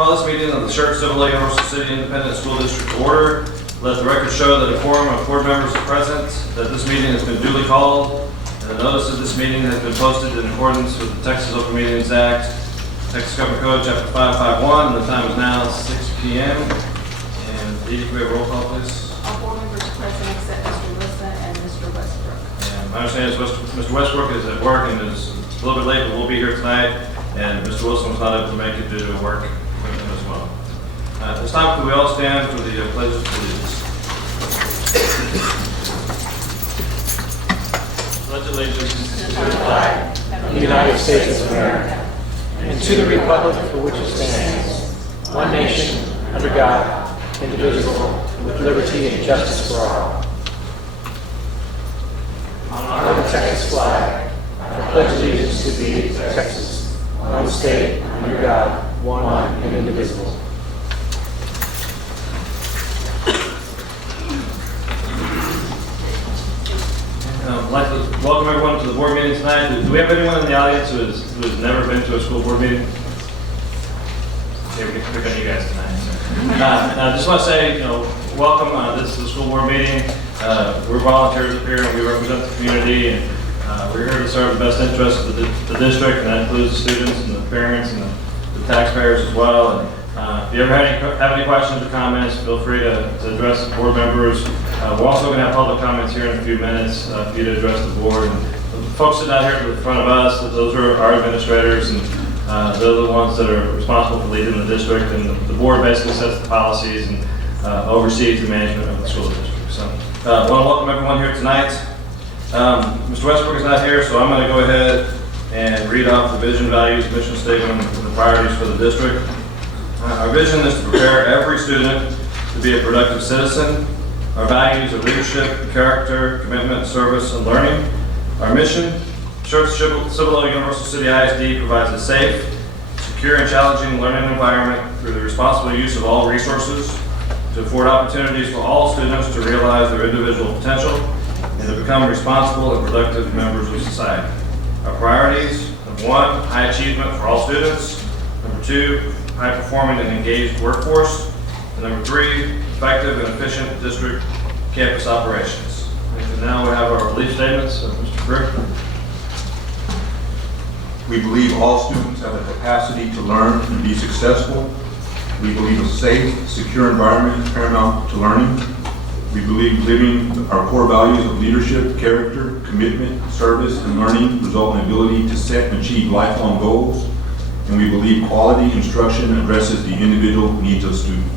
call this meeting of the Schertz-Cibolo-Universal City Independent School District to order. Let the record show that a quorum of board members is present, that this meeting has been duly called, and the notice of this meeting has been posted in accordance with the Texas Open Meetings Act, Texas Government Code, Chapter 551, and the time is now 6 p.m. And Dee, can we have a roll call, please? All board members present except Mr. Wilson and Mr. Westbrook. And my understanding is Mr. Westbrook is at work and is a little bit late, but will be here tonight. And Mr. Wilson was not able to make it due to work commitment as well. At this time, could we all stand for the pledge of allegiance? Pledge allegiance to the flag of the United States of America and to the republic for which it stands, one nation, under God, indivisible, with liberty and justice for all. Honor the Texas flag. I pledge allegiance to thee, Texas, one state, under God, one and indivisible. I'd like to welcome everyone to the board meeting tonight. Do we have anyone in the audience who has never been to a school board meeting? Okay, we can pick on you guys tonight. I just want to say, welcome. This is the school board meeting. We're volunteers up here and we represent the community, and we're here to serve the best interests of the district, and that includes the students and the parents and the taxpayers as well. And if you ever have any questions or comments, feel free to address the board members. We're also going to have public comments here in a few minutes for you to address the board. And the folks sitting out here in front of us, those are our administrators, and they're the ones that are responsible for leading the district. And the board basically sets the policies and oversees the management of the school district. So I want to welcome everyone here tonight. Mr. Westbrook is not here, so I'm going to go ahead and read off the vision, values, mission statement, and the priorities for the district. Our vision is to prepare every student to be a productive citizen. Our values are leadership, character, commitment, service, and learning. Our mission, Schertz-Cibolo-Universal City ISD provides a safe, secure, and challenging learning environment through the responsible use of all resources to afford opportunities for all students to realize their individual potential and to become responsible and productive members of society. Our priorities: number 1, high achievement for all students; number 2, high performing and engaged workforce; and number 3, effective and efficient district campus operations. And now we have our belief statements of Mr. Frick. We believe all students have the capacity to learn and be successful. We believe a safe, secure environment is paramount to learning. We believe living our core values of leadership, character, commitment, service, and learning result in the ability to set and achieve lifelong goals. And we believe quality instruction addresses the individual needs of students.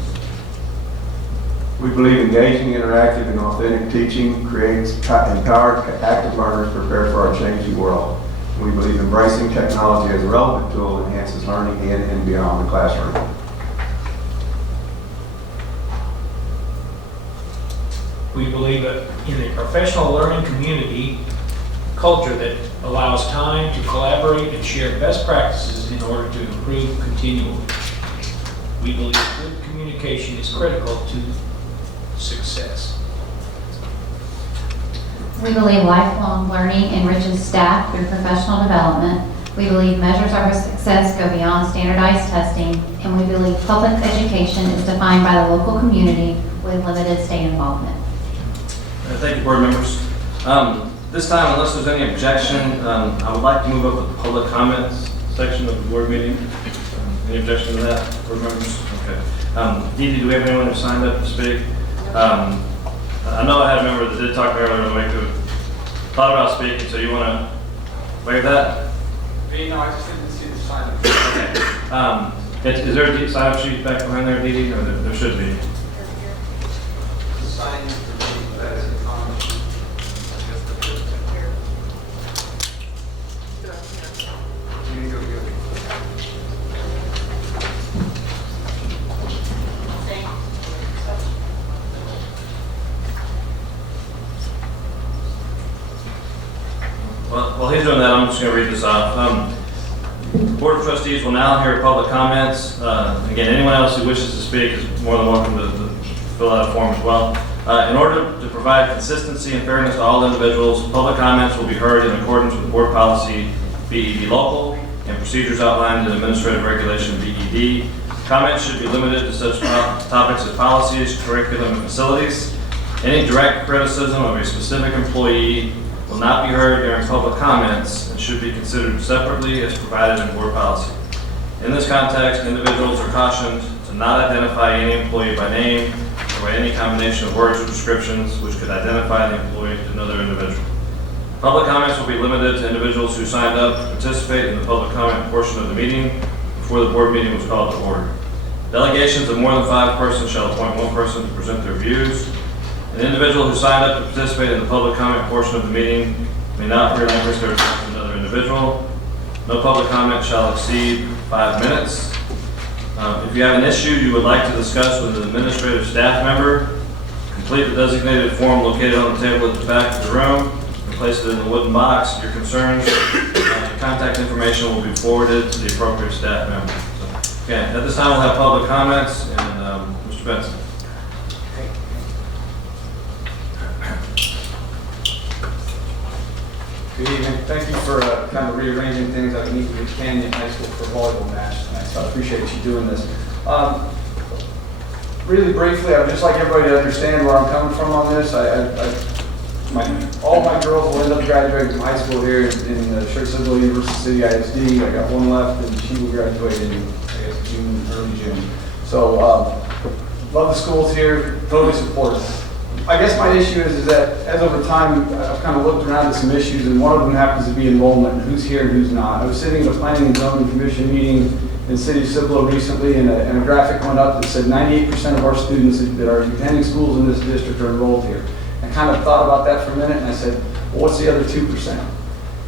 We believe engaging, interactive, and authentic teaching creates empowered, active learners prepared for our changing world. We believe embracing technology as a relevant tool enhances learning in and beyond the classroom. We believe that in a professional learning community culture that allows time to collaborate and share best practices in order to improve continually. We believe good communication is critical to success. We believe lifelong learning enriches staff through professional development. We believe measures of our success go beyond standardized testing, and we believe public education is defined by the local community with limited state involvement. Thank you, board members. This time, unless there's any objection, I would like to move up to the public comments section of the board meeting. Any objection to that, board members? Okay. Dee Dee, do we have anyone who signed up to speak? I know I had a member that did talk to me earlier in the week who thought about speaking, so you want to waive that? No, I just didn't see the sign up. Okay. Is there a sign-up sheet back behind there, Dee Dee? Or there should be. The sign is for me, that is a common sheet. You need to go get it. Well, while he's doing that, I'm just going to read this off. Board of Trustees will now hear public comments. Again, anyone else who wishes to speak is more than welcome to fill out a form as well. In order to provide consistency and fairness to all individuals, public comments will be heard in accordance with board policy BED local and procedures outlined in administrative regulation BED. Comments should be limited to such topics as policies, curriculum, and facilities. Any direct criticism of a specific employee will not be heard during public comments and should be considered separately as provided in board policy. In this context, individuals are cautioned to not identify any employee by name or by any combination of words or descriptions which could identify the employee to another individual. Public comments will be limited to individuals who signed up to participate in the public comment portion of the meeting before the board meeting was called to order. Delegations of more than 5 persons shall appoint 1 person to present their views. An individual who signed up to participate in the public comment portion of the meeting may not relinquish their time to another individual. No public comment shall exceed 5 minutes. If you have an issue you would like to discuss with an administrative staff member, complete the designated form located on the table at the back of the room and place it in the wooden box. Your concerns and contact information will be forwarded to the appropriate staff member. So, okay, at this time we'll have public comments, and Mr. Benson. Good evening. Thank you for kind of rearranging things at Meeting Canyon High School for volleyball match tonight. So I appreciate you doing this. Really briefly, I'd just like everybody to understand where I'm coming from on this. All my girls will end up graduating from high school here in the Schertz-Cibolo-Universal SCUCISD. I got one left, and she will graduate in, I guess, June, early June. So love the schools here, totally support it. I guess my issue is that as over time, I've kind of looked around at some issues, and one of them happens to be enrollment, and who's here and who's not. I was sitting at a planning and zoning commission meeting in the city of Cibolo recently, and a graphic went up that said 98% of our students that are attending schools in this district are enrolled here. I kind of thought about that for a minute, and I said, well, what's the other 2%?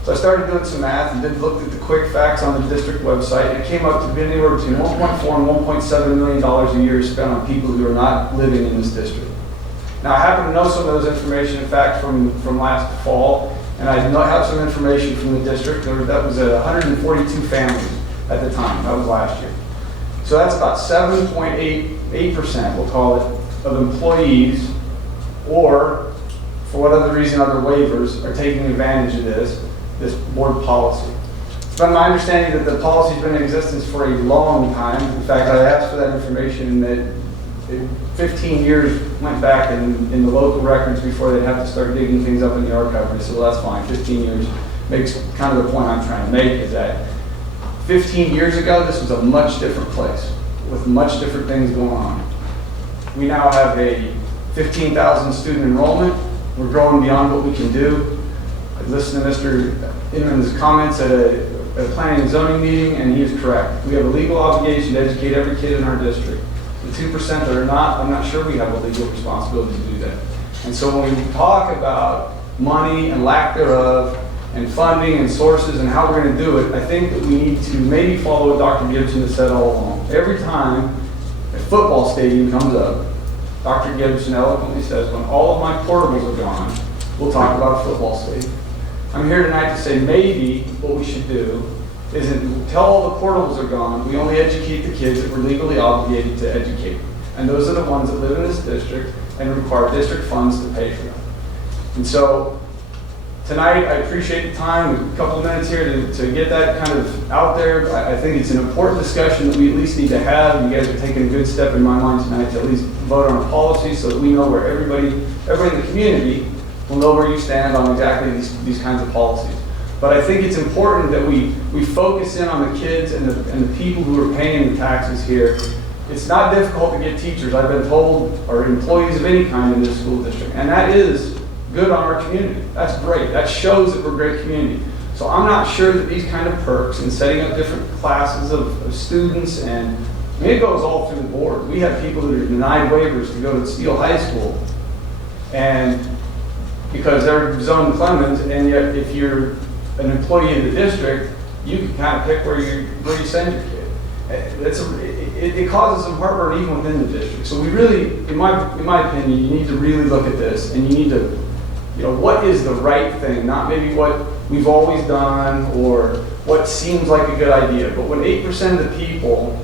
So I started doing some math and looked at the quick facts on the district website, and it came up to be anywhere between $1.4 and $1.7 million a year spent on people who are not living in this district. Now, I happen to know some of those information, in fact, from last fall, and I have some information from the district. That was 142 families at the time. That was last year. So that's about 7.8%, we'll call it, of employees, or for whatever reason, other waivers are taking advantage of this board policy. It's been my understanding that the policy's been in existence for a long time. In fact, I asked for that information, and 15 years went back in the local records before they'd have to start digging things up in the archive. And I said, well, that's fine. 15 years makes kind of the point I'm trying to make, is that 15 years ago, this was a much different place with much different things going on. We now have a 15,000 student enrollment. We're growing beyond what we can do. I listened to Mr. Inman's comments at a planning and zoning meeting, and he is correct. We have a legal obligation to educate every kid in our district. The 2% that are not, I'm not sure we have a legal responsibility to do that. And so when we talk about money and lack thereof, and funding and sources and how we're going to do it, I think that we need to maybe follow what Dr. Gibson has said all along. Every time a football stadium comes up, Dr. Gibson eloquently says, when all of my portables are gone, we'll talk about a football stadium. I'm here tonight to say maybe what we should do isn't until all the portables are gone, we only educate the kids that we're legally obligated to educate. And those are the ones that live in this district and require district funds to pay for them. And so tonight, I appreciate the time, a couple of minutes here to get that kind of out there. I think it's an important discussion that we at least need to have. You guys are taking a good step in my mind tonight to at least vote on a policy so that we know where everybody in the community will know where you stand on exactly these kinds of policies. But I think it's important that we focus in on the kids and the people who are paying the taxes here. It's not difficult to get teachers, I've been told, or employees of any kind in this school district, and that is good on our community. That's great. That shows that we're a great community. So I'm not sure that these kind of perks and setting up different classes of students, and I mean, it goes all through the board. We have people that are denied waivers to go to Steele High School, and because they're zoned Clemens, and yet if you're an employee of the district, you can kind of pick where you send your kid. It causes some heartburn even within the district. So we really, in my opinion, you need to really look at this, and you need to, what is the right thing, not maybe what we've always done or what seems like a good idea. But when 8% of the people,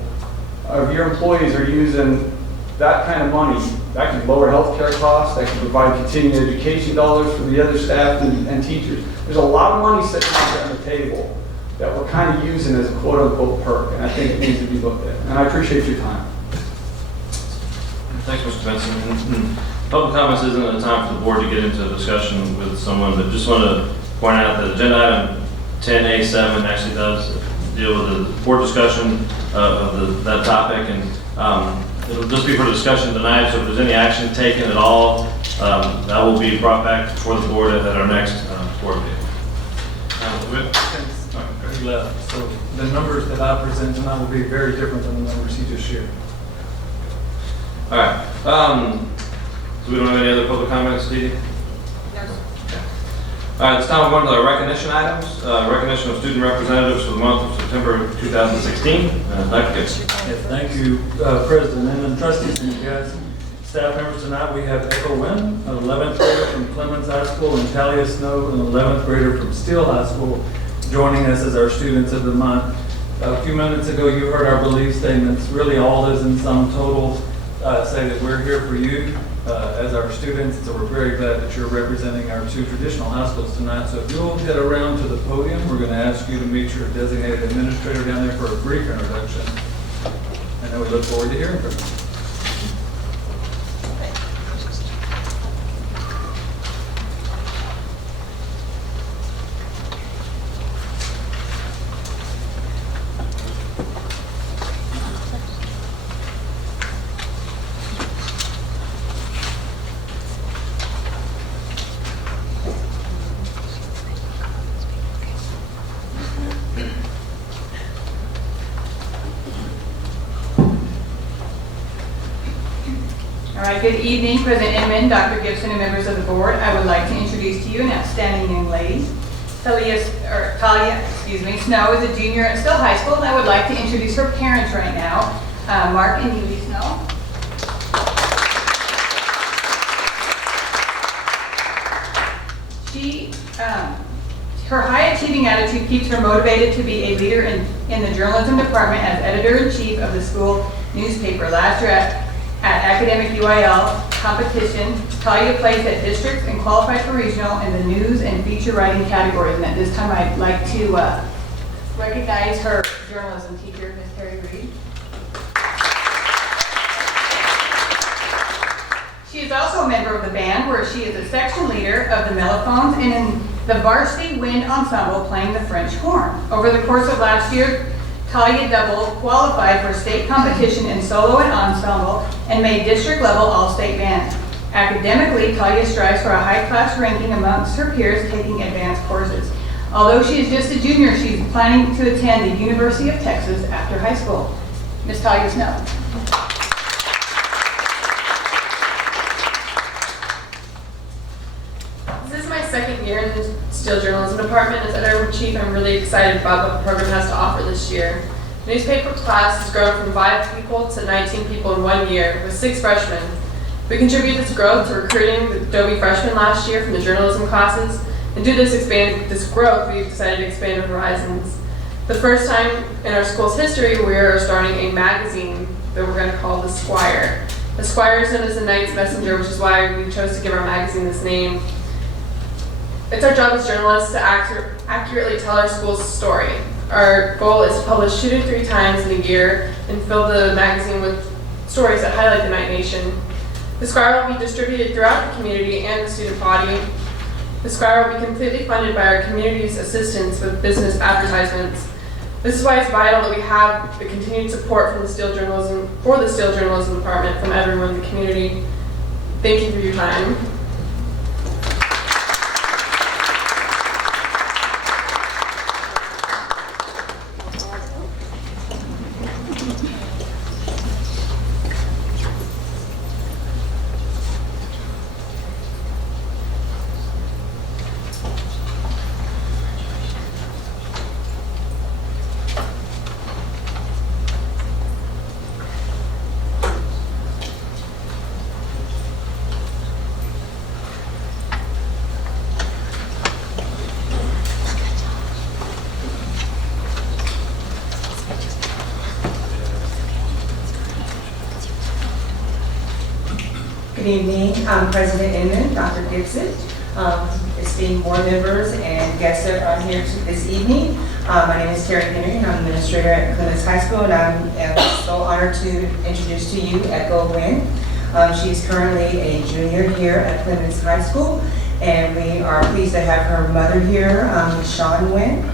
of your employees, are using that kind of money, that could lower healthcare costs, that could provide continuing education dollars for the other staff and teachers. There's a lot of money sitting out there on the table that we're kind of using as a quote-unquote perk, and I think it needs to be looked at. And I appreciate your time. Thanks, Mr. Benson. Public comments isn't a time for the board to get into a discussion with someone, but just want to point out that agenda item 10A7 actually does deal with the board discussion of that topic, and it'll just be for discussion tonight, so if there's any action taken at all, that will be brought back before the board at our next board meeting. He left, so the numbers that I present tonight will be very different than the numbers he just shared. All right. So we don't have any other public comments, Dee? No, sir. All right, this time we're going to the recognition items. Recognition of student representatives for the month of September 2016. Dr. Gibson. Yes, thank you, President, and trustees, and you guys. Staff members tonight, we have Echo Wynn, an 11th grader from Clemens High School, and Talia Snow, an 11th grader from Steele High School, joining us as our students of the month. A few minutes ago, you heard our belief statements. Really, all those in sum total say that we're here for you as our students, so we're very glad that you're representing our two traditional high schools tonight. So if you'll head around to the podium, we're going to ask you to meet your designated administrator down there for a brief introduction. And then we look forward to hearing from you. All right, good evening, President Inman, Dr. Gibson, and members of the board. I would like to introduce to you an outstanding young lady. Talia Snow is a junior at Steele High School, and I would like to introduce her parents right now, Mark and Julie Snow. Her high achieving attitude keeps her motivated to be a leader in the journalism department as editor-in-chief of the school newspaper. Last year at academic UIL competition, Talia placed at districts and qualified for regional in the news and feature writing categories. And at this time, I'd like to recognize her journalism teacher, Ms. Terry Reed. She is also a member of the band, where she is a section leader of the mellophones and in the varsity wind ensemble playing the French horn. Over the course of last year, Talia double qualified for state competition in solo and ensemble and made district level all-state band. Academically, Talia strives for a high-class ranking amongst her peers taking advanced courses. Although she is just a junior, she's planning to attend the University of Texas after high school. Ms. Talia Snow. This is my second year in the Steele Journalism Department. As editor-in-chief, I'm really excited about what the program has to offer this year. The newspaper class has grown from 5 people to 19 people in 1 year, with 6 freshmen. We contribute this growth to recruiting the Adobe freshmen last year from the journalism classes, and due to this growth, we've decided to expand our horizons. For the first time in our school's history, we are starting a magazine that we're going to call The Squire. The Squire is known as the Knight's Messenger, which is why we chose to give our magazine this name. It's our job as journalists to accurately tell our school's story. Our goal is to publish 2 to 3 times in a year and fill the magazine with stories that highlight the Knight Nation. The Squire will be distributed throughout the community and the student body. The Squire will be completely funded by our community's assistance with business advertisements. This is why it's vital that we have the continued support from the Steele Journalism Department from everyone in the community. Thank you for your time. Good evening, I'm President Inman, Dr. Gibson. esteemed board members and guests that are here this evening. My name is Terry Henry, and I'm administrator at Clemens High School, and I'm so honored to introduce to you Echo Wynn. She's currently a junior here at Clemens High School, and we are pleased to have her mother here, Sean Wynn.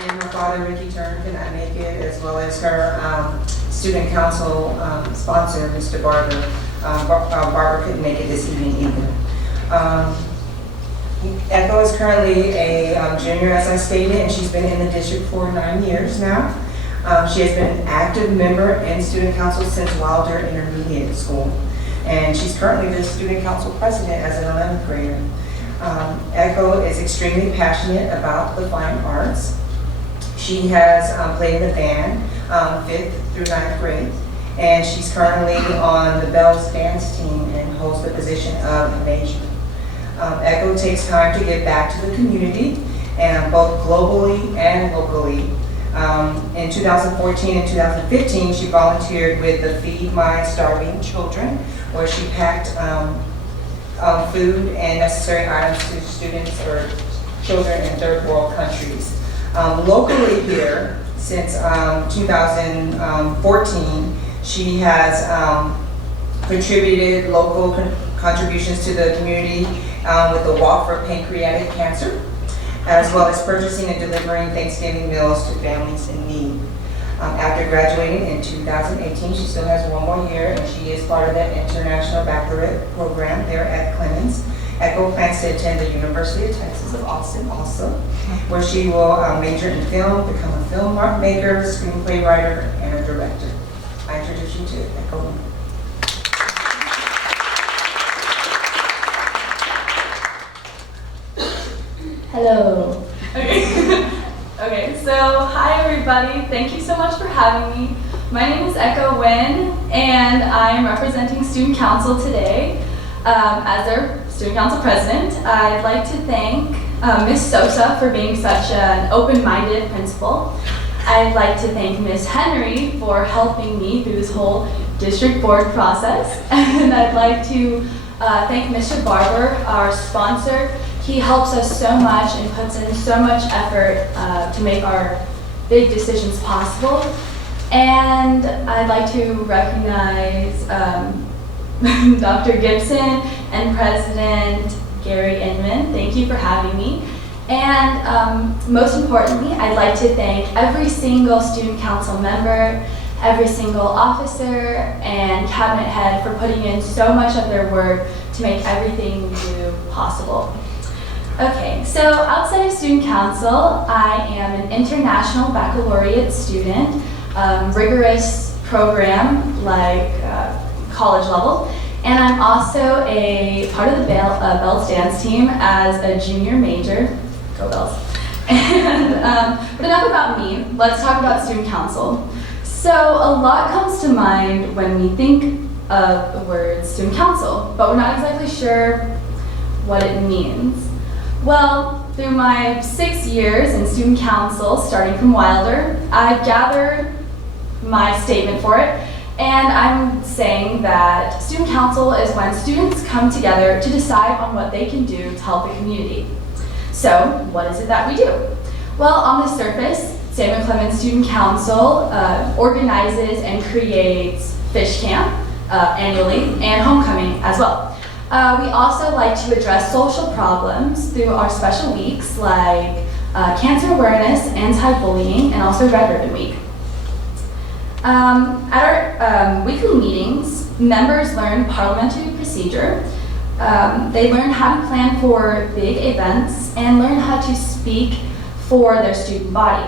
And her father, Ricky Turner, could not make it, as well as her student council sponsor, Mr. Barber. Barbara couldn't make it this evening either. Echo is currently a junior, as I stated, and she's been in the district for 9 years now. She has been an active member in student council since Wilder Intermediate School, and she's currently the student council president as an 11th grader. Echo is extremely passionate about the fine arts. She has played in the band 5th through 9th grade, and she's currently on the Bells dance team and holds the position of major. Echo takes time to give back to the community, and both globally and locally. In 2014 and 2015, she volunteered with the Feed My Starving Children, where she packed food and necessary items to students or children in third world countries. Locally here, since 2014, she has contributed local contributions to the community with the Walk for Pancreatic Cancer, as well as purchasing and delivering Thanksgiving meals to families in need. After graduating in 2018, she still has 1 more year, and she is part of the International Baccalaureate program there at Clemens. Echo plans to attend the University of Texas of Austin also, where she will major in film, become a film maker, screenplay writer, and a director. I introduce you to Echo. Hello. Okay. Okay, so hi everybody. Thank you so much for having me. My name is Echo Wynn, and I'm representing Student Council today as their Student Council President. I'd like to thank Ms. Sosa for being such an open-minded principal. I'd like to thank Ms. Henry for helping me through this whole district board process. And I'd like to thank Mr. Barber, our sponsor. He helps us so much and puts in so much effort to make our big decisions possible. And I'd like to recognize Dr. Gibson and President Gary Inman. Thank you for having me. And most importantly, I'd like to thank every single student council member, every single officer and cabinet head for putting in so much of their work to make everything we do possible. Okay, so outside of student council, I am an international baccalaureate student, rigorous program like college level, and I'm also a part of the Bells dance team as a junior major. Go Bells. And, but enough about me, let's talk about student council. So a lot comes to mind when we think of the word student council, but we're not exactly sure what it means. Well, through my 6 years in student council, starting from Wilder, I've gathered my statement for it, and I'm saying that student council is when students come together to decide on what they can do to help the community. So, what is it that we do? Well, on the surface, Samuel Clemens Student Council organizes and creates fish camp annually and homecoming as well. We also like to address social problems through our special weeks like cancer awareness, anti-bullying, and also Red Ribbon Week. At our weekly meetings, members learn parliamentary procedure. They learn how to plan for big events and learn how to speak for their student body.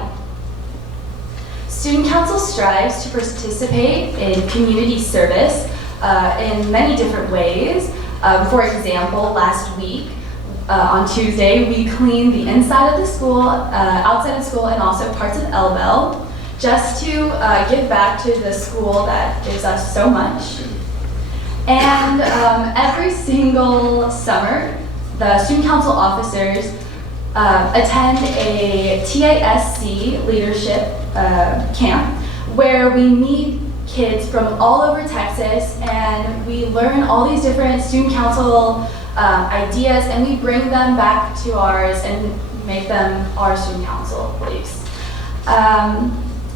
Student Council strives to participate in community service in many different ways. For example, last week, on Tuesday, we cleaned the inside of the school, outside of school, and also parts of L-Bell, just to give back to the school that gives us so much. And every single summer, the Student Council officers attend a TASC leadership camp where we meet kids from all over Texas, and we learn all these different student council ideas, and we bring them back to ours and make them our student council beliefs.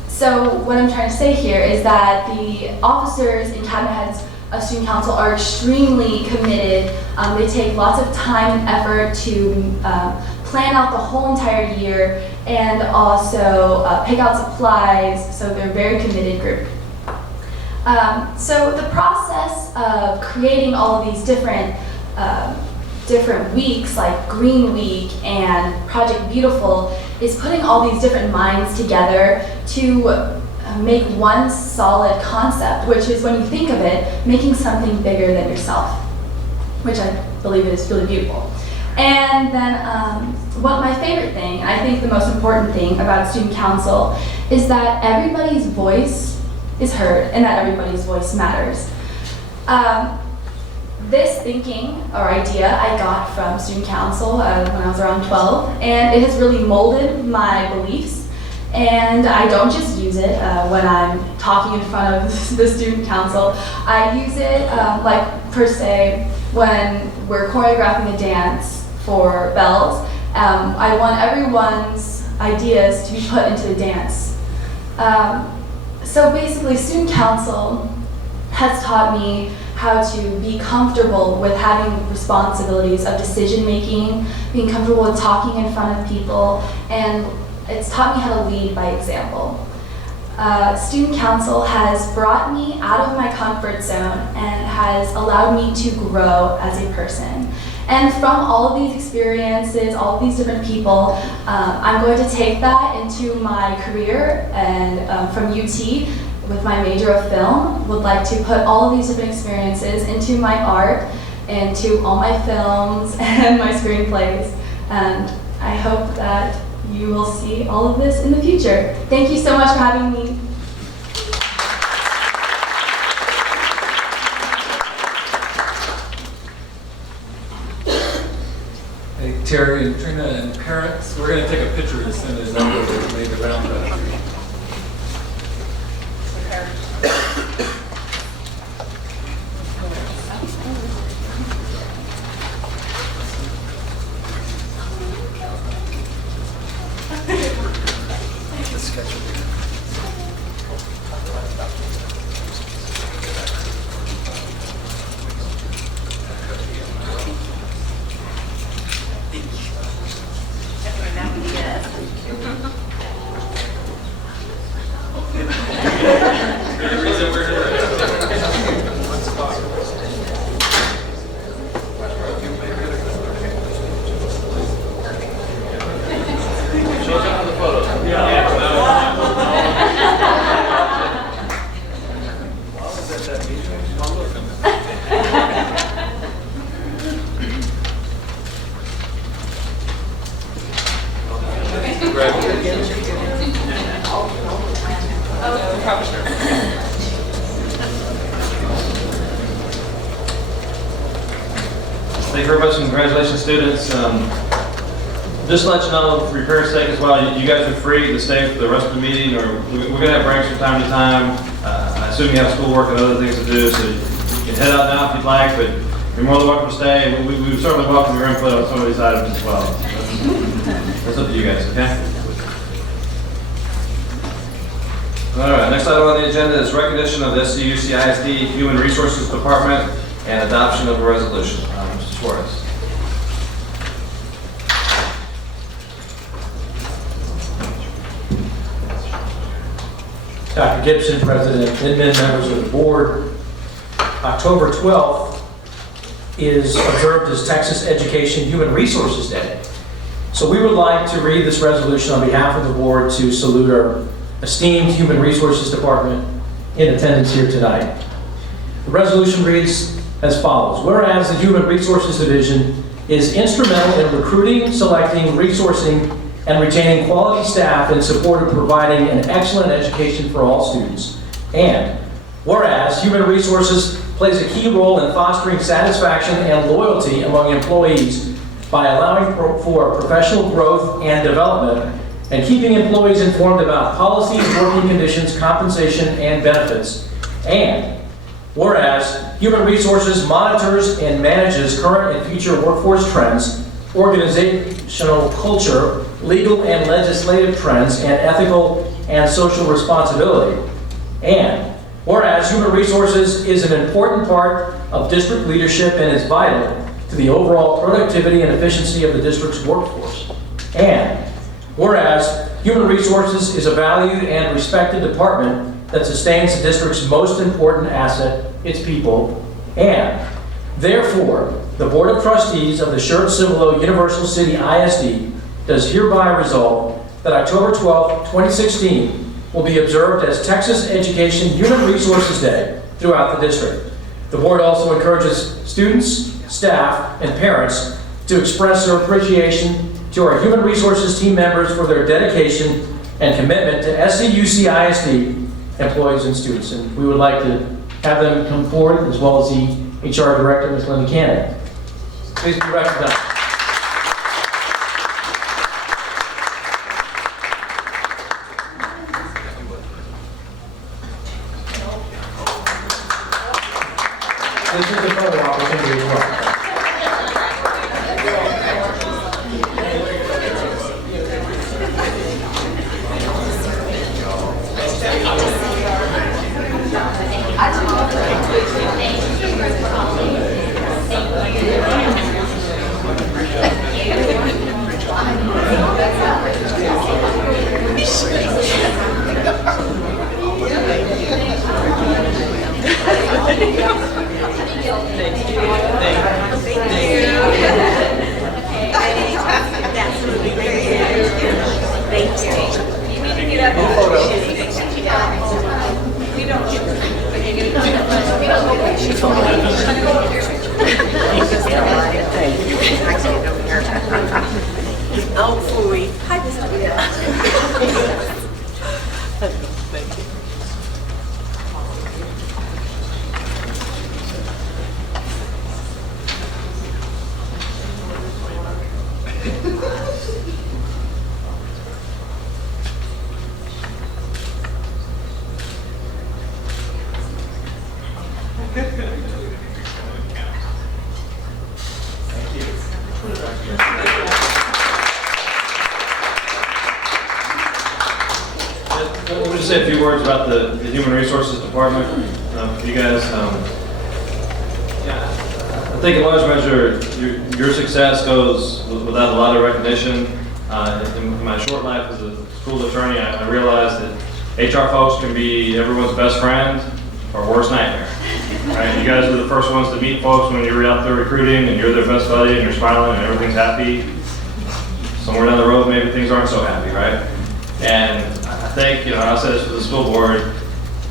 So what I'm trying to say here is that the officers and cabinet heads of student council are extremely committed. They take lots of time and effort to plan out the whole entire year and also pick out supplies, so they're a very committed group. So the process of creating all of these different weeks, like Green Week and Project Beautiful, is putting all these different minds together to make one solid concept, which is, when you think of it, making something bigger than yourself, which I believe is really beautiful. And then what my favorite thing, and I think the most important thing about student council, is that everybody's voice is heard and that everybody's voice matters. This thinking or idea I got from student council when I was around 12, and it has really molded my beliefs. And I don't just use it when I'm talking in front of the student council. I use it, like per se, when we're choreographing a dance for bells. I want everyone's ideas to be put into the dance. So basically, student council has taught me how to be comfortable with having responsibilities of decision making, being comfortable with talking in front of people, and it's taught me how to lead by example. Student council has brought me out of my comfort zone and has allowed me to grow as a person. And from all of these experiences, all of these different people, I'm going to take that into my career, and from UT, with my major of film, would like to put all of these different experiences into my art, into all my films and my screenplays. And I hope that you will see all of this in the future. Thank you so much for having me. Hey, Terry and Trina and parents, we're going to take a picture as soon as I'm over to make a round up. Thank you very much, and congratulations, students. Just to let you know, for your parents' sake as well, you guys are free to stay for the rest of the meeting, or we're going to have breaks from time to time. I assume you have schoolwork and other things to do, so you can head out now if you'd like, but you're more than welcome to stay. We certainly welcome your input on some of these items as well. That's up to you guys, okay? All right, next item on the agenda is recognition of the SCUCISD Human Resources Department and adoption of a resolution. Mr. Suarez. Dr. Gibson, President, admin, members of the board. October 12th is observed as Texas Education Human Resources Day. So we would like to read this resolution on behalf of the board to salute our esteemed Human Resources Department in attendance here tonight. The resolution reads as follows. Whereas the Human Resources Division is instrumental in recruiting, selecting, resourcing, and retaining quality staff in support of providing an excellent education for all students. And whereas Human Resources plays a key role in fostering satisfaction and loyalty among employees by allowing for professional growth and development and keeping employees informed about policies, working conditions, compensation, and benefits. And whereas Human Resources monitors and manages current and future workforce trends, organizational culture, legal and legislative trends, and ethical and social responsibility. And whereas Human Resources is an important part of district leadership and is vital to the overall productivity and efficiency of the district's workforce. And whereas Human Resources is a valued and respected department that sustains the district's most important asset, its people. And therefore, the Board of Trustees of the Schertz-Cibolo-Universal City ISD does hereby resolve that October 12, 2016 will be observed as Texas Education Human Resources Day throughout the district. The board also encourages students, staff, and parents to express their appreciation to our Human Resources team members for their dedication and commitment to SCUCISD employees and students. And we would like to have them come forward, as well as the HR Director, Ms. Linda Cannon. Please be recognized. This is a photo opportunity as well. Let me just say a few words about the Human Resources Department for you guys. I think in large measure, your success goes without a lot of recognition. In my short life as a school attorney, I realized that HR folks can be everyone's best friend or worst nightmare. Right? You guys are the first ones to meet folks when you're out there recruiting, and you're their best buddy, and you're smiling, and everything's happy. Somewhere down the road, maybe things aren't so happy, right? And I think, I said this for the school board,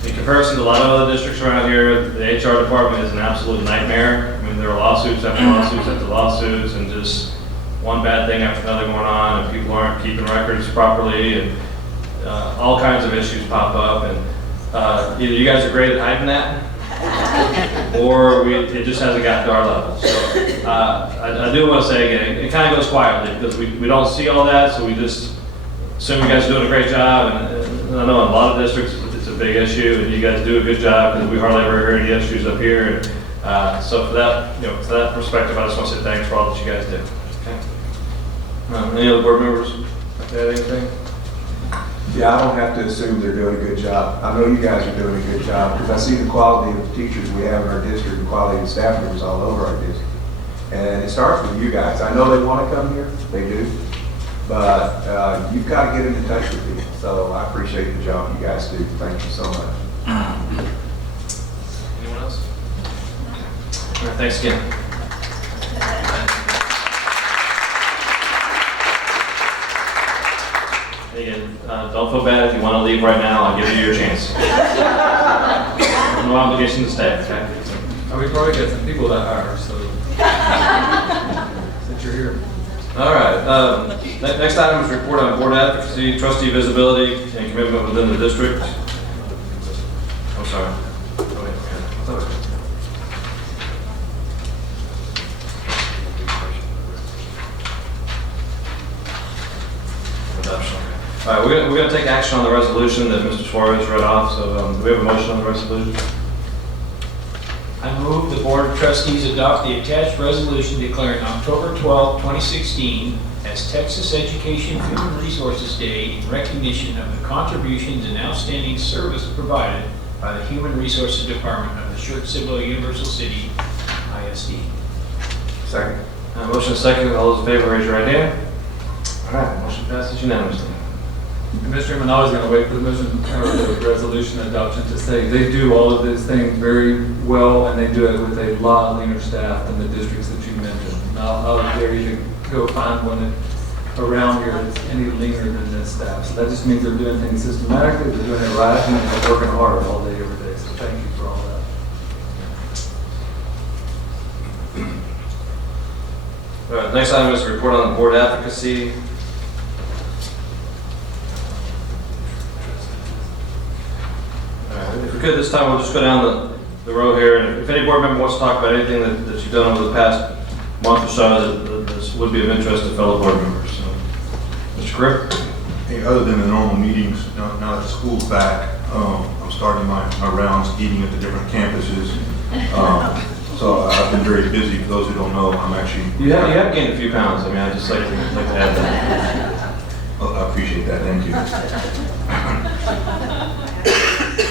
in comparison to a lot of other districts around here, the HR department is an absolute nightmare. I mean, there are lawsuits after lawsuits after lawsuits, and just one bad thing after another going on, and people aren't keeping records properly, and all kinds of issues pop up. And either you guys are great at hiding that, or it just hasn't gotten to our level. So I do want to say again, it kind of goes quietly because we don't see all that, so we just assume you guys are doing a great job. And I know in a lot of districts it's a big issue, and you guys do a good job because we hardly ever hear any issues up here. And so for that, for that perspective, I just want to say thanks for all that you guys do. Okay. Any other board members have anything? Yeah, I don't have to assume they're doing a good job. I know you guys are doing a good job because I see the quality of the teachers we have in our district, the quality of the staff members all over our district. And it starts with you guys. I know they want to come here, they do, but you've got to get into touch with people. So I appreciate the job you guys do. Thank you so much. Anyone else? All right, thanks again. Again, don't feel bad if you want to leave right now. I'll give you your chance. No obligation to stay, okay? We probably got some people that are, so since you're here. All right. Next item is report on board advocacy, trustee visibility, and commitment within the district. I'm sorry. Go ahead. Adoption. All right, we're going to take action on the resolution that Mr. Suarez read off. So do we have a motion on the resolution? I move the Board of Trustees adopt the attached resolution declaring October 12, 2016 as Texas Education Human Resources Day in recognition of the contributions and outstanding service provided by the Human Resources Department of the Schertz-Cibolo-Universal City, ISD. Second. Motion second. All those in favor, raise your right hand. All right, motion passes unanimously. Mr. Chairman, I was going to wait for the motion or the resolution adoption to say they do all of these things very well, and they do it with a lot leaner staff than the districts that you mentioned. And I'll dare you to go find one around here that's any leaner than this staff. So that just means they're doing things systematically, they're doing it right, and they're working hard all day, every day. So thank you for all that. All right, next item is a report on the board advocacy. All right, if we could this time, we'll just go down the row here. And if any board member wants to talk about anything that you've done over the past month or so that would be of interest to fellow board members. So, Mr. Cripp? Hey, other than the normal meetings, now that school's back, I'm starting my rounds eating at the different campuses. So I've been very busy. For those who don't know, I'm actually... You have gained a few pounds. I mean, I just like to add that. Well, I appreciate that. Thank you.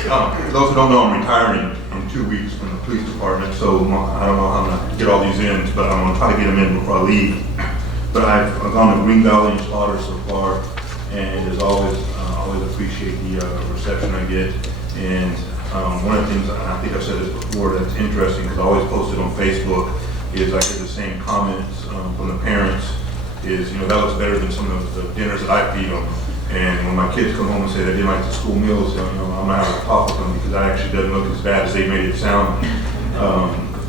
For those who don't know, I'm retiring in 2 weeks from the police department, so I don't know how I'm going to get all these in, but I'm going to try to get them in before I leave. But I've gone to Green Valley and Slaughter so far, and as always, always appreciate the reception I get. And one of the things, and I think I've said this before, that's interesting, because I always post it on Facebook, is I get the same comments from the parents, is, that looks better than some of the dinners that I feed them. And when my kids come home and say they didn't like the school meals, I'm not going to talk with them because that actually doesn't look as bad as they made it sound.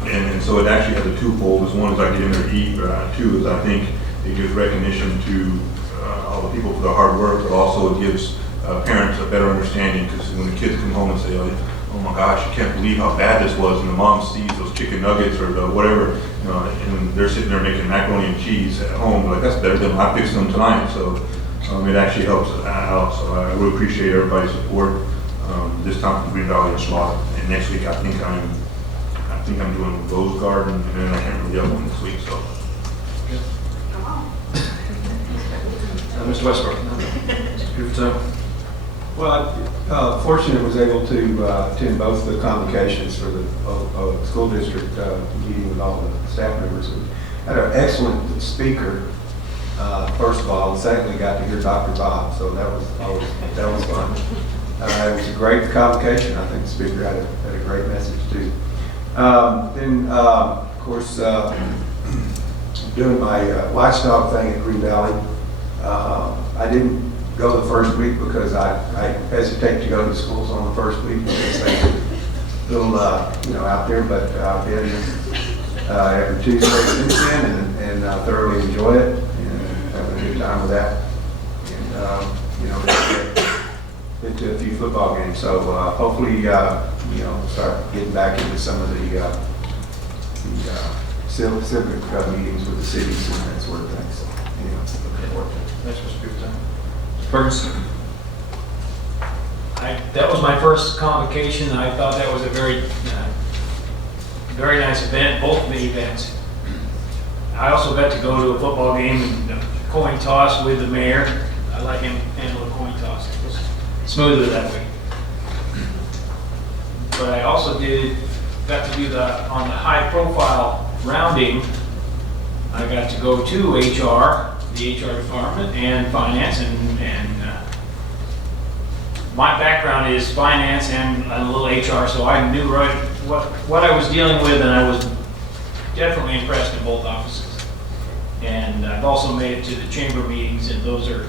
And so it actually has a twofold. One is I get in there to eat, but two is I think it gives recognition to all the people for their hard work, but also it gives parents a better understanding, because when the kids come home and say, oh my gosh, you can't believe how bad this was, and the mom sees those chicken nuggets or the whatever, and they're sitting there making macaroni and cheese at home, like that's better than I fixed them tonight. So it actually helps out. So I really appreciate everybody's support. This time from Green Valley and Slaughter, and next week I think I'm doing Rose Garden, and then I can't remember the other one this week. So. Come on. Mr. Westbrook. Well, I fortunately was able to attend both the convocations for the school district meeting with all the staff members. We had an excellent speaker, first of all, and secondly got to hear Dr. Bob, so that was fun. It was a great convocation. I think the speaker had a great message too. Then, of course, doing my watchdog thing at Green Valley. I didn't go the first week because I hesitate to go to schools on the first week because they're a little, out there. But I've been every Tuesday since then, and I thoroughly enjoy it and having a good time with that. And been to a few football games, so hopefully, start getting back into some of the civic meetings with the cities and that sort of thing. So, looking forward to it. Thanks, Mr. Ferguson. That was my first convocation. I thought that was a very, very nice event, both the events. I also got to go to a football game and a coin toss with the mayor. I like him handle a coin toss. It was smoother that way. But I also got to do on the high profile rounding. I got to go to HR, the HR department, and finance, and my background is finance and a little HR, so I knew right what I was dealing with, and I was definitely impressed in both offices. And I've also made it to the chamber meetings, and those are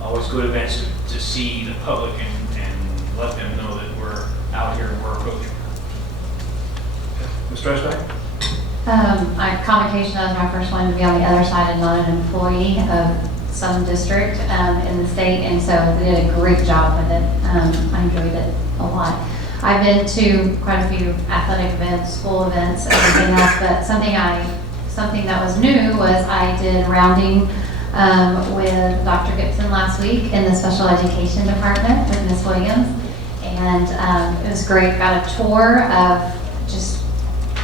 always good events to see the public and let them know that we're out here and we're approaching. Mr. Eisbeck? Convocation, that was my first one to be on the other side and not an employee of some district in the state, and so they did a great job with it. I enjoyed it a lot. I've been to quite a few athletic events, school events, everything else, but something that was new was I did rounding with Dr. Gibson last week in the special education department with Ms. Williams, and it was great. Got a tour of just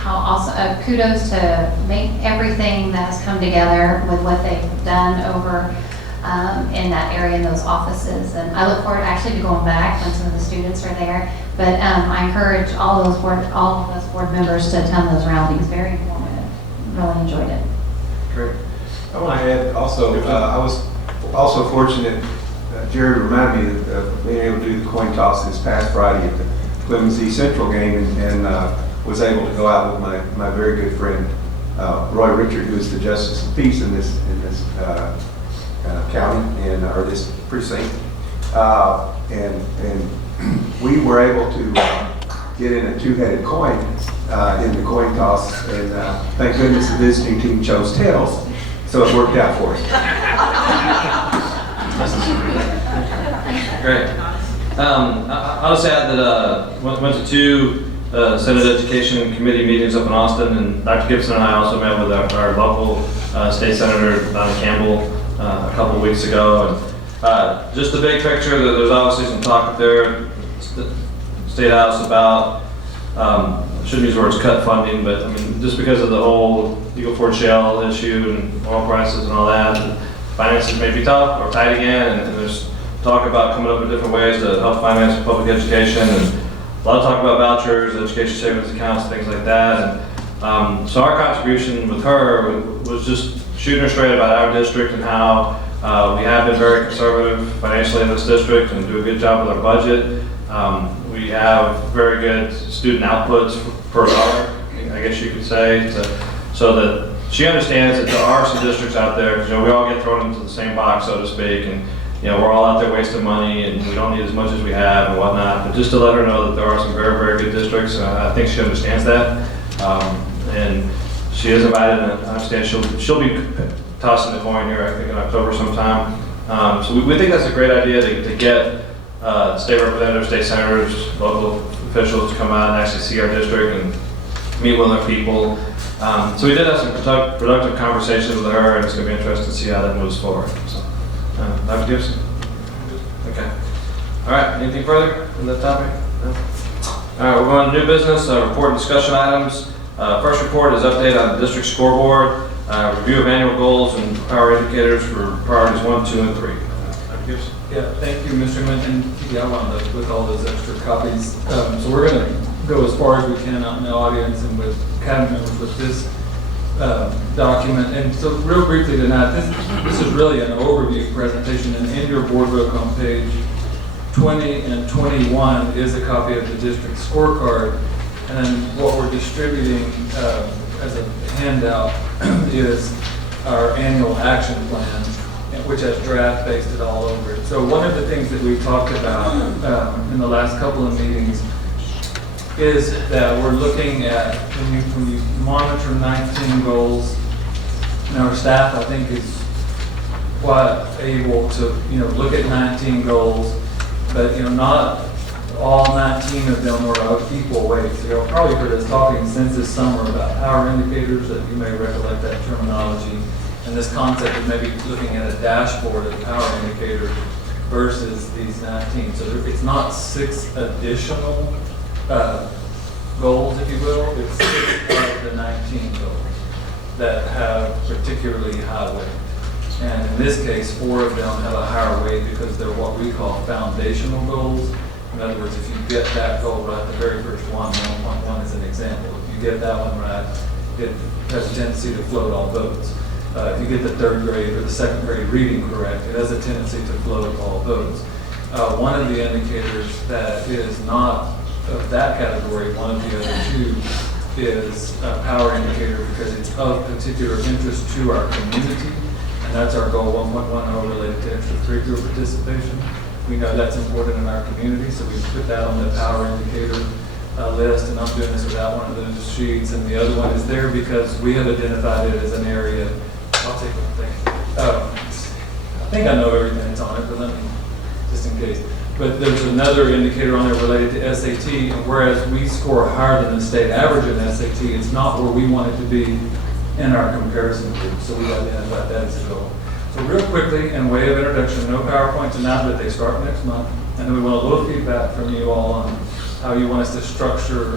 also kudos to make everything that has come together with what they've done over in that area, in those offices. And I look forward actually to going back when some of the students are there. But I encourage all of us board members to attend those roundings. Very informative. Really enjoyed it. Great. I want to add also, I was also fortunate, Jared reminded me of being able to do the coin toss this past Friday at the Clemens East Central game, and was able to go out with my very good friend, Roy Richard, who is the Justice of Peace in this county, or this precinct. And we were able to get in a two-headed coin in the coin toss, and thank goodness the visiting team chose tails, so it worked out for us. Great. I'll just add that went to two Senate Education Committee meetings up in Austin, and Dr. Gibson and I also met with our local state senator, Donna Campbell, a couple of weeks ago. And just the big picture, that there's obviously some talk up there, State House, about, I shouldn't use the words cut funding, but I mean, just because of the whole Eagle Ford Shale issue and oil prices and all that, finances may be tough or tight again, and there's talk about coming up with different ways to help finance public education, and a lot of talk about vouchers, education savings accounts, things like that. And so our contribution with her was just shooting her straight about our district and how we have been very conservative financially in this district and do a good job with our budget. We have very good student outputs per dollar, I guess you could say, so that she understands that there are some districts out there, because we all get thrown into the same box, so to speak, and we're all out there wasting money, and we don't need as much as we have and whatnot. But just to let her know that there are some very, very good districts, I think she understands that, and she is invited, and I understand she'll be tossing the coin here, I think, in October sometime. So we think that's a great idea to get state representatives, state senators, local officials to come out and actually see our district and meet with our people. So we did have some productive conversations with her, and it's going to be interesting to see how that moves forward. So, Dr. Gibson? Okay. All right, anything further on that topic? No? All right, we're going to new business, report and discussion items. First report is update on the district scoreboard, review of annual goals and power indicators for priorities 1, 2, and 3. Dr. Gibson? Yeah, thank you, Mr. Minton. Yeah, I wound up with all those extra copies. So we're going to go as far as we can out in the audience and with cabinet members with this document. And so real briefly tonight, this is really an overview presentation, and in your board book on page 20 and 21 is a copy of the district scorecard. And what we're distributing as a handout is our annual action plan, which has draft pasted all over it. So one of the things that we've talked about in the last couple of meetings is that we're looking at, when you monitor 19 goals, and our staff, I think, is quite able to, look at 19 goals, but, not all 19 of them are of equal weight. So you'll probably heard us talking since this summer about power indicators, that you may recollect that terminology, and this concept of maybe looking at a dashboard of power indicators versus these 19. So it's not 6 additional goals, if you will, it's 6 of the 19 goals that have particularly high weight. And in this case, 4 of them have a higher weight because they're what we call foundational goals. In other words, if you get that goal right, the very first one, 1.1 is an example. If you get that one right, it has a tendency to float all boats. If you get the 3rd grade or the 2nd grade reading correct, it has a tendency to float all boats. One of the indicators that is not of that category, one of the other 2 is a power indicator because it's of particular interest to our community, and that's our goal 1.10 related to extracurricular participation. We know that's important in our community, so we put that on the power indicator list, and I'm doing this without one of the sheets, and the other one is there because we have identified it as an area. I'll take one thing. I think I know everything that's on it, but let me, just in case. But there's another indicator on there related to SAT, and whereas we score higher than the state average in SAT, it's not where we want it to be in our comparison group, so we identified that as a goal. So real quickly, in way of introduction, no PowerPoint tonight, but they start next month, and then we want a little feedback from you all on how you want us to structure,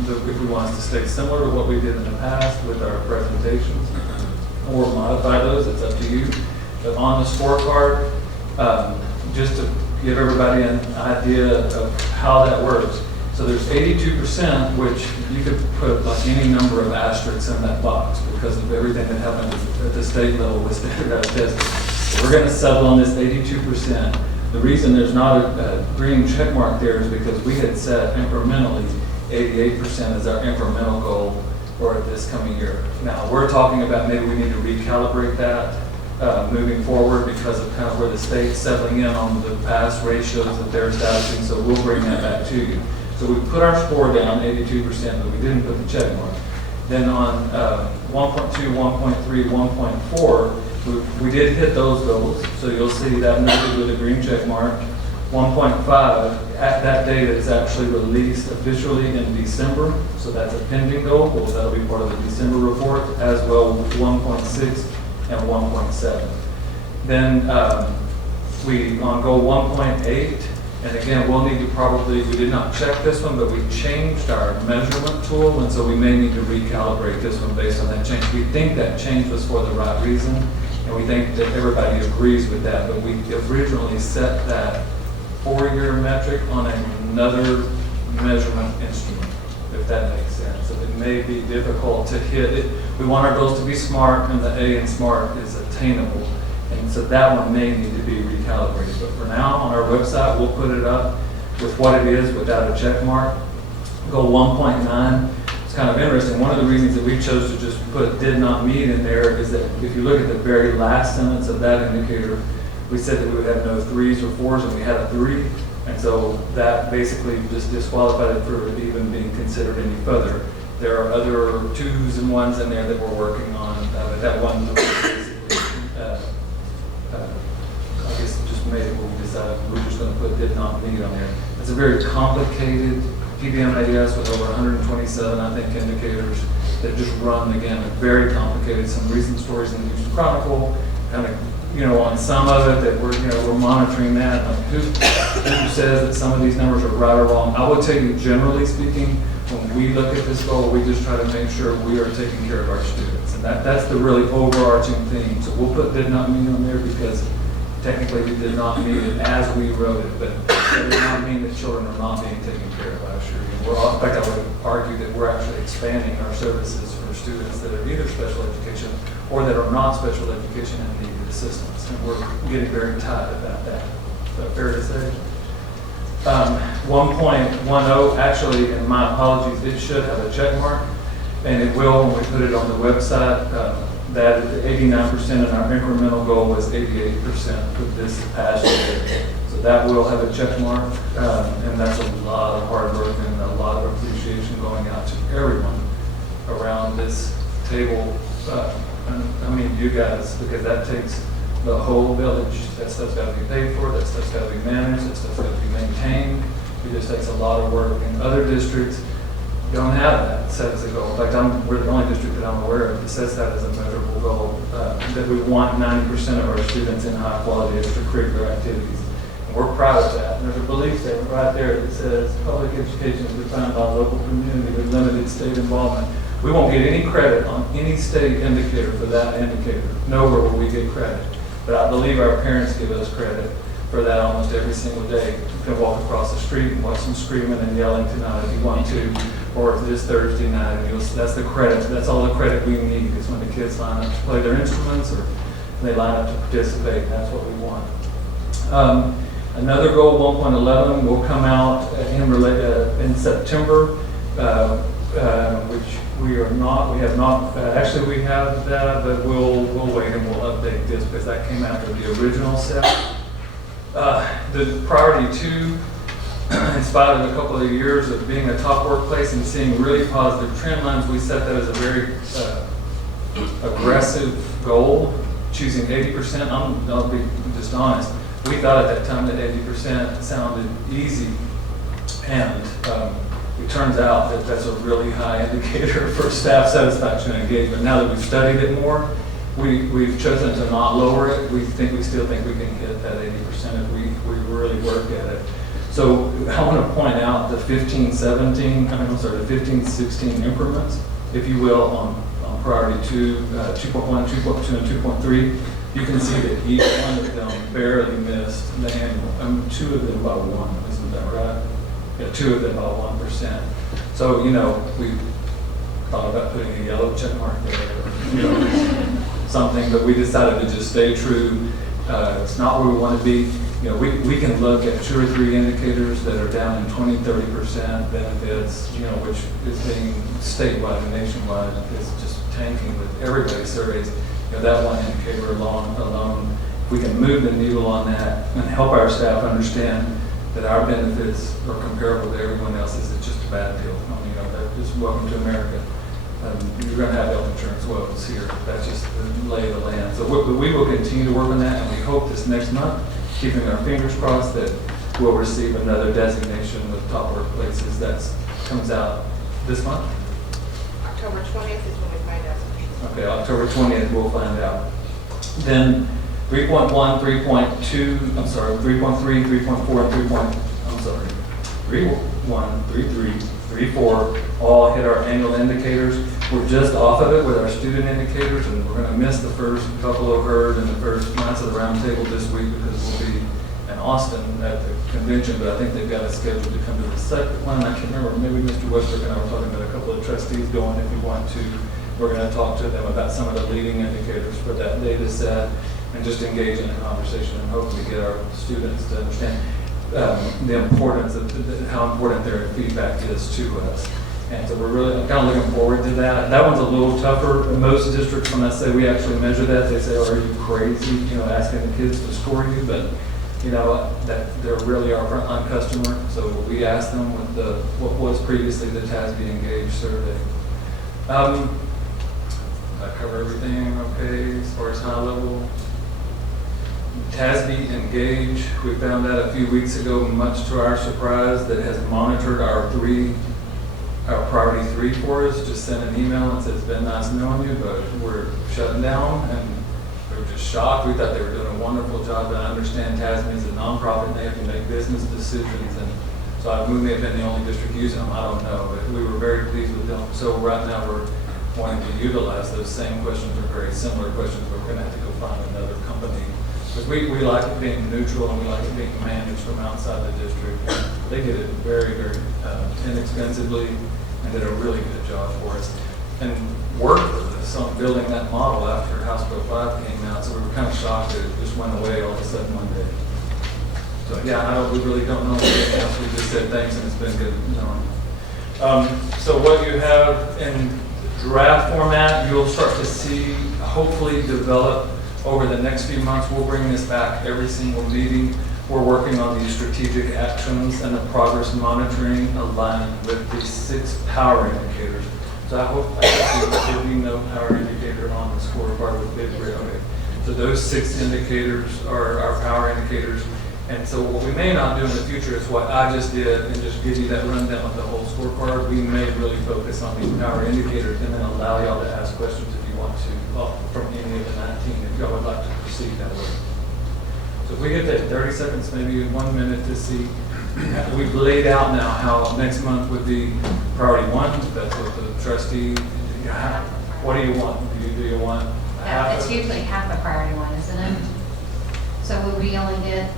if we want us to stay similar to what we did in the past with our presentations, or modify those, it's up to you. But on the scorecard, just to give everybody an idea of how that works. So there's 82%, which you could put like any number of asterisks in that box because of everything that happened at the state level with standardized testing. So we're gonna settle on this 82%. The reason there's not a green check mark there is because we had set incrementally 88% as our incremental goal for this coming year. Now, we're talking about maybe we need to recalibrate that moving forward because of kind of where the state's settling in on the past ratios that they're establishing, so we'll bring that back to you. So we put our score down 82%, but we didn't put the check mark. Then on 1.2, 1.3, 1.4, we did hit those goals, so you'll see that noted with a green check mark. 1.5, at that date, it's actually released officially in December, so that's a pending goal, well, that'll be part of the December report, as well with 1.6 and 1.7. Then on goal 1.8, and again, we'll need to probably, we did not check this one, but we changed our measurement tool, and so we may need to recalibrate this one based on that change. We think that change was for the right reason, and we think that everybody agrees with that, but we originally set that 4-year metric on another measurement instrument, if that makes sense. So it may be difficult to hit it. We want our goals to be SMART, and the A in SMART is attainable. And so that one may need to be recalibrated. But for now, on our website, we'll put it up with what it is without a check mark. Goal 1.9, it's kind of interesting. One of the reasons that we chose to just put did not meet in there is that if you look at the very last sentence of that indicator, we said that we would have no 3s or 4s, and we had a 3. And so that basically just disqualified it for even being considered any further. There are other 2s and 1s in there that we're working on, but that one basically, I guess just made it what we decided we're just going to put did not meet on there. It's a very complicated PBMAS with over 127, I think, indicators that just run the gamut. Very complicated. Some recent stories in the Houston Chronicle, kind of, on some of it that we're monitoring that. Like who says that some of these numbers are right or wrong? I would tell you, generally speaking, when we look at this goal, we just try to make sure we are taking care of our students. And that's the really overarching theme. So we'll put did not meet on there because technically we did not meet it as we wrote it, but that does not mean that children are not being taken care of, I assure you. In fact, I would argue that we're actually expanding our services for students that are either special education or that are not special education and need assistance. And we're getting very tight about that. Is that fair to say? 1.10, actually, and my apologies, it should have a check mark, and it will when we put it on the website. That 89% and our incremental goal was 88% for this past year. So that will have a check mark, and that's a lot of hard work and a lot of appreciation going out to everyone around this table. I mean, you guys, because that takes the whole village. That stuff's got to be paid for, that stuff's got to be managed, that stuff's got to be maintained. It just takes a lot of work. And other districts don't have that set as a goal. In fact, we're the only district that I'm aware of that sets that as a measurable goal, that we want 90% of our students in high quality extracurricular activities. And we're proud of that. And there's a belief statement right there that says public education is defined by local community with limited state involvement. We won't get any credit on any state indicator for that indicator. Nowhere will we get credit. But I believe our parents give us credit for that almost every single day. You can walk across the street and watch them screaming and yelling tonight if you want to, or this Thursday night, and that's the credit. That's all the credit we need is when the kids line up to play their instruments or they line up to participate, and that's what we want. Another goal, 1.11, will come out in September, which we have not, actually we have that, but we'll wait and we'll update this because that came after the original set. The priority 2, in spite of a couple of years of being a top workplace and seeing really positive trend lines, we set that as a very aggressive goal, choosing 80%. I'll be just honest. We thought at that time that 80% sounded easy, and it turns out that that's a really high indicator for staff satisfaction and engagement. Now that we've studied it more, we've chosen to not lower it. We still think we can hit that 80% if we really work at it. So I want to point out the 15-16 increments, if you will, on priority 2, 2.1, 2.2, and 2.3. You can see that each one of them barely missed the annual. 2 of them by 1, isn't that right? Yeah, 2 of them by 1%. So, you know, we thought about putting a yellow check mark there, or, you know, something, but we decided to just stay true. It's not where we want to be. You know, we can look at 2 or 3 indicators that are down in 20-30% benefits, you know, which is being statewide and nationwide. It's just tanking with everybody's surveys. You know, that one indicator alone, if we can move the needle on that and help our staff understand that our benefits are comparable to everyone else's, it's just a bad deal. I mean, you know, they're just welcome to America. You're going to have health insurance woes here. That's just the lay of the land. So we will continue to work on that, and we hope this next month, keeping our fingers crossed, that we'll receive another designation with top workplaces. That comes out this month. October 20th is when we find out. Okay, October 20th we'll find out. Then 3.1, 3.2, 3.3, 3.4, and 3.1, 3.3, 3.4 all hit our annual indicators. We're just off of it with our student indicators, and we're going to miss the first couple of herd and the first months of the roundtable this week because we'll be in Austin at the convention, but I think they've got us scheduled to come to the second one. I can't remember, maybe Mr. Westbrook and I were talking about a couple of trustees going if you want to. We're going to talk to them about some of the leading indicators for that data set and just engage in a conversation and hopefully get our students to understand the importance of how important their feedback is to us. And so we're really kind of looking forward to that. That one's a little tougher. Most districts, when I say we actually measure that, they say, "Oh, are you crazy? You know, asking the kids to score you?" But you know that they're really our frontline customer. So we asked them with what was previously the TASB Engage survey. I cover everything okay as far as high level. TASB Engage, we found out a few weeks ago, much to our surprise, that has monitored our priority 3 for us. Just sent an email and said, "It's been nice knowing you, but we're shutting down." And we were just shocked. We thought they were doing a wonderful job. But I understand TASB is a nonprofit and they have to make business decisions. And so we may have been the only district using them. I don't know, but we were very pleased with them. So right now we're wanting to utilize those same questions or very similar questions, but we're going to have to go find another company. Because we like it being neutral and we like it being managed from outside the district. They did it very, very inexpensively and did a really good job for us. And worked with us on building that model after House Bill 5 came out, so we were kind of shocked that it just went away all of a sudden one day. So yeah, we really don't know anything else. We just said thanks and it's been good knowing. So what you have in draft format, you'll start to see hopefully develop over the next few months. We'll bring this back every single meeting. We're working on these strategic actions and the progress monitoring aligned with the 6 power indicators. So I hope there will be no power indicator on the scorecard with big red. Okay. So those 6 indicators are our power indicators. And so what we may not do in the future is what I just did and just give you that rundown of the whole scorecard. We may really focus on these power indicators and then allow y'all to ask questions if you want to from any of the 19 if y'all would like to proceed that way. So if we get that 30 seconds, maybe 1 minute to see, we've laid out now how next month would be priority 1. That's what the trustee, what do you want? Do you want half? It's usually half the priority 1, isn't it? So would we only get,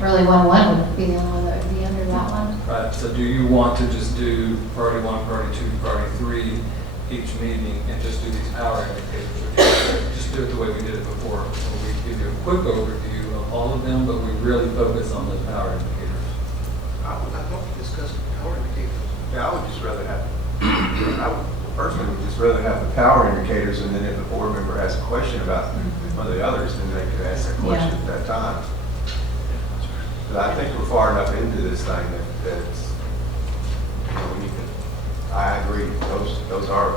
really 1.1 would be the only one that would be under that one? Right, so do you want to just do priority 1, priority 2, priority 3 each meeting and just do these power indicators? Or just do it the way we did it before? So we give you a quick overview of all of them, but we really focus on those power indicators. I would like to discuss power indicators. Yeah, I would just rather have, I would personally would just rather have the power indicators, and then if the board member has a question about one of the others, then they could ask that question at that time. But I think we're far enough into this thing that it's, you know, we need to, I agree, those are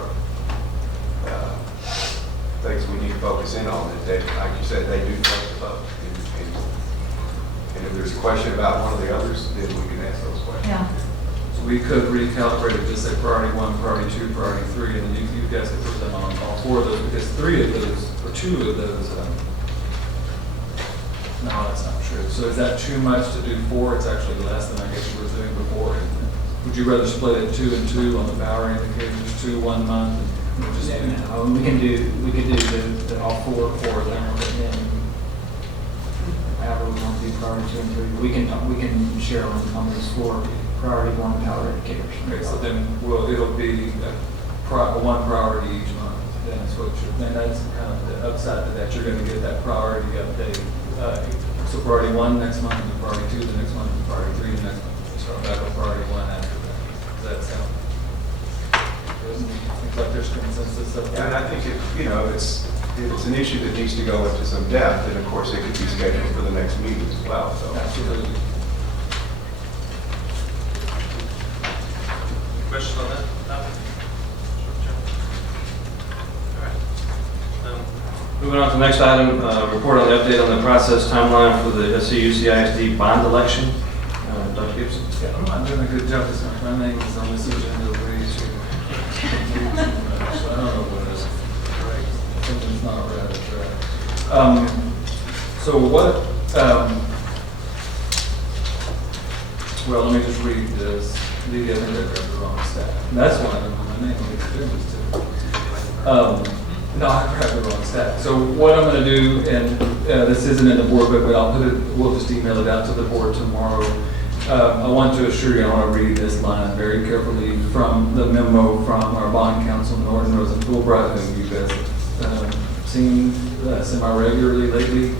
things we need to focus in on, that they, like you said, they do touch the vote. And if there's a question about one of the others, then we can ask those questions. Yeah. So we could recalibrate it, just say priority 1, priority 2, priority 3, and then you guys could put them on all 4 of those, because 3 of those, or 2 of those No, that's not true. So is that too much to do 4? It's actually less than I guess you were doing before. Would you rather split it 2 and 2 on the power indicators, 2 1 month? And just We can do the all four of them, and then however we want to do priority 2 and 3. We can share on those 4 priority 1 power indicators. Okay, so then, well, it'll be one priority each month. That's what then that's kind of the upside to that. You're going to get that priority update. So priority 1 next month, and priority 2 the next month, and priority 3 the next month. Start back with priority 1 after that. Does that sound? Seems like there's consensus of And I think it's an issue that needs to go into some depth, and of course, it could be scheduled for the next meeting as well, so. Absolutely. Questions on that topic? All right. Moving on to the next item, report on the update on the process timeline for the SCUCISD bond election. Dr. Gibson? Yeah, I'm not doing a good job this time. My name is on this agenda way too. I don't know what it is. Right. Something's not right. That's right. So what, well, let me just read this. Maybe I think I grabbed the wrong staff. That's one of them. My name on the agenda too. No, I grabbed the wrong staff. So what I'm going to do, and this isn't in the board book, but we'll just email it out to the board tomorrow. I want to assure you, I want to read this line very carefully from the memo from our bond counsel, Norton Rosen-Fulbright, whom you guys have seen semi-regularly lately.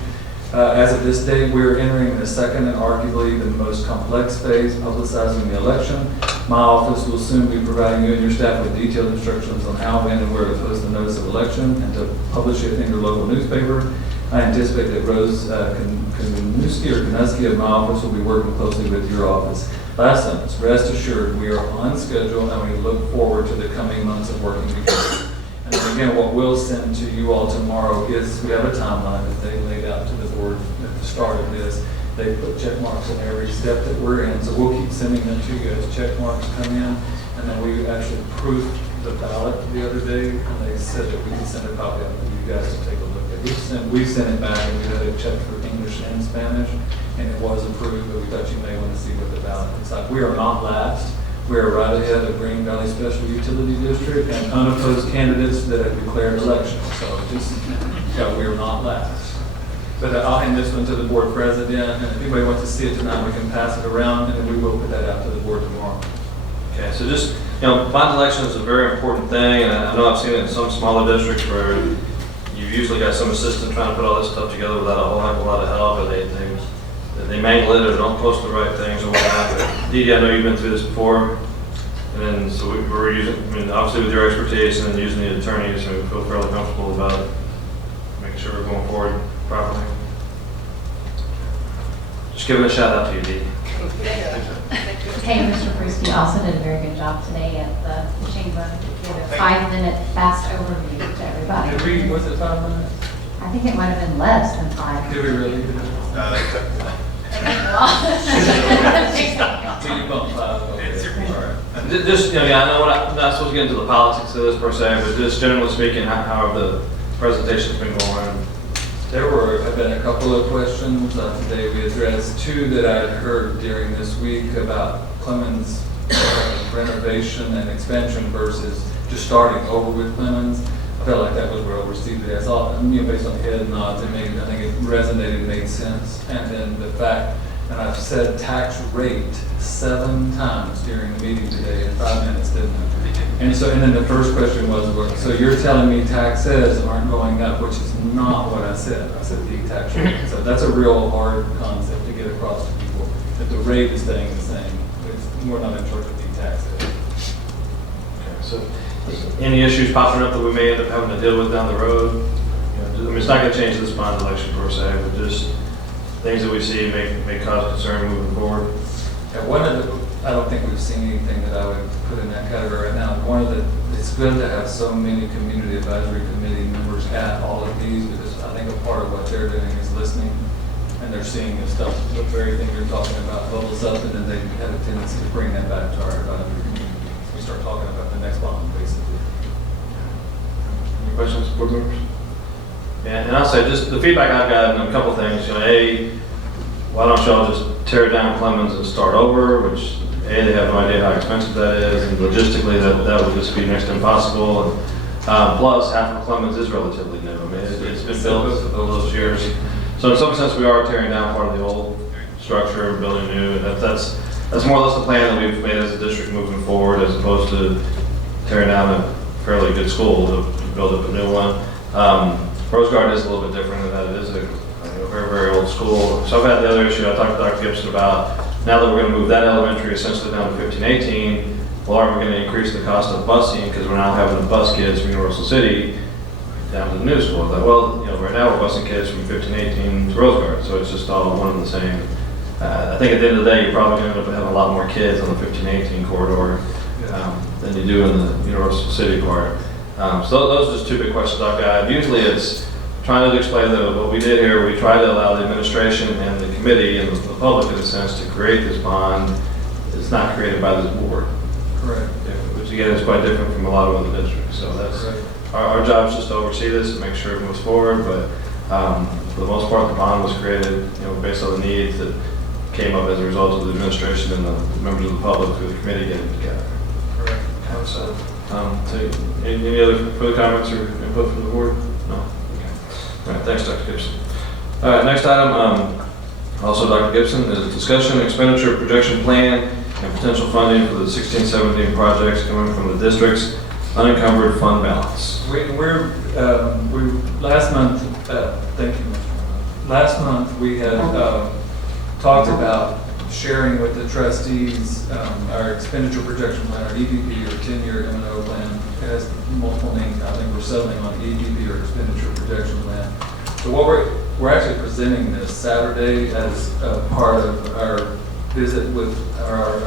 As of this date, we are entering the second and arguably the most complex phase, publicizing the election. My office will soon be providing you and your staff with detailed instructions on how, when, and where to post the notice of election and to publish it in your local newspaper. I anticipate that Rose Kanuski of my office will be working closely with your office. Last sentence, rest assured, we are on schedule and we look forward to the coming months of working together. And then again, what we'll send to you all tomorrow is, we have a timeline that they laid out to the board at the start of this. They put check marks in every step that we're in, so we'll keep sending them to you as check marks come in. And then we actually proofed the ballot the other day, and they said that we can send a copy of it for you guys to take a look at. We sent it back, and we had it checked for English and Spanish, and it was approved, but we thought you may want to see what the ballot looks like. We are not last. We are right ahead of Green Valley Special Utility District and unopposed candidates that have declared elections. So just, we are not last. But I'll hand this one to the board president, and if anybody wants to see it tonight, we can pass it around, and then we will put that out to the board tomorrow. Okay, so just, bond election is a very important thing, and I know I've seen it in some smaller districts where you've usually got some assistant trying to put all this stuff together without a whole heck of a lot of help, or they mangle it or don't post the right things or whatnot. But Dee, I know you've been through this before, and then so we're using, obviously with your expertise and then using the attorneys, so we feel fairly comfortable about making sure we're going forward properly. Just giving a shout out to you, Dee. Hey, Mr. Bruce, you also did a very good job today at the chamber. You did a 5-minute fast overview to everybody. Did we, was it 5 minutes? I think it might have been less than 5. Did we really? So you bumped 5. Okay. All right. Just, I know I'm not supposed to get into the politics of this per se, but just generally speaking, how have the presentations been going? There have been a couple of questions. Today we addressed 2 that I had heard during this week about Clemens renovation and expansion versus just starting over with Clemens. I felt like that was well received. Based on head nods, I think it resonated, made sense. And then the fact, and I've said tax rate 7 times during the meeting today in 5 minutes, didn't I? And then the first question was, so you're telling me taxes aren't going up, which is not what I said. I said the tax rate. So that's a real hard concept to get across to people, that the rate is staying the same. We're not in charge of the taxes. Okay, so any issues popping up that we may end up having to deal with down the road? It's not going to change this bond election per se, but just things that we see may cause concern moving forward. Yeah, I don't think we've seen anything that I would put in that category right now. It's good to have so many community advisory committee members at all of these, because I think a part of what they're doing is listening, and they're seeing the stuff, the very thing you're talking about bubbles up, and then they have a tendency to bring that back to our advisory community. We start talking about the next bond, basically. Any questions, board members? And I'll say, just the feedback I've gotten, a couple things, A, why don't y'all just tear down Clemens and start over, which, A, they have no idea how expensive that is, and logistically, that would just be next to impossible. And plus, half of Clemens is relatively new. I mean, it's been built over those years. So in some sense, we are tearing down part of the old structure and building new, and that's more or less the plan that we've made as a district moving forward, as opposed to tearing down a fairly good school to build up a new one. Rose Garden is a little bit different in that it is a very, very old school. So I've had the other issue I talked to Dr. Gibson about. Now that we're going to move that elementary essentially down to 1518, well, are we going to increase the cost of busing because we're now having to bus kids from Universal City down to the new school? Like, well, right now we're busing kids from 1518 to Rose Garden, so it's just all one and the same. I think at the end of the day, you're probably going to end up having a lot more kids on the 1518 corridor than you do in the Universal City part. So those are just two big questions I've got. Usually it's trying to explain that what we did here, we tried to allow the administration and the committee and the public, in a sense, to create this bond. It's not created by this board. Correct. Which again is quite different from a lot of other districts. So that's our job is just to oversee this and make sure it moves forward. But for the most part, the bond was created, based on the needs that came up as a result of the administration and the members of the public through the committee getting together. Correct. So, any other further comments or input from the board? No? Okay. All right, thanks, Dr. Gibson. All right, next item, also Dr. Gibson, is discussion, expenditure, projection plan, and potential funding for the 16-17 projects coming from the district's unencumbered fund balance. Last month, thank you, Mr. Last month, we had talked about sharing with the trustees our expenditure projection plan, our EPP or 10-year M&O plan. It has multiple names. I think we're settling on EPP or expenditure projection plan. So what we're actually presenting this Saturday as part of our visit with our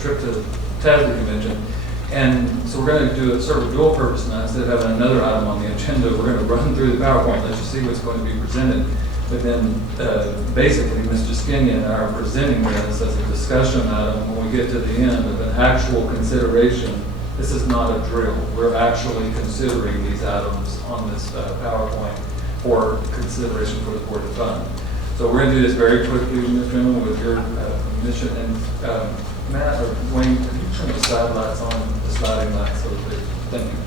trip to the TASB convention. And so we're going to do a sort of dual purpose now. Instead of having another item on the agenda, we're going to run through the PowerPoint, let you see what's going to be presented. But then basically, Mr. Skinny and I are presenting this as a discussion item when we get to the end of an actual consideration. This is not a drill. We're actually considering these items on this PowerPoint for consideration for the board to fund. So we're going to do this very quickly, Mr. Chairman, with your permission. And Matt or Wayne, could you turn the slide lights on, the sliding lights so that thank you.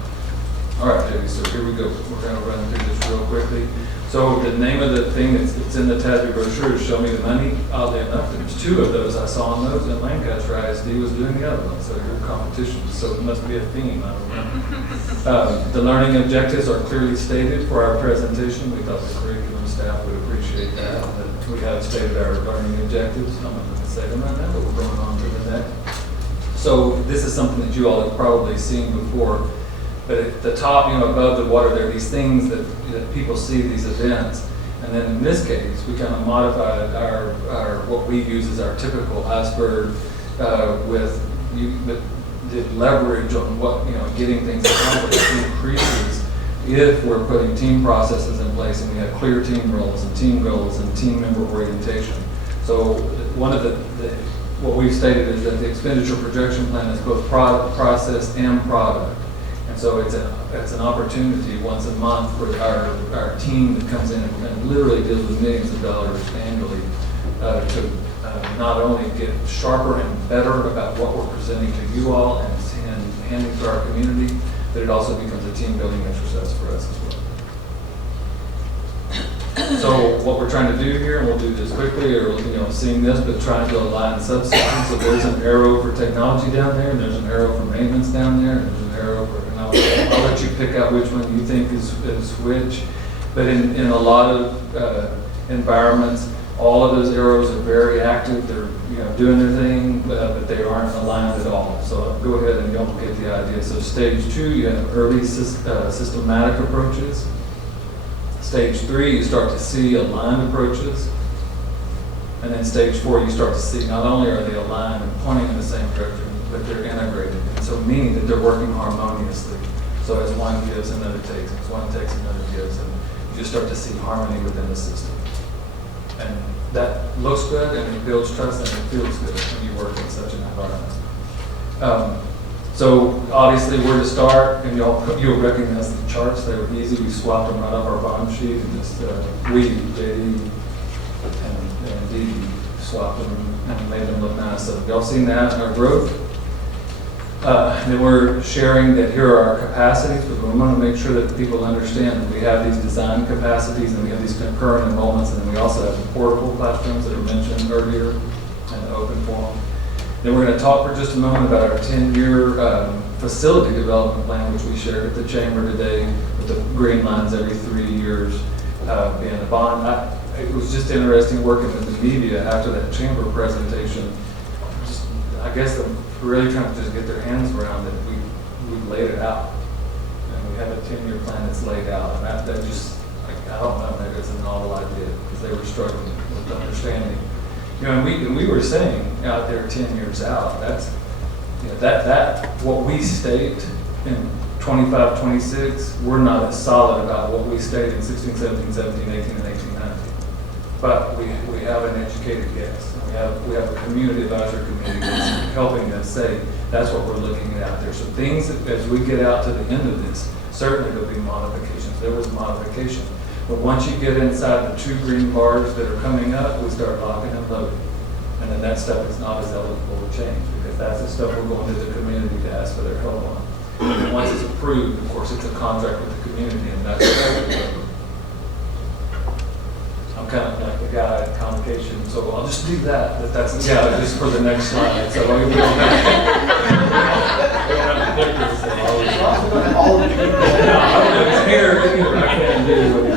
All right, Debbie, so here we go. We're going to run through this real quickly. So the name of the thing it's in the TASB brochure is Show Me the Money. Oddly enough, there's two of those I saw on those, and Lancaster ISD was doing the other one. So you're competition. So it must be a theme. I don't know. The learning objectives are clearly stated for our presentation. We thought the curriculum staff would appreciate that we have stated our learning objectives. I'm not going to say them right now, but we're going on to the next. So this is something that you all have probably seen before. But at the top, above the water, there are these things that people see, these events. And then in this case, we kind of modified our what we use as our typical iceberg with the leverage on what, getting things accomplished increases if we're putting team processes in place and we have clear team roles and team goals and team member orientation. So one of what we've stated is that the expenditure projection plan is both process and product. So it's an opportunity once a month for our team that comes in and literally deals with millions of dollars annually to not only get sharper and better about what we're presenting to you all and handing to our community, but it also becomes a team building exercise for us as well. So what we're trying to do here, and we'll do this quickly, or seeing this, but trying to align subsystems. So there's an arrow for technology down there, and there's an arrow for maintenance down there, and there's an arrow for I'll let you pick out which one you think is which. But in a lot of environments, all of those arrows are very active. They're doing their thing, but they aren't aligned at all. So go ahead and you'll get the idea. So stage 2, you have early systematic approaches. Stage 3, you start to see aligned approaches. And then stage 4, you start to see not only are they aligned and pointing in the same direction, but they're integrated. And so meaning that they're working harmoniously. So as one gives, another takes. As one takes, another gives. And you just start to see harmony within the system. And that looks good, and it builds trust, and it feels good when you work in such an environment. So obviously where to start, and you'll recognize the charts. They were easy. We swapped them right off our bottom sheet and just, JD and Dee swapped them and made them look nice. So y'all seen that in our growth? Then we're sharing that here are our capacities, but we want to make sure that people understand that we have these design capacities and we have these concurrent enrollments, and then we also have the portable classrooms that are mentioned earlier and the open forum. Then we're going to talk for just a moment about our 10-year facility development plan, which we shared at the chamber today, with the green lines every 3 years being a bond. It was just interesting working with the media after that chamber presentation. I guess they're really trying to just get their hands around it. We've laid it out, and we have a 10-year plan that's laid out, and that just, I don't know, maybe it's a novel idea because they were struggling with understanding. You know, and we were saying out there 10 years out, that's, you know, that what we state in 25, 26, we're not as solid about what we state in 16, 17, 17, 18, and 18, 19. But we have an educated guess. We have a community advisory committee that's helping us say that's what we're looking at out there. So things that, as we get out to the end of this, certainly there'll be modifications. There was modification. But once you get inside the 2 green bars that are coming up, we start locking and loading. And then that stuff is not as eligible to change because that's the stuff we're going to the community to ask for their help on. And once it's approved, of course, it's a contract with the community, and that's what I'm kind of like the guy at convocation, so I'll just do that. But that's just for the next slide. So we don't have to pick this. I can't do it.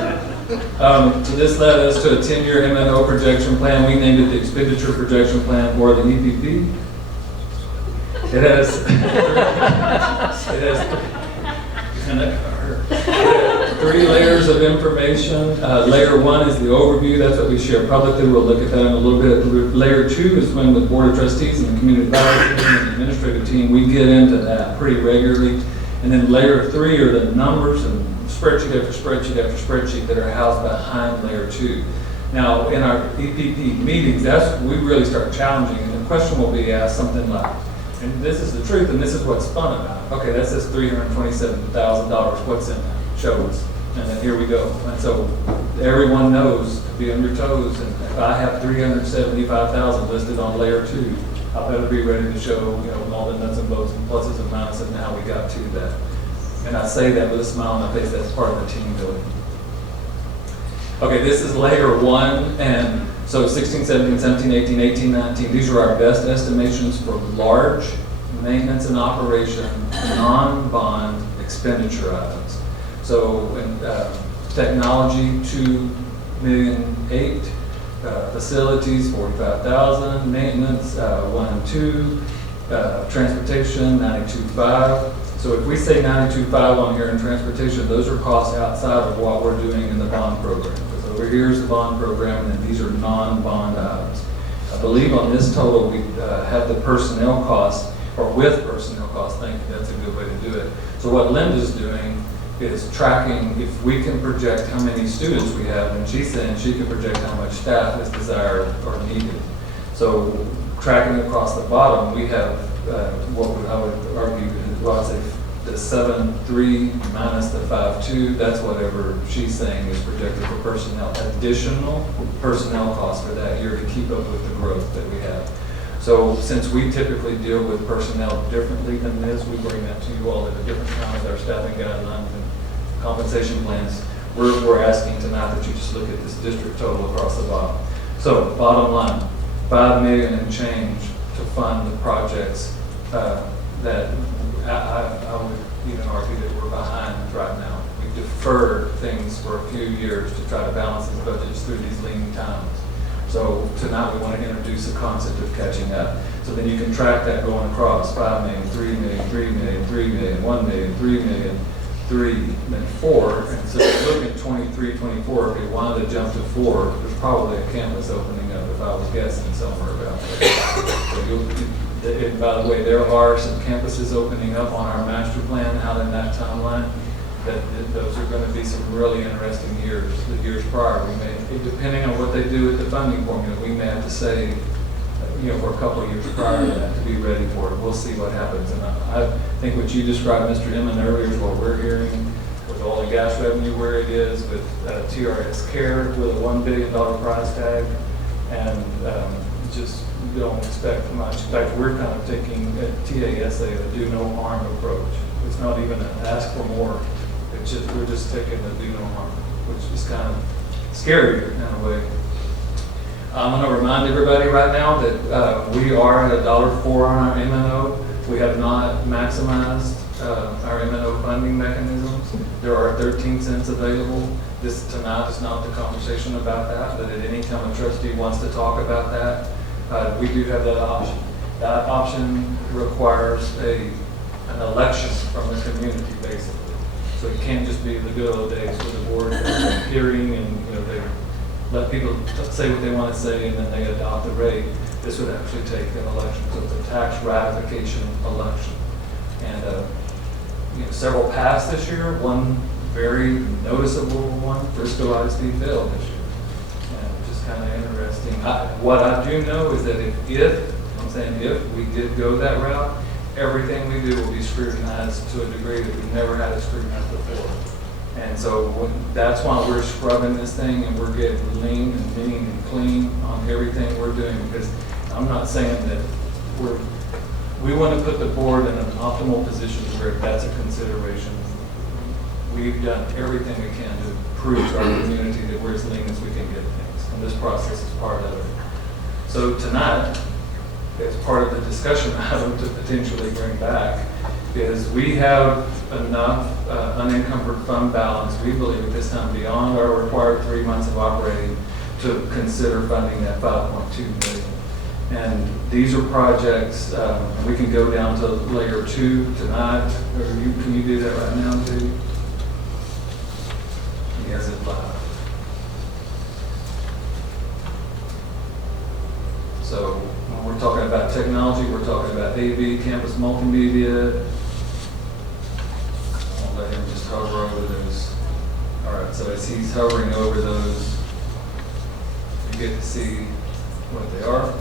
So this led us to a 10-year M&O projection plan. We named it the expenditure projection plan, or the EPP. It has 3 layers of information. Layer 1 is the overview. That's what we share publicly. We'll look at that in a little bit. Layer 2 is when the Board of Trustees and the Community Advisory Team and the Administrative Team, we get into that pretty regularly. And then layer 3 are the numbers and spreadsheet after spreadsheet after spreadsheet that are housed behind layer 2. Now, in our EPP meetings, we really start challenging, and the question will be asked something like, and this is the truth, and this is what's fun about it. Okay, that says $327,000. What's in that? Show us. And then here we go. And so everyone knows to be on your toes. And if I have $375,000 listed on layer 2, I better be ready to show, you know, all the nuts and bolts and pluses and minuses and how we got to that. And I say that with a smile on my face. That's part of the team building. Okay, this is layer 1, and so 16, 17, 17, 18, 18, 19. These are our best estimations for large maintenance and operation, non-bond expenditure items. So in technology, $2,000,008, facilities, $45,000, maintenance, 1 and 2, transportation, $92,500. So if we say $92,500 on here in transportation, those are costs outside of what we're doing in the bond program. Because over here is the bond program, and then these are non-bond items. I believe on this total, we have the personnel costs, or with personnel costs. Thank you, that's a good way to do it. So what Linda's doing is tracking if we can project how many students we have, and she's saying she can project how much staff is desired or needed. So tracking across the bottom, we have what I would argue, well, I'd say the 7.3 minus the 5.2, that's whatever she's saying is projected for personnel, additional personnel costs for that year to keep up with the growth that we have. So since we typically deal with personnel differently than this, we bring that to you all at a different time with our staffing guidelines and compensation plans. We're asking tonight that you just look at this district total across the bottom. So bottom line, $5 million and change to fund the projects that I would even argue that we're behind right now. We've deferred things for a few years to try to balance these budgets through these lean times. So tonight we want to introduce the concept of catching up. So then you can track that going across 5 million, 3 million, 3 million, 3 million, 1 million, 3 million, 3, then 4. And so if you look at 23, 24, if you wanted to jump to 4, there's probably a campus opening up if I was guessing somewhere about there. So and by the way, there are some campuses opening up on our master plan out in that timeline. That those are going to be some really interesting years. The years prior, we may, depending on what they do with the funding formula, we may have to say, for a couple of years prior to that to be ready for it. We'll see what happens. And I think what you described, Mr. Emmon, earlier is what we're hearing with oil and gas revenue where it is, with TRS Care with a $1 billion price tag, and just don't expect much. In fact, we're kind of taking at TASA a do no harm approach. It's not even an ask for more. It's just, we're just taking the do no harm, which is kind of scary in a way. I'm going to remind everybody right now that we are at $1.04 on our MNO. We have not maximized our MNO funding mechanisms. There are 13 cents available. This tonight is not the conversation about that, but at any time a trustee wants to talk about that, we do have that option. That option requires an election from the community, basically. So it can't just be the good old days where the board is hearing and they let people say what they want to say and then they adopt the rate. This would actually take an election. So it's a tax ratification election. And several passed this year. One very noticeable one, SCUCISD failed this year. And which is kind of interesting. What I do know is that if we did go that route, everything we do will be scrutinized to a degree that we've never had it scrutinized before. And so that's why we're scrubbing this thing and we're getting lean and mean and clean on everything we're doing, because I'm not saying that we want to put the board in an optimal position where that's a consideration. We've done everything we can to prove to our community that we're as lean as we can get things. And this process is part of it. So tonight, as part of the discussion item to potentially bring back, is we have enough unencumbered fund balance, we believe at this time, beyond our required 3 months of operating to consider funding that $5.2 million. And these are projects, and we can go down to layer 2 tonight. Can you do that right now, too? Yes, it's live. So when we're talking about technology, we're talking about AV, campus multimedia. I'll let him just hover over those. All right, so as he's hovering over those, you get to see what they are.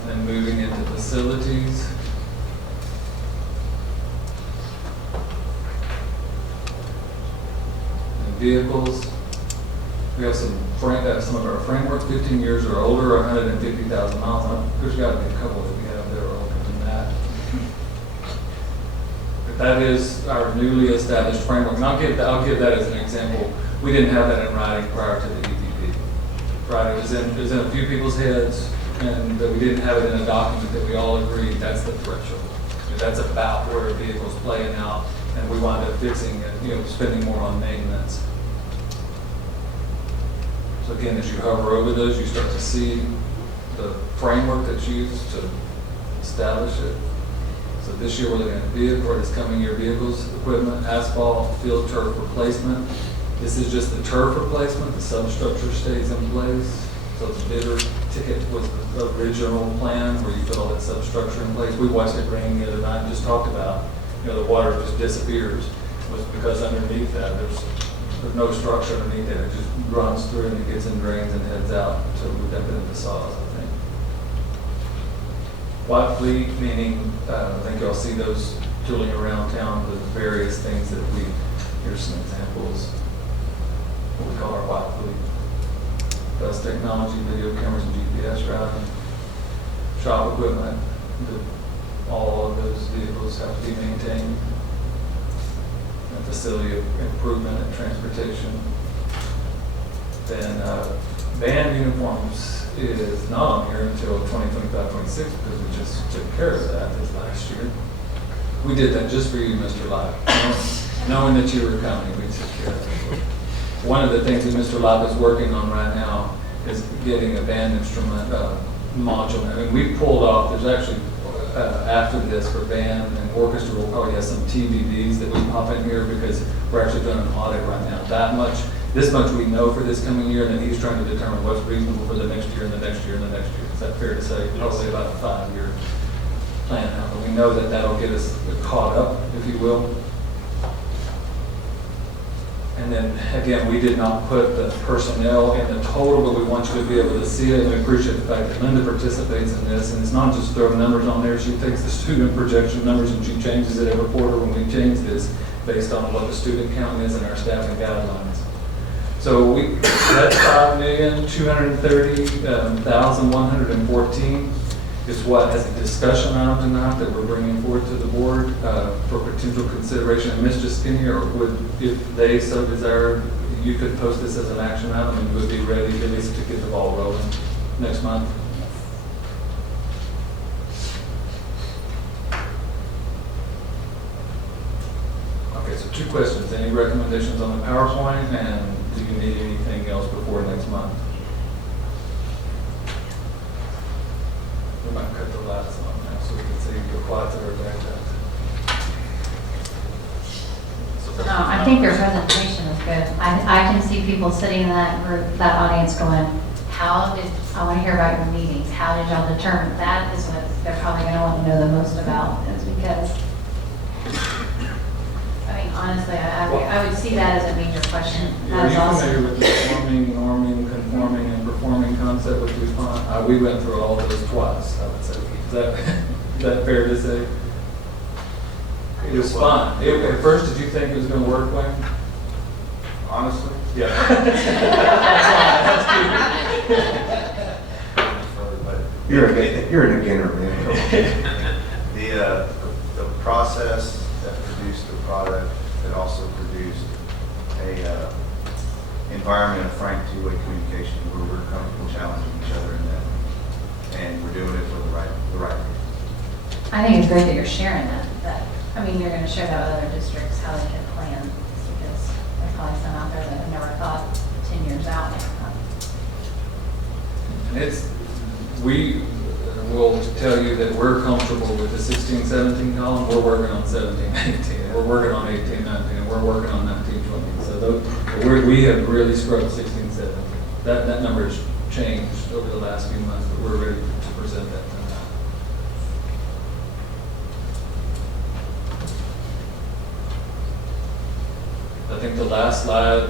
And then moving into facilities. Vehicles. We have some of our framework 15 years or older, 150,000 miles. There's got to be a couple that we have that are older than that. But that is our newly established framework. And I'll give that as an example. We didn't have that in writing prior to the EPP. Right? It was in a few people's heads, and that we didn't have it in a document that we all agreed that's the threshold. That's about where vehicles playing out, and we wound up fixing it, spending more on maintenance. So again, as you hover over those, you start to see the framework that's used to establish it. So this year we're looking at vehicle, or this coming year, vehicles, equipment, asphalt, field turf replacement. This is just the turf replacement. The substructure stays in place. So the bidder ticket was the original plan where you put all that substructure in place. We watched it rain the other night and just talked about, the water just disappears. It was because underneath that there's no structure underneath it. It just runs through and it gets in drains and heads out until we dump it in the soils, I think. White fleet, meaning, I think y'all see those tooling around town, the various things that here's some examples, what we call our white fleet. Bus technology, video cameras and GPS routing, shop equipment, all of those vehicles have to be maintained. A facility of improvement and transportation. Then band uniforms is not on here until 2025-26 because we just took care of that this last year. We did that just for you, Mr. Live. Knowing that you were coming, we took care of it. One of the things that Mr. Live is working on right now is getting a band instrument module. I mean, we pulled off, there's actually after this for band and orchestra, we'll probably have some TBDs that we pop in here because we're actually doing an audit right now. This much we know for this coming year, and then he's trying to determine what's reasonable for the next year and the next year and the next year. Is that fair to say? Probably about a 5-year plan now, but we know that that'll get us caught up, if you will. And then, again, we did not put the personnel in the total, but we want you to be able to see it. And we appreciate the fact that Linda participates in this. And it's not just throwing numbers on there. She takes the student projection numbers and she changes it every quarter when we change this based on what the student count is and our staffing guidelines. So that's $5,230,114 is what has a discussion item tonight that we're bringing forward to the board for potential consideration. And Ms. Skinny, or would, if they so desire, you could post this as an action item and you would be ready at least to get the ball rolling next month? Okay, so 2 questions. Any recommendations on the PowerPoint, and do you need anything else before next month? We might cut the lights on now so we can see the quiet that are back there. No, I think your presentation is good. I can see people sitting in that group, that audience going, I want to hear about your meetings. How did y'all determine? That is what they're probably going to want to know the most about, is because, I mean, honestly, I would see that as a major question. Are you familiar with the forming, norming, conforming, and performing concept with DuPont? We went through all of those twice, I would say. Is that fair to say? It was fun. At first, did you think it was going to work, Wayne? Honestly? Yeah. You're a beginner, man. The process that produced the product that also produced a environment of frank two-way communication where we're comfortable challenging each other in that, and we're doing it for the right reason. I think it's great that you're sharing that. I mean, you're going to share that with other districts, how they can plan, because there's probably some out there that have never thought 10 years out. And we will tell you that we're comfortable with the 16, 17 column. We're working on 17, 18. We're working on 18, 19. And we're working on 19, 20. So we have really scrubbed 16, 17. That number has changed over the last few months, but we're ready to present that tonight. I think the last slide,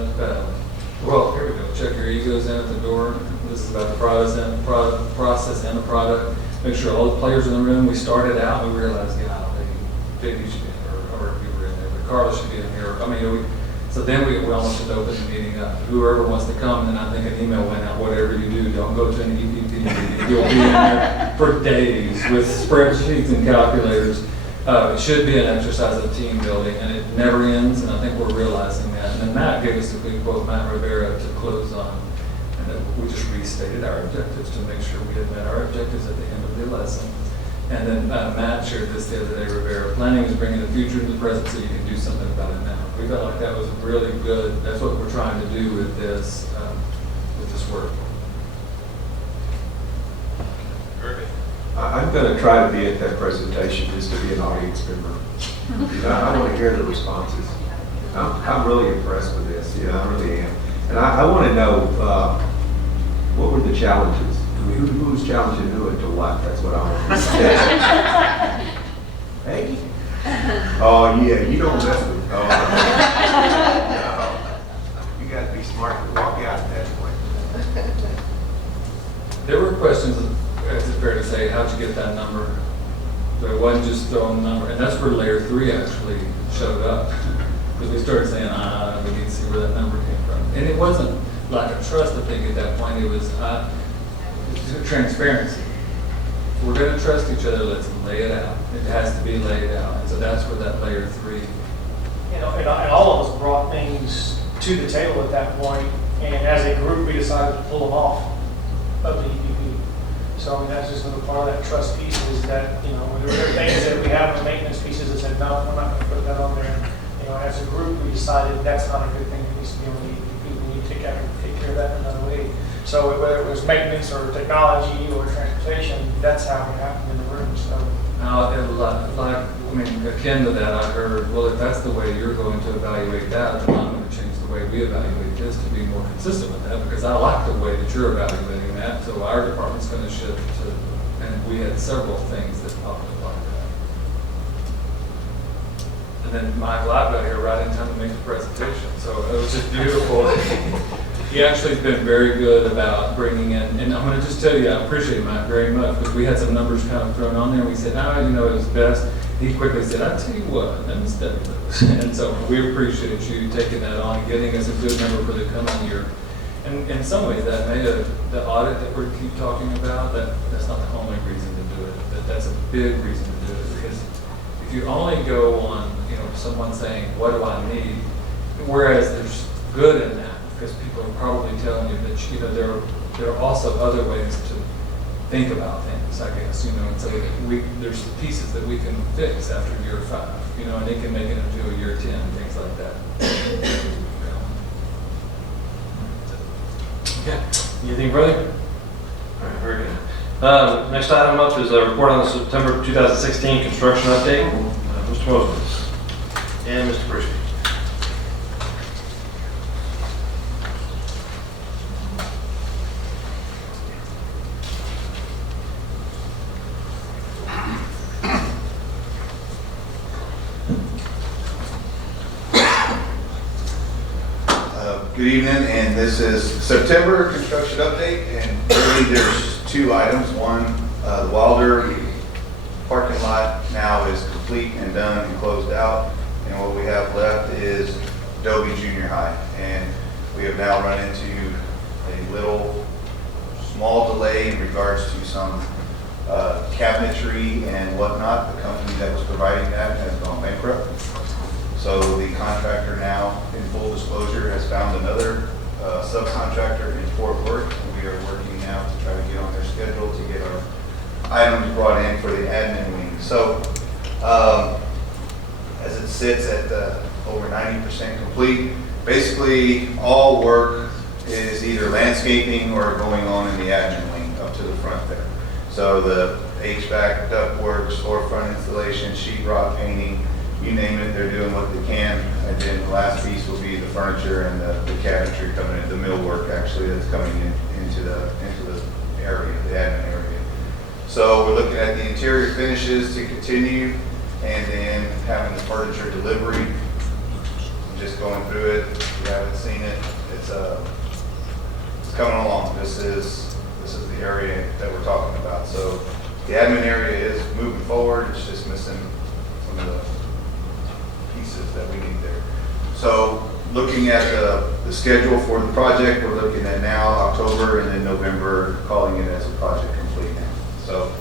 well, here we go. Check your egos in at the door. This is about the process and the product. Make sure all the players in the room. We started out, we realized, JD should be in there, or we were in there, but Carla should be in here. I mean, so then we almost should open the meeting up. Whoever wants to come, and I think an email went out, whatever you do, don't go to an EPP meeting. You'll be in there for days with spreadsheets and calculators. It should be an exercise of team building, and it never ends, and I think we're realizing that. And then Matt gave us a quick quote, Matt Rivera, to close on, and then we just restated our objectives to make sure we had met our objectives at the end of the lesson. And then Matt shared this the other day, Rivera, planning is bringing the future to the present so you can do something about it now. We felt like that was really good. That's what we're trying to do with this work. I'm going to try to be at that presentation just to be an audience member. I want to hear the responses. I'm really impressed with this. I really am. And I want to know what were the challenges? Who's challenging who and to what? That's what I want to know. Hey? Oh, yeah, you don't mess with no. You got to be smart to walk out at that point. There were questions, is it fair to say, how'd you get that number? So it wasn't just throwing the number, and that's where layer 3 actually showed up. Because we started saying, we need to see where that number came from. And it wasn't like a trust thing at that point, it was transparency. If we're going to trust each other, let's lay it out. It has to be laid out. And so that's where that layer 3. And all of us brought things to the table at that point, and as a group, we decided to pull them off of the EPP. So I mean, that's just another part of that trust piece is that, there were things that we have in the maintenance pieces that said, no, we're not going to put that on there. And, as a group, we decided that's not a good thing that needs to be on the EPP. We need to take care of that in another way. So whether it was maintenance or technology or transportation, that's how it happened in the room. So Now, akin to that, I heard, well, if that's the way you're going to evaluate that, then I'm going to change the way we evaluate this to be more consistent with that, because I like the way that you're evaluating that, so our department's going to shift to, and we had several things that popped up like that. then Mike Live got here right in time to make the presentation. So it was just beautiful. He actually has been very good about bringing in, and I'm going to just tell you, I appreciate Mike very much, because we had some numbers kind of thrown on there, and we said, it was best. He quickly said, I tell you what, let me study those. And so we appreciate you taking that on and getting us a good number for the coming year. And in some ways, that made the audit that we keep talking about, that's not the only reason to do it, but that's a big reason to do it, because if you only go on, someone saying, what do I need, whereas there's good in that, because people are probably telling you that, there are also other ways to think about things, I guess, and so there's pieces that we can fix after year 5, and it can make it into a year 10, things like that. Okay, anything further? All right, very good. Next item up is a report on the September 2016 construction update. Mr. Moses and Mr. Brisky. Good evening, and this is September construction update, and really there's 2 items. One, the Wilder parking lot now is complete and done and closed out, and what we have left is Adobe Junior High, and we have now run into a little small delay in regards to some cabinetry and whatnot. The company that was providing that has gone bankrupt. So the contractor now, in full disclosure, has found another subcontractor in Fort Worth. We are working now to try to get on their schedule to get our items brought in for the admin wing. So as it sits at over 90% complete, basically all work is either landscaping or going on in the admin wing up to the front there. So the HVAC, ductwork, storefront installation, sheetrock painting, you name it, they're doing what they can. And then the last piece will be the furniture and the cabinetry coming in, the millwork actually that's coming into the area, the admin area. So we're looking at the interior finishes to continue, and then having the furniture delivery. Just going through it. If you haven't seen it, it's coming along. This is the area that we're talking about. So the admin area is moving forward. It's just missing some of the pieces that we need there. So looking at the schedule for the project, we're looking at now October and then November, calling it as a project complete now. So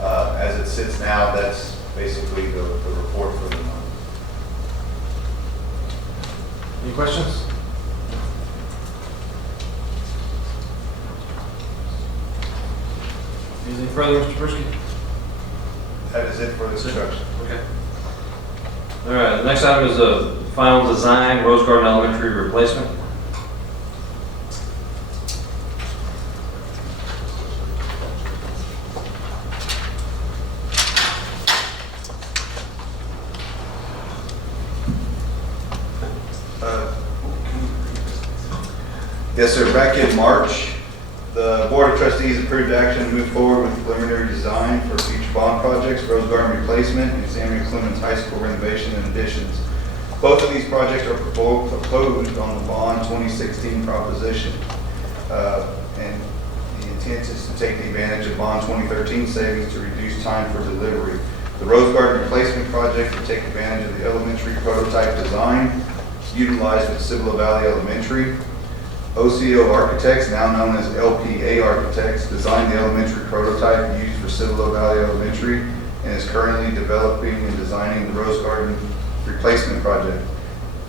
as it sits now, that's basically the report for the month. Any questions? Anything further, Mr. Brisky? That is it for the construction. Okay. All right, the next item is the final design, Rose Garden Elementary replacement. Yes, sir. Back in March, the Board of Trustees approved action to move forward with preliminary design for future bond projects, Rose Garden replacement, and Samuel Clemens High School renovation and additions. Both of these projects are proposed on the bond 2016 proposition. And the intent is to take advantage of bond 2013 savings to reduce time for delivery. The Rose Garden replacement project will take advantage of the elementary prototype design utilized with Cibolo Valley Elementary. OCO Architects, now known as LPA Architects, designed the elementary prototype used for Cibolo Valley Elementary and is currently developing and designing the Rose Garden replacement project.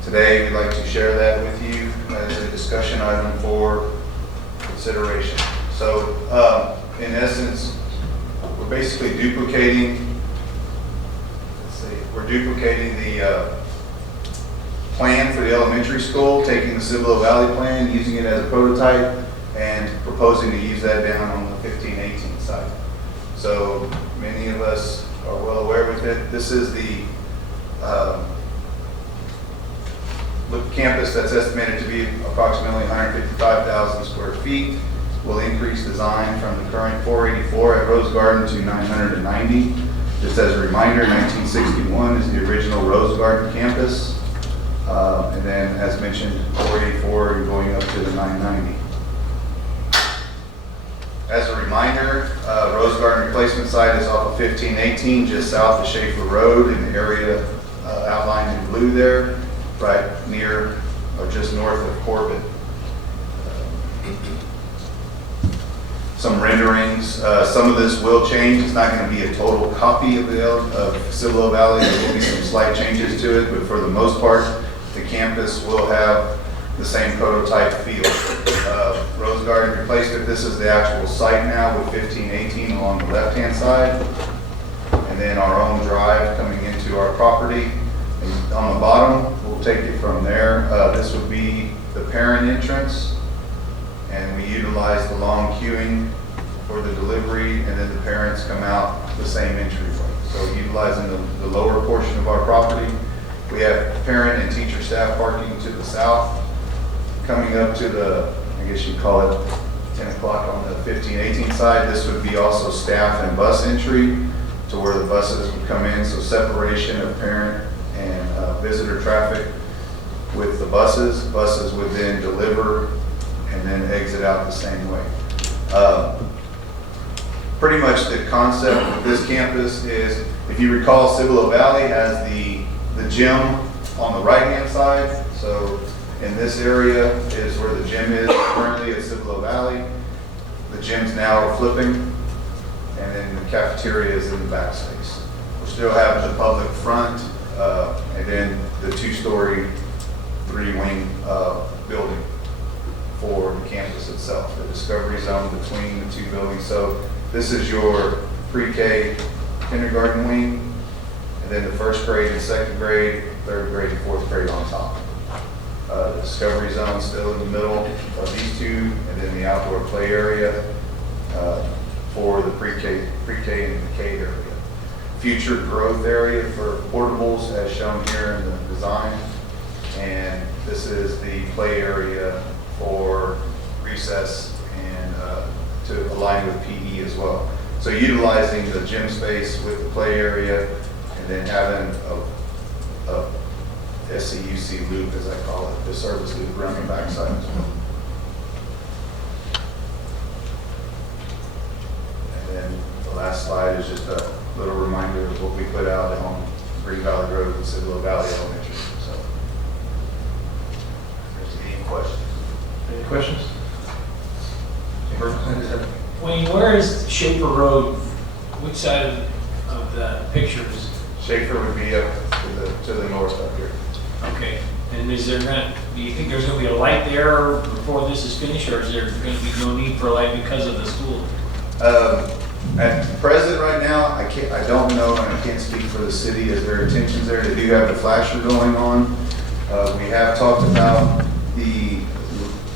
Today, we'd like to share that with you as a discussion item for consideration. So, in essence, we're basically duplicating the plan for the elementary school, taking the Cibolo Valley plan, using it as a prototype, and proposing to use that down on the 15-18 site. So many of us are well aware with it. This is the campus that's estimated to be approximately 155,000 square feet. Will increase design from the current 484 at Rose Garden to 990. Just as a reminder, 1961 is the original Rose Garden campus. And then, as mentioned, 484 and going up to the 990. As a reminder, Rose Garden replacement site is off of 1518, just south of Schaefer Road in the area outlined in blue there, right near or just north of Corbett. Some renderings. Some of this will change. It's not going to be a total copy of Cibolo Valley. There will be some slight changes to it, but for the most part, the campus will have the same prototype feel. Rose Garden replacement. This is the actual site now with 1518 along the left-hand side, and then our own drive coming into our property. And on the bottom, we'll take it from there. This would be the parent entrance. And we utilize the long queuing for the delivery, and then the parents come out the same entryway. So utilizing the lower portion of our property, we have parent and teacher staff parking to the south. Coming up to the, I guess you'd call it 10 o'clock on the 1518 side, this would be also staff and bus entry to where the buses would come in. So separation of parent and visitor traffic with the buses. Buses would then deliver and then exit out the same way. Pretty much the concept of this campus is, if you recall, Cibolo Valley has the gym on the right-hand side. So in this area is where the gym is currently at Cibolo Valley. The gyms now are flipping, and then the cafeteria is in the back space. We're still having the public front, and then the two-story, three-wing building for the campus itself, the discovery zone between the two buildings. So this is your pre-K kindergarten wing, and then the first grade and second grade, third grade and fourth grade on top. The discovery zone still in the middle of these two, and then the outdoor play area for the pre-K and the K area. Future growth area for portables as shown here in the design, and this is the play area for recess and to align with PE as well. So utilizing the gym space with the play area, and then having a SCUC loop, as I call it, the service loop around the backside as well. And then the last slide is just a little reminder of what we put out on Green Valley Road and Cibolo Valley Elementary. So, if there's any questions? Any questions? Wayne, where is Schaefer Road? Which side of the picture is? Schaefer would be up to the north up here. Okay. And is there not, do you think there's going to be a light there before this is finished, or is there going to be no need for a light because of the school? At present right now, I don't know, and I can't speak for the city as their intentions there. They do have the flasher going on. We have talked about the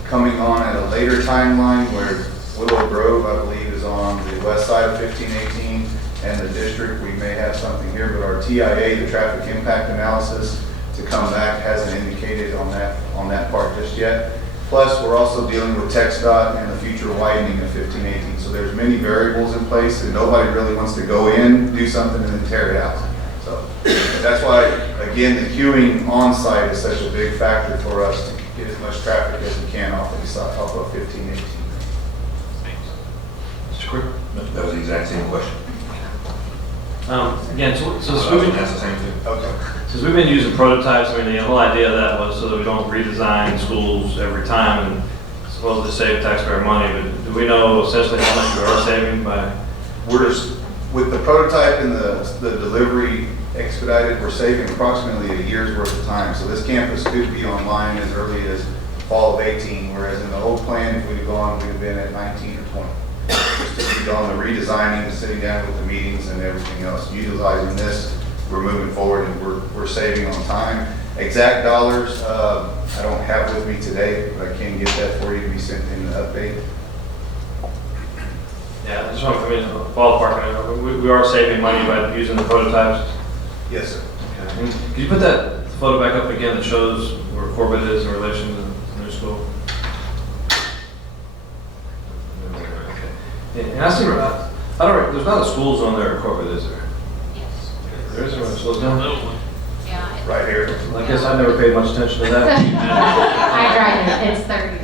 coming on at a later timeline where Willow Grove, I believe, is on the west side of 1518, and the district, we may have something here, but our TIA, the traffic impact analysis, to come back hasn't indicated on that part just yet. Plus, we're also dealing with TxDOT and the future widening of 1518. So there's many variables in place, and nobody really wants to go in, do something, and then tear it out. So that's why, again, the queuing on site is such a big factor for us to get as much traffic as we can off of 1518. Mr. Quick? That was the exact same question. Again, so I was we've going to been, ask the same thing. Okay. since we've been using prototypes, I mean, the whole idea of that was so that we don't redesign schools every time and supposedly save taxpayer money, but do we know essentially how much we are saving by? We're just, with the prototype and the delivery expedited, we're saving approximately a year's worth of time. So this campus could be online as early as fall of 18, whereas in the old plan, if we'd have gone, we'd have been at 19 or 20. Just to be on the redesigning, sitting down with the meetings and everything else. Utilizing this, we're moving forward and we're saving on time. Exact dollars, I don't have with me today, but I can get that for you to be sent in the update. Yeah, I just want to come in ballpark. We are saving money by using the prototypes. Yes, sir. Okay. And could you put that photo back up again that shows where Corbett is in relation to the new school? Okay. And I see, there's not a school zone there at Corbett, is there? Yes. There isn't one, slows down. Yeah. Right here. I guess I never paid much attention to that. I drive it, it's 30.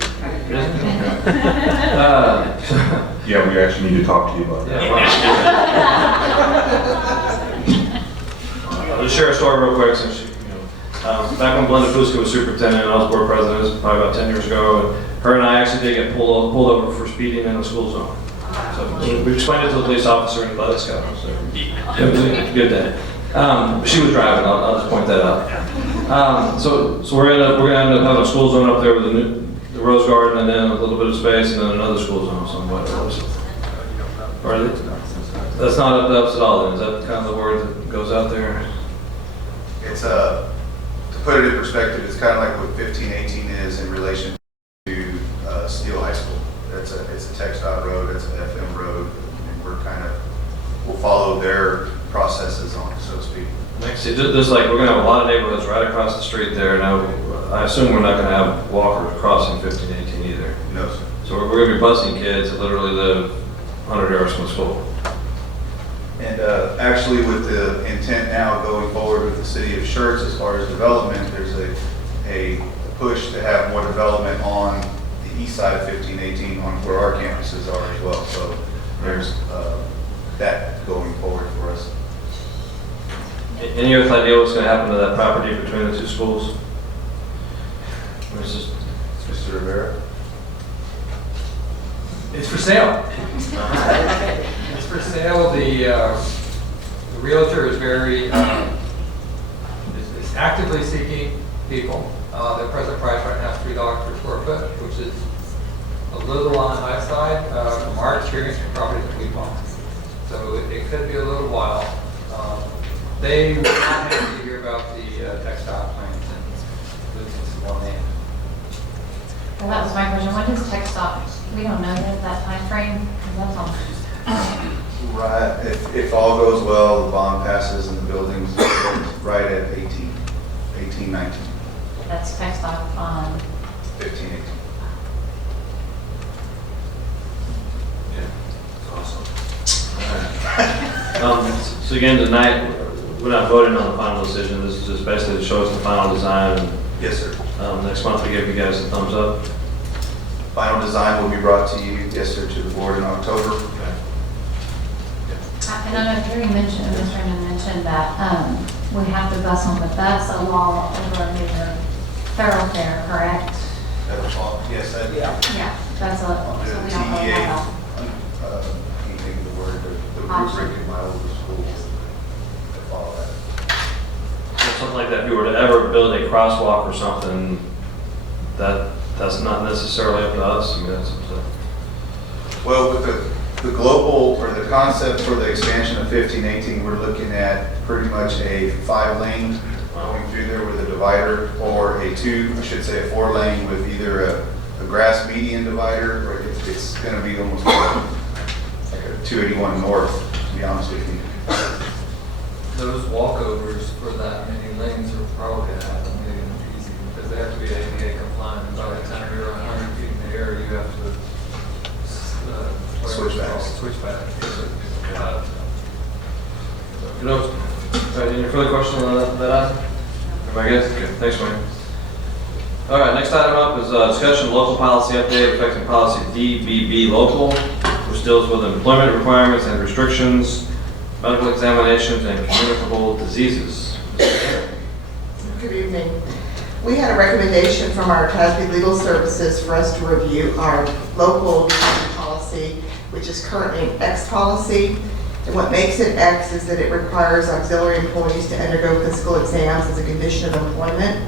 Yeah, we actually need to talk to you about that. I'll just share a story real quick since back when Glenda Fuska was superintendent and I was board president, it was probably about 10 years ago, and her and I actually did get pulled over for speeding in the school zone. So we explained it to the police officer and let us go. So it was a good day. She was driving. I'll just point that out. So we're gonna end up having a school zone up there with the rose garden and then a little bit of space and then another school zone somewhere. That's not up to us at all. Then is that kind of the word that goes out there? It's to put it in perspective, it's kind of like what 1518 is in relation to Steele High School. It's a TxDOT road, it's an FM road, and we'll follow their processes on it, so to speak. See, just like we're gonna have a lot of neighborhoods right across the street there. Now, I assume we're not gonna have walkers crossing 1518 either. No, sir. So we're gonna be busing kids that literally live 100 yards from school. And actually, with the intent now going forward with the city of Schertz as far as development, there's a push to have more development on the east side of 1518 on where our campuses are as well. So there's that going forward for us. Any other idea what's going to happen to that property between the two schools? Mr. Rivera? It's for sale. It's for sale. The realtor is is actively seeking people. The present price right now is $3 per square foot, which is a little on the high side from our experience from properties that we bought. So it could be a little while. They were not happy to hear about the textile plans and losing some more land. Well, that was my question. When does tech stop? We don't know that time frame. 'Cause that's on. Right, if all goes well, the bond passes and the building's right at 1819, That's tech stop on. 1518. So again, tonight, we're not voting on the final decision. This is just basically to show us the final design. And Yes, sir. next month, we give you guys a thumbs up. Final design will be brought to you, yes, sir, to the board in October. And I know Jerry mentioned, Mr. Raymond mentioned that we have to bus them, but that's along over a major thoroughfare, correct? Yes, that, Yeah, that's a, so we don't know TEA, that. can't think of the word, the Option. rubric in my old school that follow that. Something like that, if you were to ever build a crosswalk or something, that's not necessarily up to us. I mean, that's up to. Well, with the global, or the concept for the expansion of 1518, we're looking at pretty much a 5-lane going through there with a divider, or a 4-lane with either a grass median divider, or it's going to be almost like a 281 north, to be honest with you. Those walkovers for that many lanes are probably going to happen easy because they have to be ADA compliant. And by the time you're 100 feet in the air, you have to Switch back. Any further questions on that item? Everybody good? Okay, thanks, Wayne. All right, next item up is discussion of local policy update affecting policy DBB local, which deals with employment requirements and restrictions, medical examinations, and communicable diseases. Good evening. We had a recommendation from our TASB Legal Services for us to review our local policy, which is currently an X policy. And what makes it X is that it requires auxiliary employees to undergo physical exams as a condition of employment.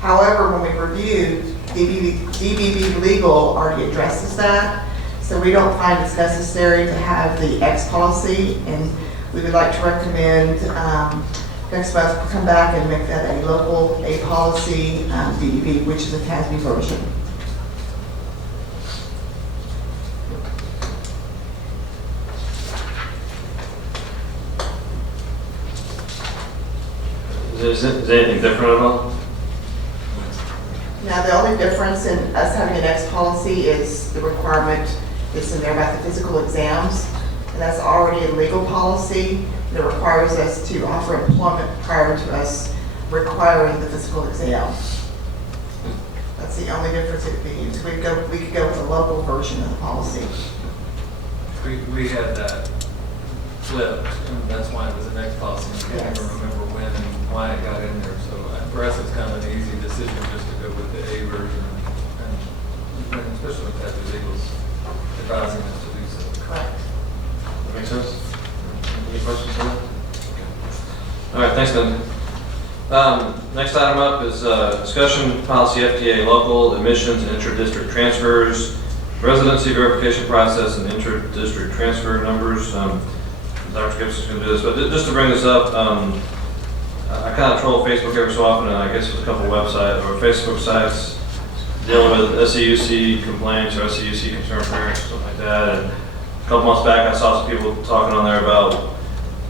However, when we reviewed, DBB Legal already addresses that. So we don't find it's necessary to have the X policy, and we would like to recommend next month we'll come back and make that a local A policy, DEB, which is a TASB version. Is anything different at all? Now, the only difference in us having an X policy is the requirement that's in there about the physical exams. and that's already a legal policy that requires us to offer employment prior to us requiring the physical exam. That's the only difference it would be. So we could go with a local version of the policy. We had that flipped, and that's why it was the next policy. I can't even remember when and why it got in there. So for us, it's kind of an easy decision just to go with the A version, and especially with that, the legals advising us to do so. Correct. That makes sense? Any questions on that? Okay. All right, thanks, Lynn. Next item up is discussion policy FDA local admissions and intra-district transfers, residency verification process and intra-district transfer numbers. Dr. Gibson's going to do this, but just to bring this up, I kind of troll Facebook every so often, and I guess there's a couple websites or Facebook sites dealing with SCUC complaints or SCUC concerned parents, something like that. And a couple months back, I saw some people talking on there about,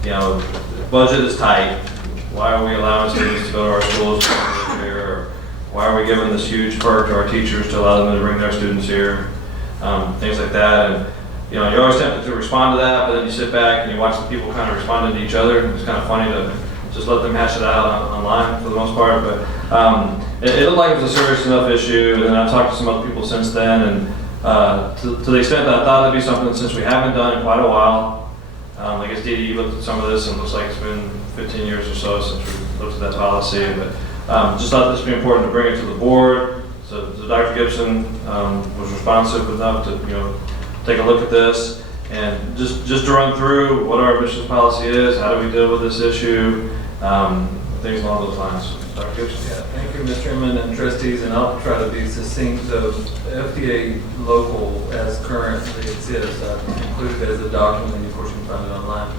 you know, the budget is tight. Why are we allowing students to go to our schools here? Or why are we giving this huge perk to our teachers to allow them to bring their students here? Things like that. And you know, you're always tempted to respond to that, but then you sit back and you watch the people kind of responding to each other. It's kind of funny to just let them hash it out online for the most part. But it looked like it was a serious enough issue. And then I've talked to some other people since then. And to the extent that I thought that'd be something since we haven't done in quite a while. I guess Dee Dee, you looked at some of this and it looks like it's been 15 years or so since we looked at that policy. But just thought this would be important to bring it to the board. So Dr. Gibson was responsive enough to, you know, take a look at this and just to run through what our admissions policy is, how do we deal with this issue, things along those lines. Dr. Gibson. Yeah, thank you, Mr. Chairman and trustees, and I'll try to be succinct. The FDA local as currently exists, I've included it as a document, and of course you can find it online.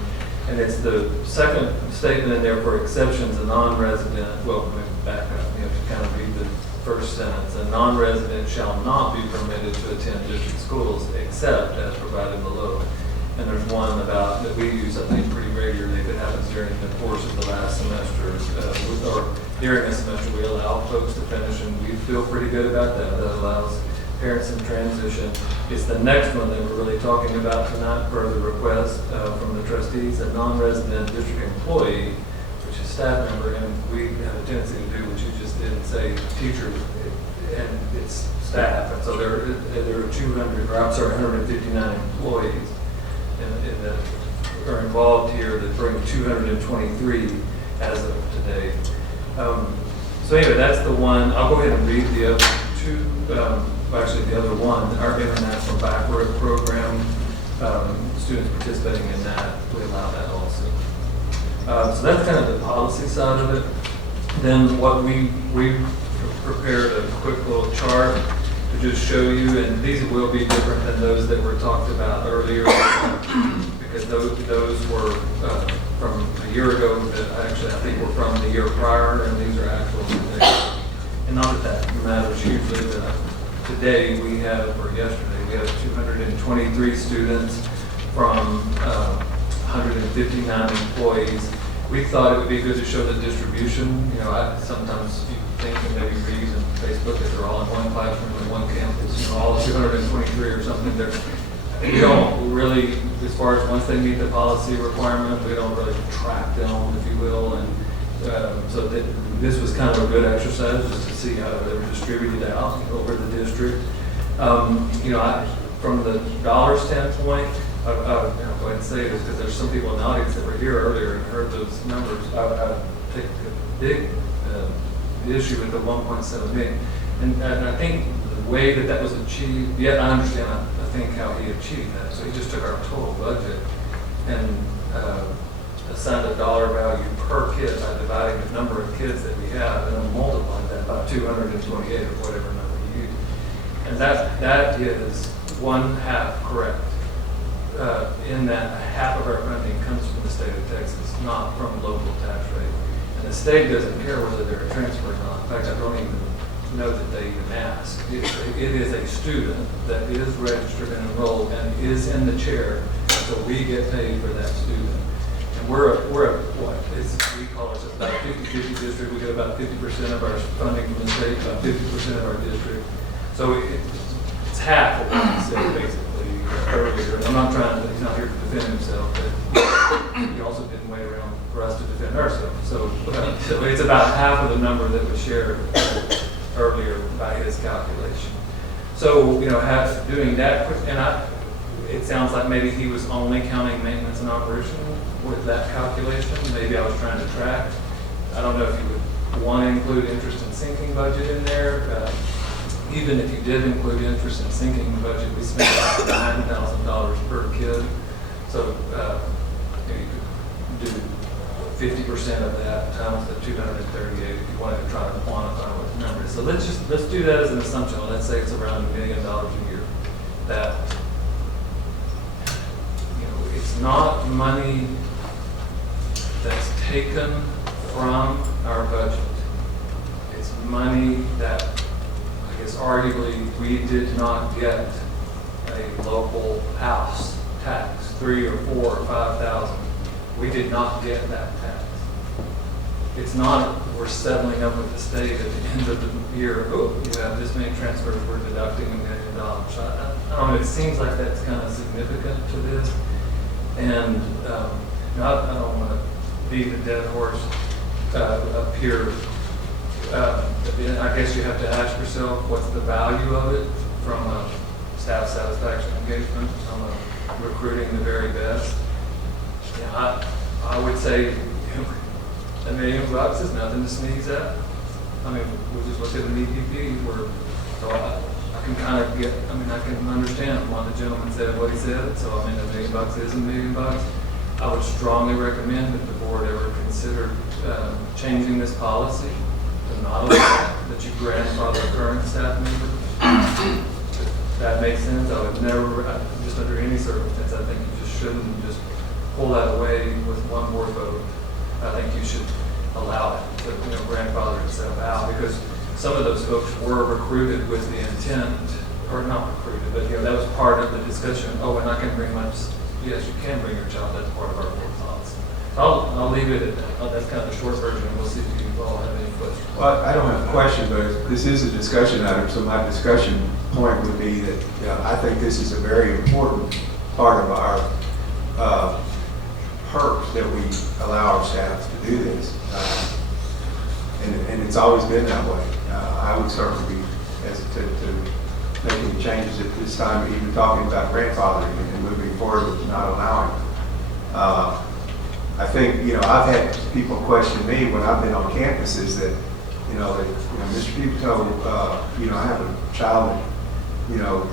And it's the second statement in there for exceptions, a non-resident, well, let me back up, you have to kind of read the first sentence. A non-resident shall not be permitted to attend district schools except as provided below. And there's one about that we use, I think, pretty regularly that happens during the course of the last semester, or during the semester we allow folks to finish, and we feel pretty good about that. That allows parents in transition. It's the next one that we're really talking about tonight per the request from the trustees, a non-resident district employee, which is staff member, and we have a tendency to do what you just did and say teacher, and it's staff. And so there are 159 employees that are involved here that bring 223 as of today. So anyway, that's the one. I'll go ahead and read the other two, actually the other one, our International Backward Program, students participating in that, we allow that also. So that's kind of the policy side of it. Then what we prepared a quick little chart to just show you, and these will be different than those that were talked about earlier, because those were from a year ago, that actually I think were from the year prior, and these are actual today. And not that that matters hugely, but today we have, or yesterday, we have 223 students from 159 employees. We thought it would be good to show the distribution. You know, sometimes you think that maybe read on Facebook that they're all in one classroom and one campus, you know, all 223 or something. We don't really, as far as once they meet the policy requirement, we don't really track them, if you will. And so this was kind of a good exercise just to see how they were distributed out over the district. You know, from the dollar standpoint, I'll go ahead and say this because there's some people in the audience that were here earlier and heard those numbers. I take a big issue with the 1.7 million. And I think the way that was achieved, yet I understand, I think how he achieved that. So he just took our total budget and assigned a dollar value per kid by dividing the number of kids that we have and then multiplied that by 228 or whatever number you use. And that is 1/2 correct. In that half of our funding comes from the state of Texas, not from local tax rate. And the state doesn't care whether they're a transfer or not. In fact, I don't even know that they even ask. It is a student that is registered and enrolled and is in the chair, so we get paid for that student. And we're what? We call it about a 50-50 district. We get about 50% of our funding from the state, about 50% of our district. So it's half of what the state basically earlier. I'm not trying to, he's not here to defend himself, but he also didn't wait around for us to defend ourselves. So it's about half of the number that was shared earlier by his calculation. So, you know, doing that, and it sounds like maybe he was only counting maintenance and operation with that calculation. Maybe I was trying to track. I don't know if you would want to include interest and sinking budget in there. Even if you did include interest and sinking budget, we spent about $9,000 per kid. So you could do 50% of that times the 238 if you wanted to try to quantify what the number is. So let's do that as an assumption. Let's say it's around $1 million a year. That, you know, it's not money that's taken from our budget. It's money that, I guess arguably, we did not get a local house tax, 3 or 4 or 5,000. We did not get that tax. It's not we're settling up with the state at the end of the year. Oh, you have this many transfers, we're deducting $1 million. I don't know. It seems like that's kind of significant to this, and you know, I don't want to beat a dead horse up here. I guess you have to ask yourself, what's the value of it from a staff satisfaction engagement, from a recruiting the very best? Yeah, I would say, you know, $1 million is nothing to sneeze at. I mean, we just look at an EPP where, so I can kind of get, I mean, I can understand why the gentleman said what he said. So I mean, $1 million is $1 million. I would strongly recommend that the board ever consider changing this policy to not allow that you grandfather current staff members. If that makes sense. I would never, just under any circumstance, I think you just shouldn't just pull that away with one board vote. I think you should allow it to, you know, grandfather itself out, because some of those folks were recruited with the intent, or not recruited, but you know, that was part of the discussion. Oh, and I can bring my, yes, you can bring your child. That's part of our board thoughts. I'll leave it at that. That's kind of the short version. We'll see if you all have any questions. Well, I don't have a question, but this is a discussion item, so my discussion point would be that, you know, I think this is a very important part of our perks that we allow our staff to do this. And it's always been that way. I would certainly be hesitant to make any changes at this time, even talking about grandfathering and moving forward with not allowing. I think, you know, I've had people question me when I've been on campuses that, you know, Mr. Pipito, you know, I have a child that, you know,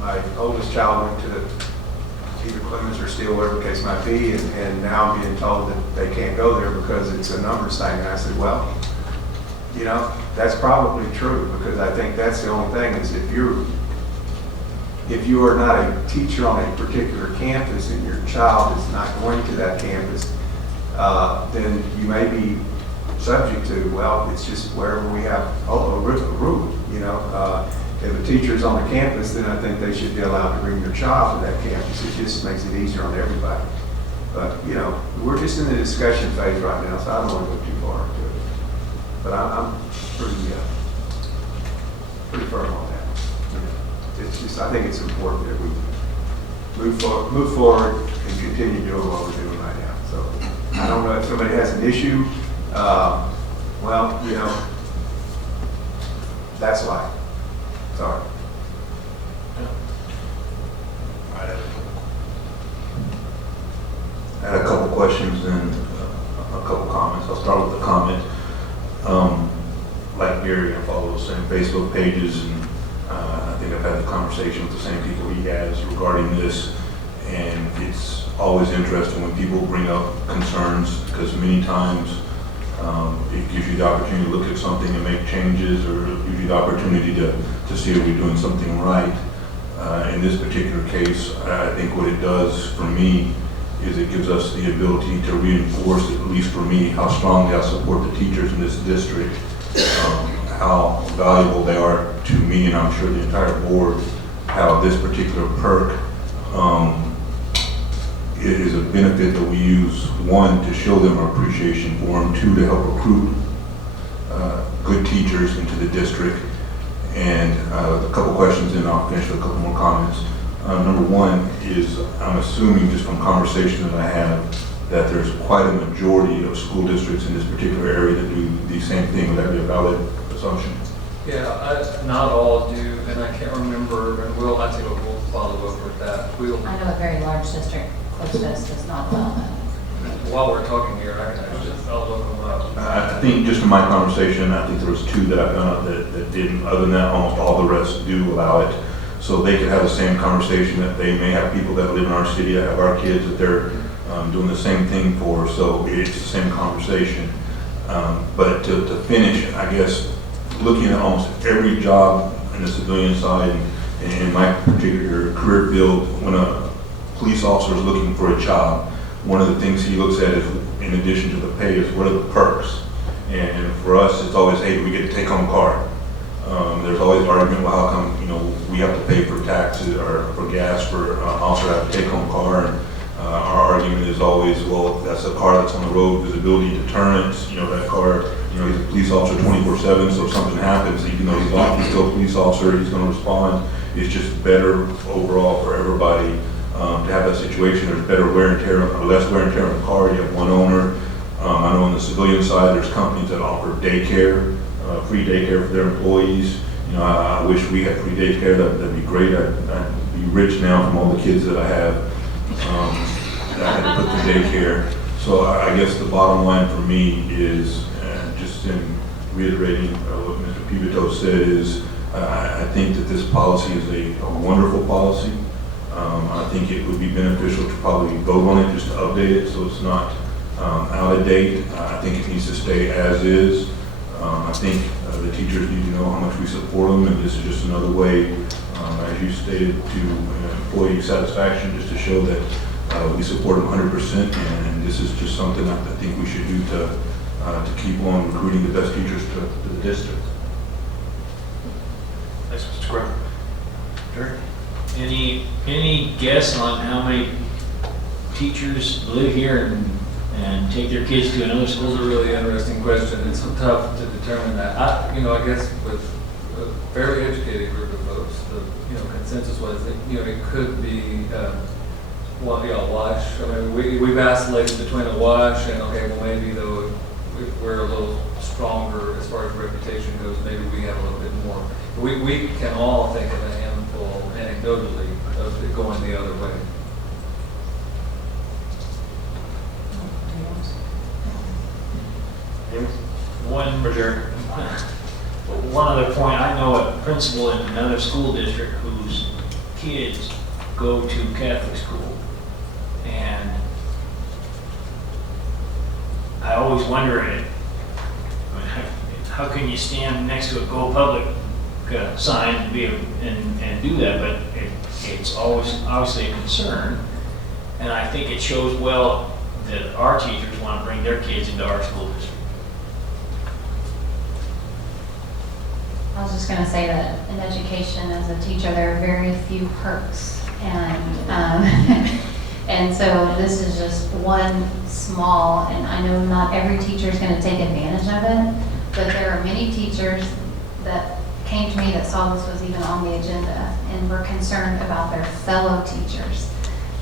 my oldest child went to either Clemens or Steele, whatever the case might be, and now I'm being told that they can't go there because it's a numbers thing. And I said, well, you know, that's probably true, because I think that's the only thing is if you are not a teacher on a particular campus and your child is not going to that campus, then you may be subject to, well, it's just wherever we have a rule, you know. If a teacher is on the campus, then I think they should be allowed to bring their child to that campus. It just makes it easier on everybody. But, you know, we're just in the discussion phase right now, so I don't want to go too far into it. But I'm pretty firm on that. You know, it's just, I think it's important that we move forward and continue doing what we're doing right now. So I don't know if somebody has an issue. Well, you know, that's life. Sorry. I had a couple questions and a couple comments. I'll start with the comment. Like Gary, I follow the same Facebook pages, and I think I've had the conversation with the same people he has regarding this. And it's always interesting when people bring up concerns, because many times it gives you the opportunity to look at something and make changes, or gives you the opportunity to see if we're doing something right. In this particular case, I think what it does for me is it gives us the ability to reinforce, at least for me, how strongly I support the teachers in this district, how valuable they are to me, and I'm sure the entire board, how this particular perk it is a benefit that we use, one, to show them our appreciation for them, two, to help recruit good teachers into the district. And a couple questions, and I'll finish with a couple more comments. Number one is, I'm assuming just from conversation that I have, that there's quite a majority of school districts in this particular area that do the same thing. Would that be a valid assumption? Yeah, not all do, and I can't remember, and I think we'll follow up with that. I know a very large district close to us does not allow that. While we're talking here, I'll look them up. I think just in my conversation, I think there was 2 that I found out that didn't. Other than that, almost all the rest do allow it. So they could have the same conversation that they may have people that live in our city that have our kids that they're doing the same thing for. So it's the same conversation. But to finish, I guess, looking at almost every job in the civilian side, and in my particular career field, when a police officer is looking for a job, one of the things he looks at is, in addition to the pay, is what are the perks. And for us, it's always, hey, do we get a take-home car? There's always argument, well, how come, we have to pay for taxes or for gas for an officer to have a take-home car? And our argument is always, well, that's a car that's on the road, visibility, deterrence, that car, he's a police officer 24/7, so if something happens, even though he's off, he's still a police officer, he's gonna respond. It's just better overall for everybody to have that situation. There's better wear and tear, or less wear and tear on the car. You have one owner. I know on the civilian side, there's companies that offer daycare, free daycare for their employees. I wish we had free daycare. That'd be great. I'd be rich now from all the kids that I have that I had to put through daycare. So I guess the bottom line for me is, just in reiterating what Mr. Pivito said, is I think that this policy is a wonderful policy. I think it would be beneficial to probably vote on it, just to update it so it's not out of date. I think it needs to stay as is. I think the teachers need to know how much we support them, and this is just another way, as you stated, to employee satisfaction, just to show that we support them 100%, and this is just something that I think we should do to keep on recruiting the best teachers to the district. Thanks, Mr. Griffin. Jerry? Any guess on how many teachers live here and take their kids to another school? It's a really interesting question. It's so tough to determine that. I guess with a fairly educated group of folks, the consensus was that it could be wash. I mean, we vacillated between a wash and maybe though if we're a little stronger as far as reputation goes, maybe we have a little bit more. We can all think of a handful anecdotally of it going the other way. One other point, I know a principal in another school district whose kids go to Catholic school, and I always wonder, how can you stand next to a Go Public sign and do that? But it's always obviously a concern, and I think it shows well that our teachers want to bring their kids into our school district. I was just going to say that in education as a teacher, there are very few perks. And so this is just one small, and I know not every teacher is going to take advantage of it, but there are many teachers that came to me that saw this was even on the agenda and were concerned about their fellow teachers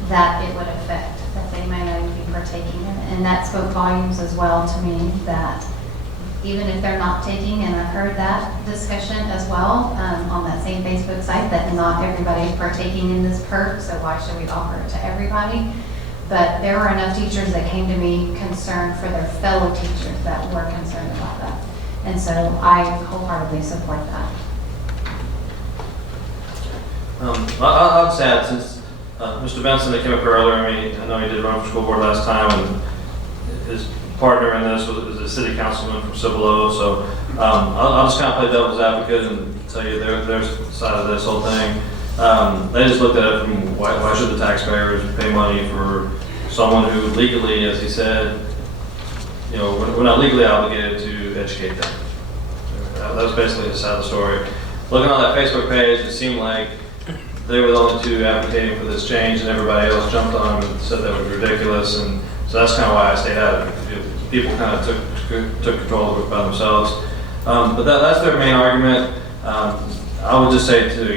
that it would affect, that they may not even be partaking in it. And that spoke volumes as well to me, that even if they're not taking, and I've heard that discussion as well on that same Facebook site, that not everybody is partaking in this perk, so why should we offer it to everybody? But there were enough teachers that came to me concerned for their fellow teachers that were concerned about that. And so I wholeheartedly support that. I'll just add, since Mr. Benson that came up earlier, I know he did run for school board last time, and his partner in this was a city councilman from Cibolo, so I'll just kind of play devil's advocate and tell you their side of this whole thing. They just looked at it from why should the taxpayers pay money for someone who legally, as he said, we're not legally obligated to educate them. That was basically the side of the story. Looking on that Facebook page, it seemed like they were the only two advocating for this change, and everybody else jumped on them and said that was ridiculous. And so that's kind of why I stayed out of it. People kind of took control of it by themselves. But that's their main argument. I would just say too,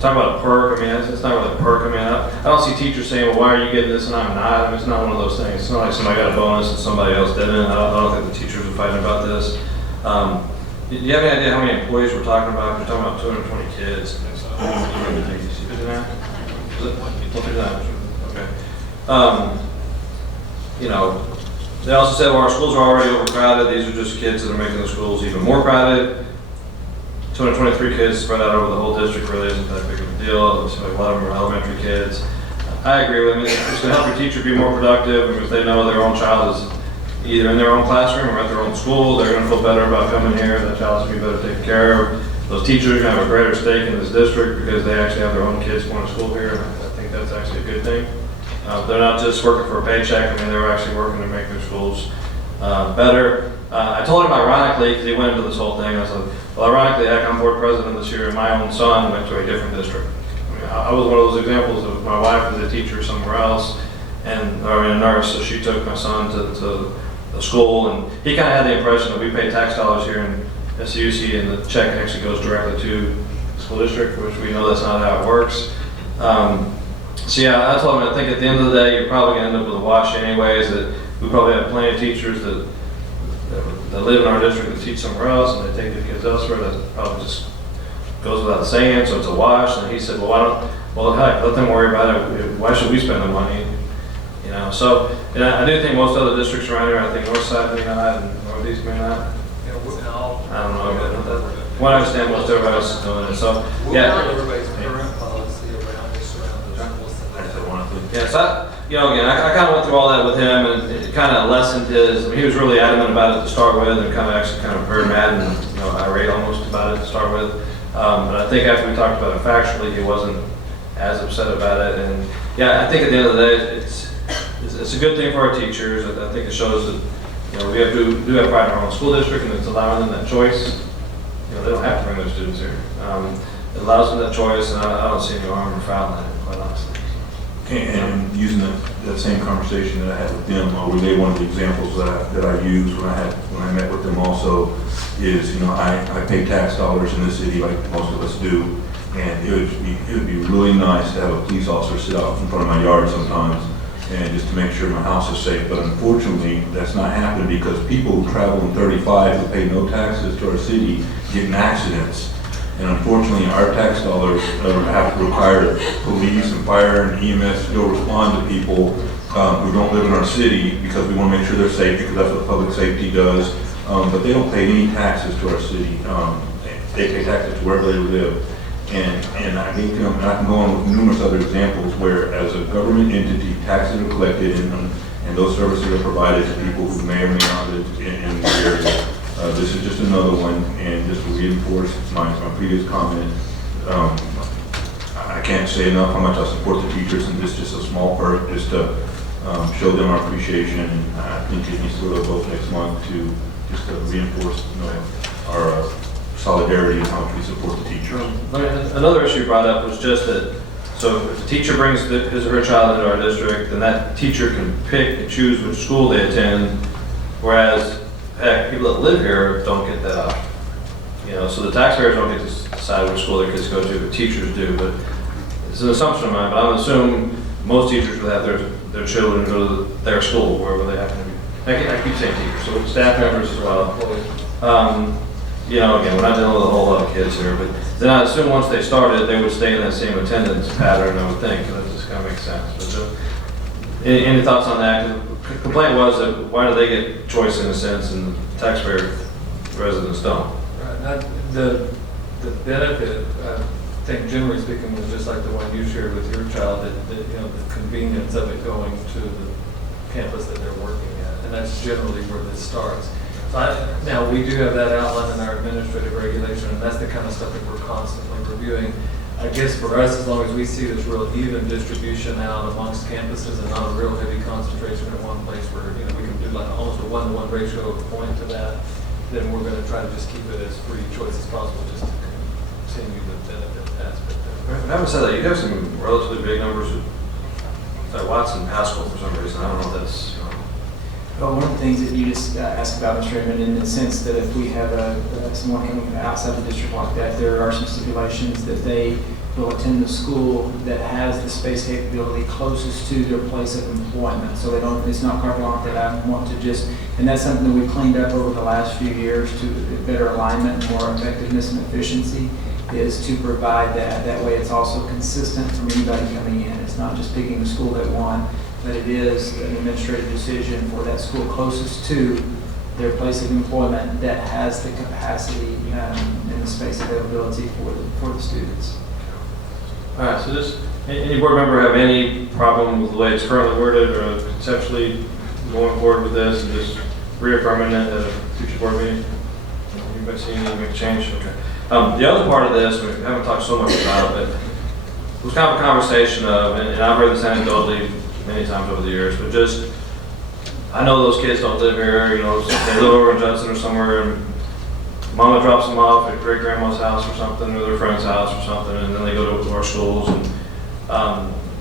talk about a perk, I mean, it's not really a perk. I mean, I don't see teachers saying, well, why are you getting this and I'm not? I mean, it's not one of those things. It's not like somebody got a bonus and somebody else didn't. I don't think the teachers are fighting about this. Do you have any idea how many employees we're talking about? We're talking about 220 kids. Okay. You know, they also said, well, our schools are already overcrowded. These are just kids that are making the schools even more crowded. 223 kids spread out over the whole district really isn't that big of a deal. It seems like a lot of them are elementary kids. I agree with them. It's going to help your teacher be more productive. If they know their own child is either in their own classroom or at their own school, they're going to feel better about coming here. That child's going to be better taken care of. Those teachers are going to have a greater stake in this district because they actually have their own kids going to school here. And I think that's actually a good thing. They're not just working for a paycheck. I mean, they're actually working to make their schools better. I told him ironically, because he went into this whole thing, I said, well, ironically, heck, I'm board president this year, and my own son went to a different district. I mean, I was one of those examples of my wife was a teacher somewhere else, and a nurse, so she took my son to the school, and he kind of had the impression that we pay tax dollars here in SCUC, and the check actually goes directly to the school district, which we know that's not how it works. So yeah, I told him, I think at the end of the day, you're probably going to end up with a wash anyways, that we probably have plenty of teachers that live in our district and teach somewhere else, and they take their kids elsewhere. That probably just goes without saying, so it's a wash. And he said, well, heck, let them worry about it. Why should we spend the money? You know, so I do think most other districts around here, I think Northside may not, and Northeast may not. I don't know, but what I understand, most everybody else is doing it. So, yeah. Everybody's current policy around this, around those schools. Yeah, so again, I kind of went through all that with him, and it kind of lessened his. I mean, he was really adamant about it to start with, and kind of very mad and irate almost about it to start with. But I think after we talked about it factually, he wasn't as upset about it. And yeah, I think at the end of the day, it's a good thing for our teachers. I think it shows that we do have pride in our own school district, and it's allowing them that choice. They don't have to bring their students here. It allows them that choice, and I don't see any harm or foul in it, quite honestly. And using that same conversation that I had with them, I'll relay one of the examples that I used when I met with them also is, I pay tax dollars in this city like most of us do, and it would be really nice to have a police officer sit out in front of my yard sometimes and just to make sure my house is safe. But unfortunately, that's not happening because people who travel in 35 who pay no taxes to our city get in accidents. And unfortunately, our tax dollars have to require police and fire and EMS to go respond to people who don't live in our city because we want to make sure they're safe because that's what public safety does. But they don't pay any taxes to our city. They pay taxes to wherever they live. And I gave them, and I can go on with numerous other examples where as a government entity, taxes are collected and those services are provided to people who may or may not live in the area. This is just another one, and just to reinforce my previous comment, I can't say enough how much I support the teachers, and this is just a small perk just to show them our appreciation, and I think it needs to go to vote next month to just to reinforce our solidarity and how much we support the teachers. Another issue you brought up was just that, so if a teacher brings his or her child into our district, then that teacher can pick and choose which school they attend, whereas heck, people that live here don't get that option. So the taxpayers don't get to decide which school their kids go to, but teachers do. But it's an assumption of mine, but I'm assuming most teachers would have their children go to their school, wherever they happen to be. I keep saying teachers, so staff members as well. Again, we're not dealing with a whole lot of kids here, but then I assume once they started, they would stay in that same attendance pattern, I would think. That just kind of makes sense. But any thoughts on that? The complaint was that why do they get choice in a sense and the taxpayer residents don't? Right. The benefit, I think generally speaking, was just like the one you shared with your child, that the convenience of it going to the campus that they're working at, and that's generally where this starts. Now, we do have that outlined in our administrative regulation, and that's the kind of stuff that we're constantly reviewing. I guess for us, as long as we see this real even distribution out amongst campuses and not a real heavy concentration in one place where we can do like almost a 1-to-1 ratio point to that, then we're going to try to just keep it as free choice as possible, just to continue the benefit aspect of it. Having said that, you have some relatively big numbers at Watson Haskell for some reason. I don't know if that's. Well, one of the things that you just asked about, Mr. Edmond, in the sense that if we have someone coming outside the district like that, there are some stipulations that they will attend the school that has the space capability closest to their place of employment. So they don't, it's not carte blanche that I want to just, and that's something that we've cleaned up over the last few years to better alignment, more effectiveness and efficiency, is to provide that. That way it's also consistent from anybody coming in. It's not just picking the school they want, but it is an administrative decision for that school closest to their place of employment that has the capacity and the space availability for the students. All right, so just, any board member have any problem with the way it's currently worded or conceptually going forward with this and just reaffirming it at a future board meeting? Anybody see anything make a change? Okay. The other part of this, we haven't talked so much about it, but it was kind of a conversation of, and I've heard this anecdotally many times over the years, but just, I know those kids don't live here, you know, they live over in Judson or somewhere, and mama drops them off at great grandma's house or something, or their friend's house or something, and then they go to our schools, and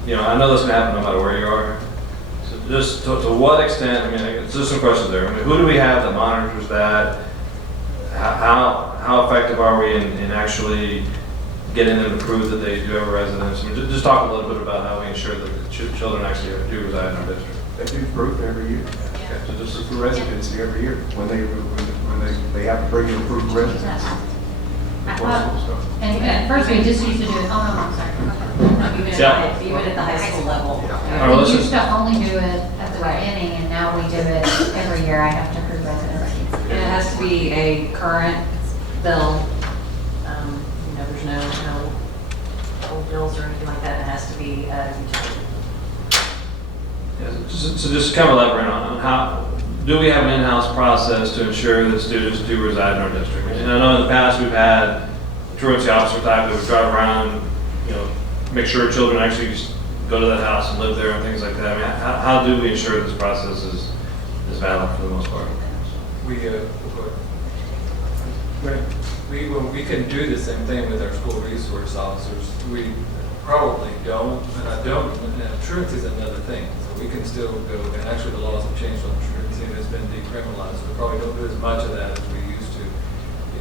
you know, I know this can happen no matter where you are. So just to what extent, I mean, it's just some questions there. I mean, who do we have that monitors that? How effective are we in actually getting them to prove that they do have a residence? I mean, just talk a little bit about how we ensure that the children actually do reside in our district. They do proof every year. Okay, so just For residency every year, when they have to bring in proof of residence. And first we just used to do it, oh no, I'm sorry. Yeah. Even at the high school level. All right, We used to only do it at the beginning, and now we do it every year. I have to prove residency. And it has to be a current bill. There's no old bills or anything like that. It has to be utility. Yeah, so just kind of elaborate on how, do we have an in-house process to ensure that students do reside in our district? And I know in the past we've had a truancy officer type that would drive around, you know, make sure children actually just go to that house and live there and things like that. I mean, how do we ensure this process is valid for the most part? We can do the same thing with our school resource officers. We probably don't, truancy is another thing. So we can still go, and actually the laws have changed on truancy and it's been decriminalized. We probably don't do as much of that as we used to.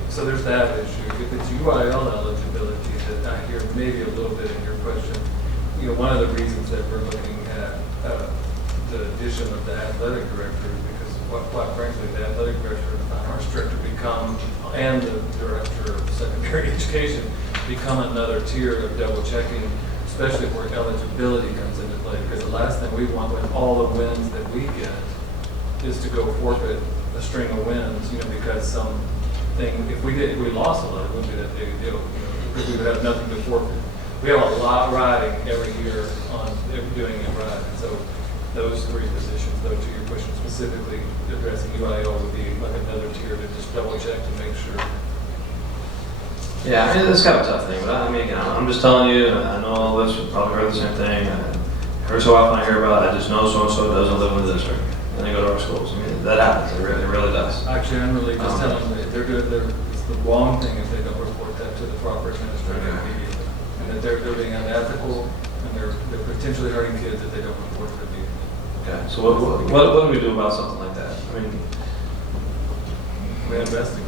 So there's that issue. If it's UIL eligibility that I hear maybe a little bit in your question, you know, one of the reasons that we're looking at the addition of the athletic director is because, quite frankly, the athletic director and the fine arts director become, and the director of secondary education, become another tier of double checking, especially where eligibility comes into play. Because the last thing we want with all the wins that we get is to go forfeit a string of wins, you know, because if we lost a lot, it wouldn't be that big a deal, you know, because we would have nothing to forfeit. We have a lot riding every year on doing it right. And so those three positions, though, to your question specifically addressing UIL would be like another tier to just double check to make sure. Yeah, I mean, it's kind of a tough thing, but I mean, again, I'm just telling you, I know all of us have probably heard the same thing. Every so often I hear about, I just know so-and-so doesn't live in the district, and they go to our schools. I mean, that happens, it really does. I generally just tell them that they're good, it's the wrong thing if they don't report that to the proper administrator immediately. And that they're being unethical, and they're potentially hurting kids if they don't report it immediately. Okay, so what do we do about something like that? I mean, we investigate.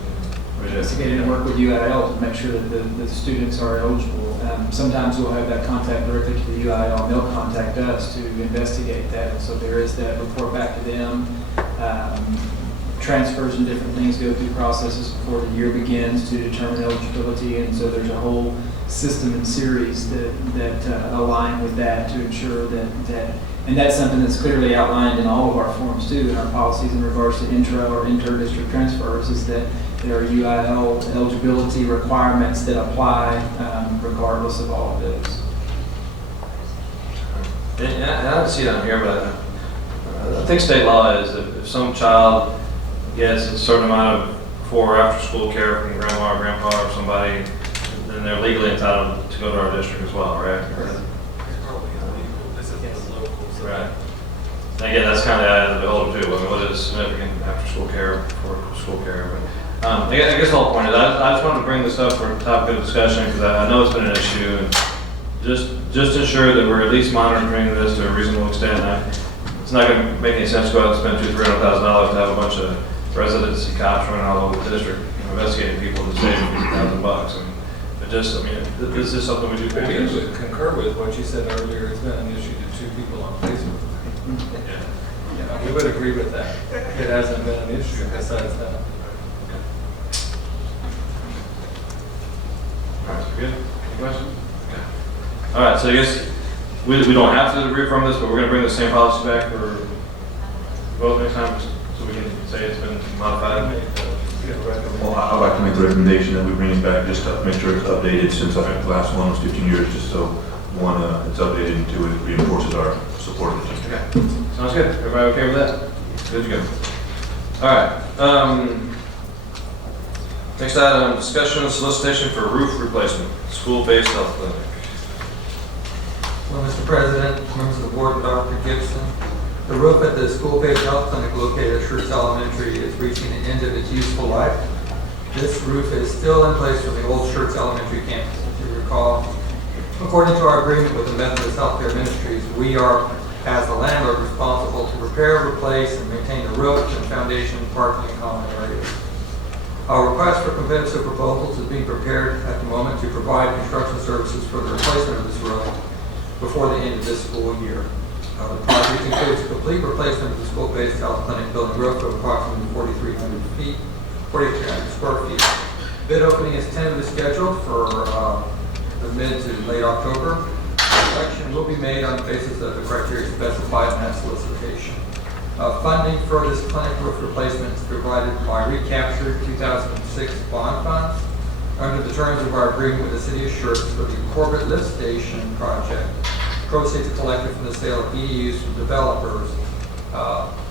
Investigate and work with UIL to make sure that the students are eligible. Sometimes we'll have that contact directly to the UIL, and they'll contact us to investigate that. And so there is that report back to them. Transfers and different things go through processes before the year begins to determine eligibility. And so there's a whole system and series that align with that to ensure that and that's something that's clearly outlined in all of our forms too, in our policies in regards to intra or inter-district transfers, is that there are UIL eligibility requirements that apply regardless of all of those. And I don't see it on here, but I think state law is that if some child gets a certain amount of before or after school care from grandma or grandpa or somebody, then they're legally entitled to go to our district as well, right? Right. And again, that's kind of the eye of the beholder too. I mean, what is significant after school care, before school care? But I guess the whole point is, I just wanted to bring this up for a topic of discussion because I know it's been an issue, and just ensure that we're at least monitoring this to a reasonable extent. it's not gonna make any sense to go out and spend $200,000-$300,000 to have a bunch of residency cops running all over the district, investigating people to save $50,000. But just, I mean, this is something we do. Well, we would concur with what you said earlier, it's been an issue to 2 people on Facebook. Yeah, we would agree with that. It hasn't been an issue besides that. All right, so good. Any questions? Okay. All right, so I guess we don't have to agree from this, but we're going to bring the same policy back for vote next time, so we can say it's been modified. Well, I'd like to make the recommendation that we bring it back just to make sure it's updated, since I think the last one was 15 years, just so one, it's updated, and two, it reinforces our support of the team. Okay, sounds good. Everybody okay with that? Good to go. All right. Next item, discussion and solicitation for roof replacement, school-based health clinic. Well, Mr. President, members of the board, and Dr. Gibson, the roof at the school-based health clinic located at Schertz Elementary is reaching the end of its useful life. This roof is still in place from the old Schertz Elementary campus, if you recall. According to our agreement with the Methodist Healthcare Ministries, we are, as the landlord, responsible to repair, replace, and maintain the roof and foundation, parking, and common areas. Our request for competitive proposals is being prepared at the moment to provide construction services for the replacement of this roof before the end of this school year. The project includes a complete replacement of the school-based health clinic building roof of approximately 4,300 square feet. Bid opening is tentatively scheduled for the mid to late October. Selection will be made on the basis of the criteria specified in that solicitation. Funding for this clinic roof replacement is provided by recaptured 2006 bond funds under the terms of our agreement with the City of Schertz for the Corbett Lift Station project. Proceeds collected from the sale of EDUs from developers.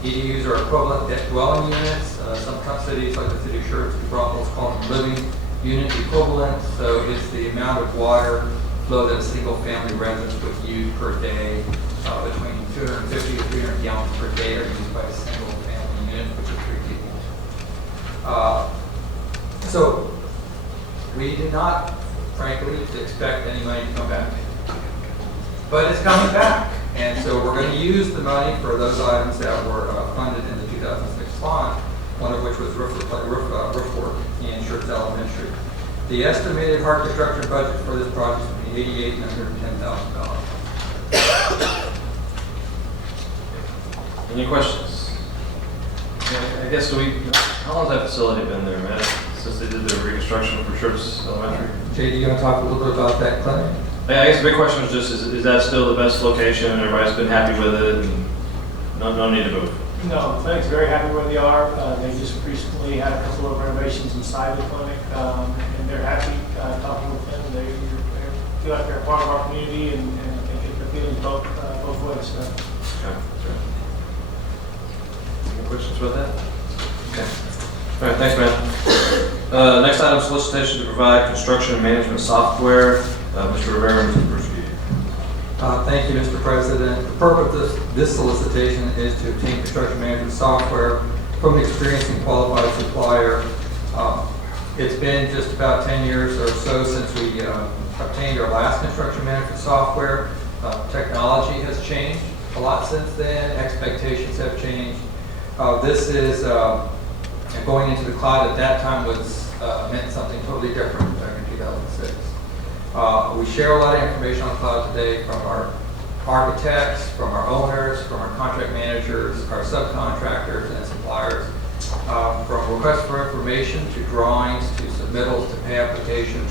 EDUs are equivalent debt dwelling units. Some cities, like the City of Schertz, Broncos call them living unit equivalent. So it's the amount of water flow that a single family residence would use per day. Between 250 to 300 gallons per day are used by a single family unit, which is 3 people. So we did not, frankly, expect any money to come back. But it's coming back. And so we're going to use the money for those items that were funded in the 2006 bond, one of which was roof work in Schertz Elementary. The estimated hard construction budget for this project would be $88,000 and $110,000. Any questions? I guess how long has that facility been there, man? Since they did the reconstruction for Schertz Elementary? JD, you want to talk a little bit about that clinic? I guess the big question is just, is that still the best location and everybody's been happy with it and no need to move? No, the clinic's very happy where they are. They just recently had a couple of renovations inside the clinic, and they're happy talking with them. They feel like they're part of our community, and I think they're feeling both ways. So. Okay, sure. Any questions about that? Okay. All right, thanks, man. Next item, solicitation to provide construction and management software. Mr. Rivera, Mr. Bruschi. Thank you, Mr. President. The purpose of this solicitation is to obtain construction management software from an experienced and qualified supplier. It's been just about 10 years or so since we obtained our last construction management software. Technology has changed a lot since then. Expectations have changed. This is going into the cloud at that time meant something totally different back in 2006. We share a lot of information on the cloud today from our architects, from our owners, from our contract managers, our subcontractors and suppliers, from requests for information to drawings to submittals to pay applications.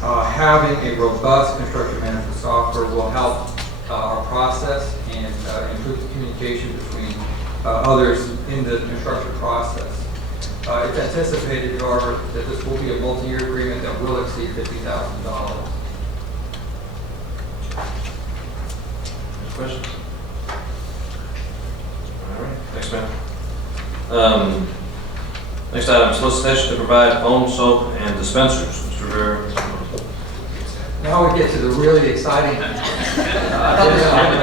Having a robust construction management software will help our process and improve the communication between others in the construction process. It's anticipated, however, that this will be a multi-year agreement that will exceed $50,000. Questions? All right, thanks, man. Next item, solicitation to provide foam, soap, and dispensers. Mr. Rivera. Now we get to the really exciting. The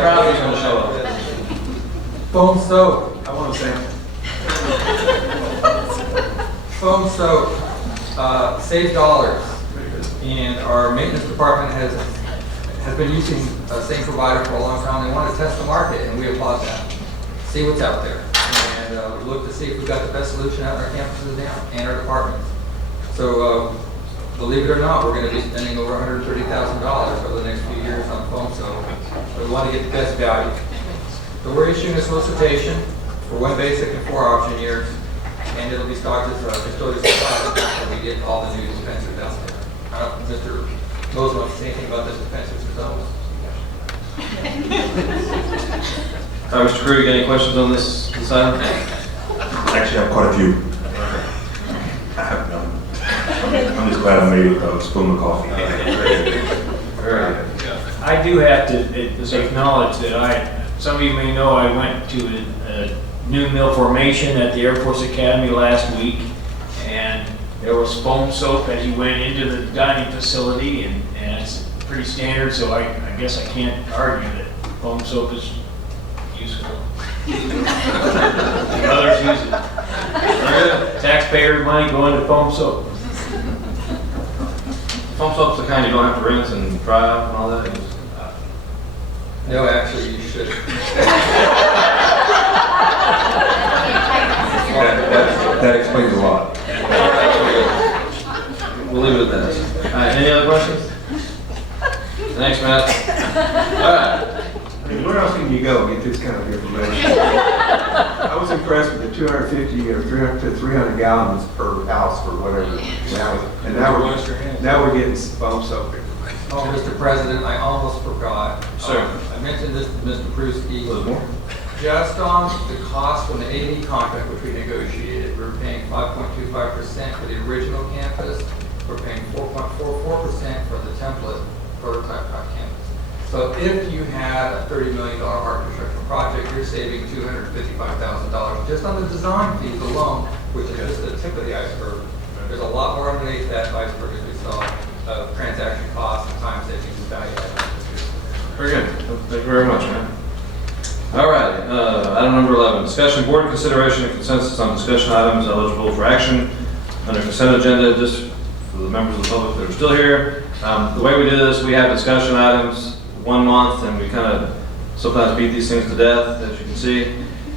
crowd is going to show up. Foam soap. I want to sample. Foam soap saves dollars, and our maintenance department has been using the same provider for a long time. They want to test the market, and we applaud that. see what's out there. And we look to see if we've got the best solution out in our campuses now and our departments. So believe it or not, we're going to be spending over $130,000 over the next few years on foam soap. So we want to get the best value. So we're issuing a solicitation for 1 basic and 4 option years, and it'll be stocked as custodial supplies until we get all the new dispensers out there. I don't know if Mr. Moses wants to say anything about this dispensers themselves. Mr. Crew, you got any questions on this item? Actually, I have quite a few. I have none. I'm just glad I made it without a spoon of coffee. I do have to acknowledge that some of you may know I went to a new mill formation at the Air Force Academy last week, and there was foam soap as you went into the dining facility, and it's pretty standard, so I guess I can't argue that foam soap is useful. Others use it. Taxpayer money going to foam soap. Foam soap's the kind you don't have to rinse and dry out and all that. No, actually, you should. That explains a lot. We'll leave it at that. All right, any other questions? Thanks, Matt. All right. I mean, where else can you go get this kind of information? I was impressed with the 250 or 300 to 300 gallons per house or whatever. And now we're getting foam soap information. Oh, Mr. President, I almost forgot. Sir. I mentioned this to Mr. Pruski. Just on the cost from the AD contract, which we negotiated, we're paying 5.25% for the original campus. We're paying 4.44% for the template prototype campus. So if you had a $30 million art construction project, you're saving $255,000 just on the design fees alone, which is just the tip of the iceberg. There's a lot more underneath that iceberg, as we saw, of transaction costs and time savings and value added. Very good. Thank you very much, man. All right, item number 11, discussion, board consideration and consensus on discussion items eligible for action under consent agenda, just for the members of the public that are still here. The way we do this, we have discussion items 1 month, and we kind of sometimes beat these things to death, as you can see.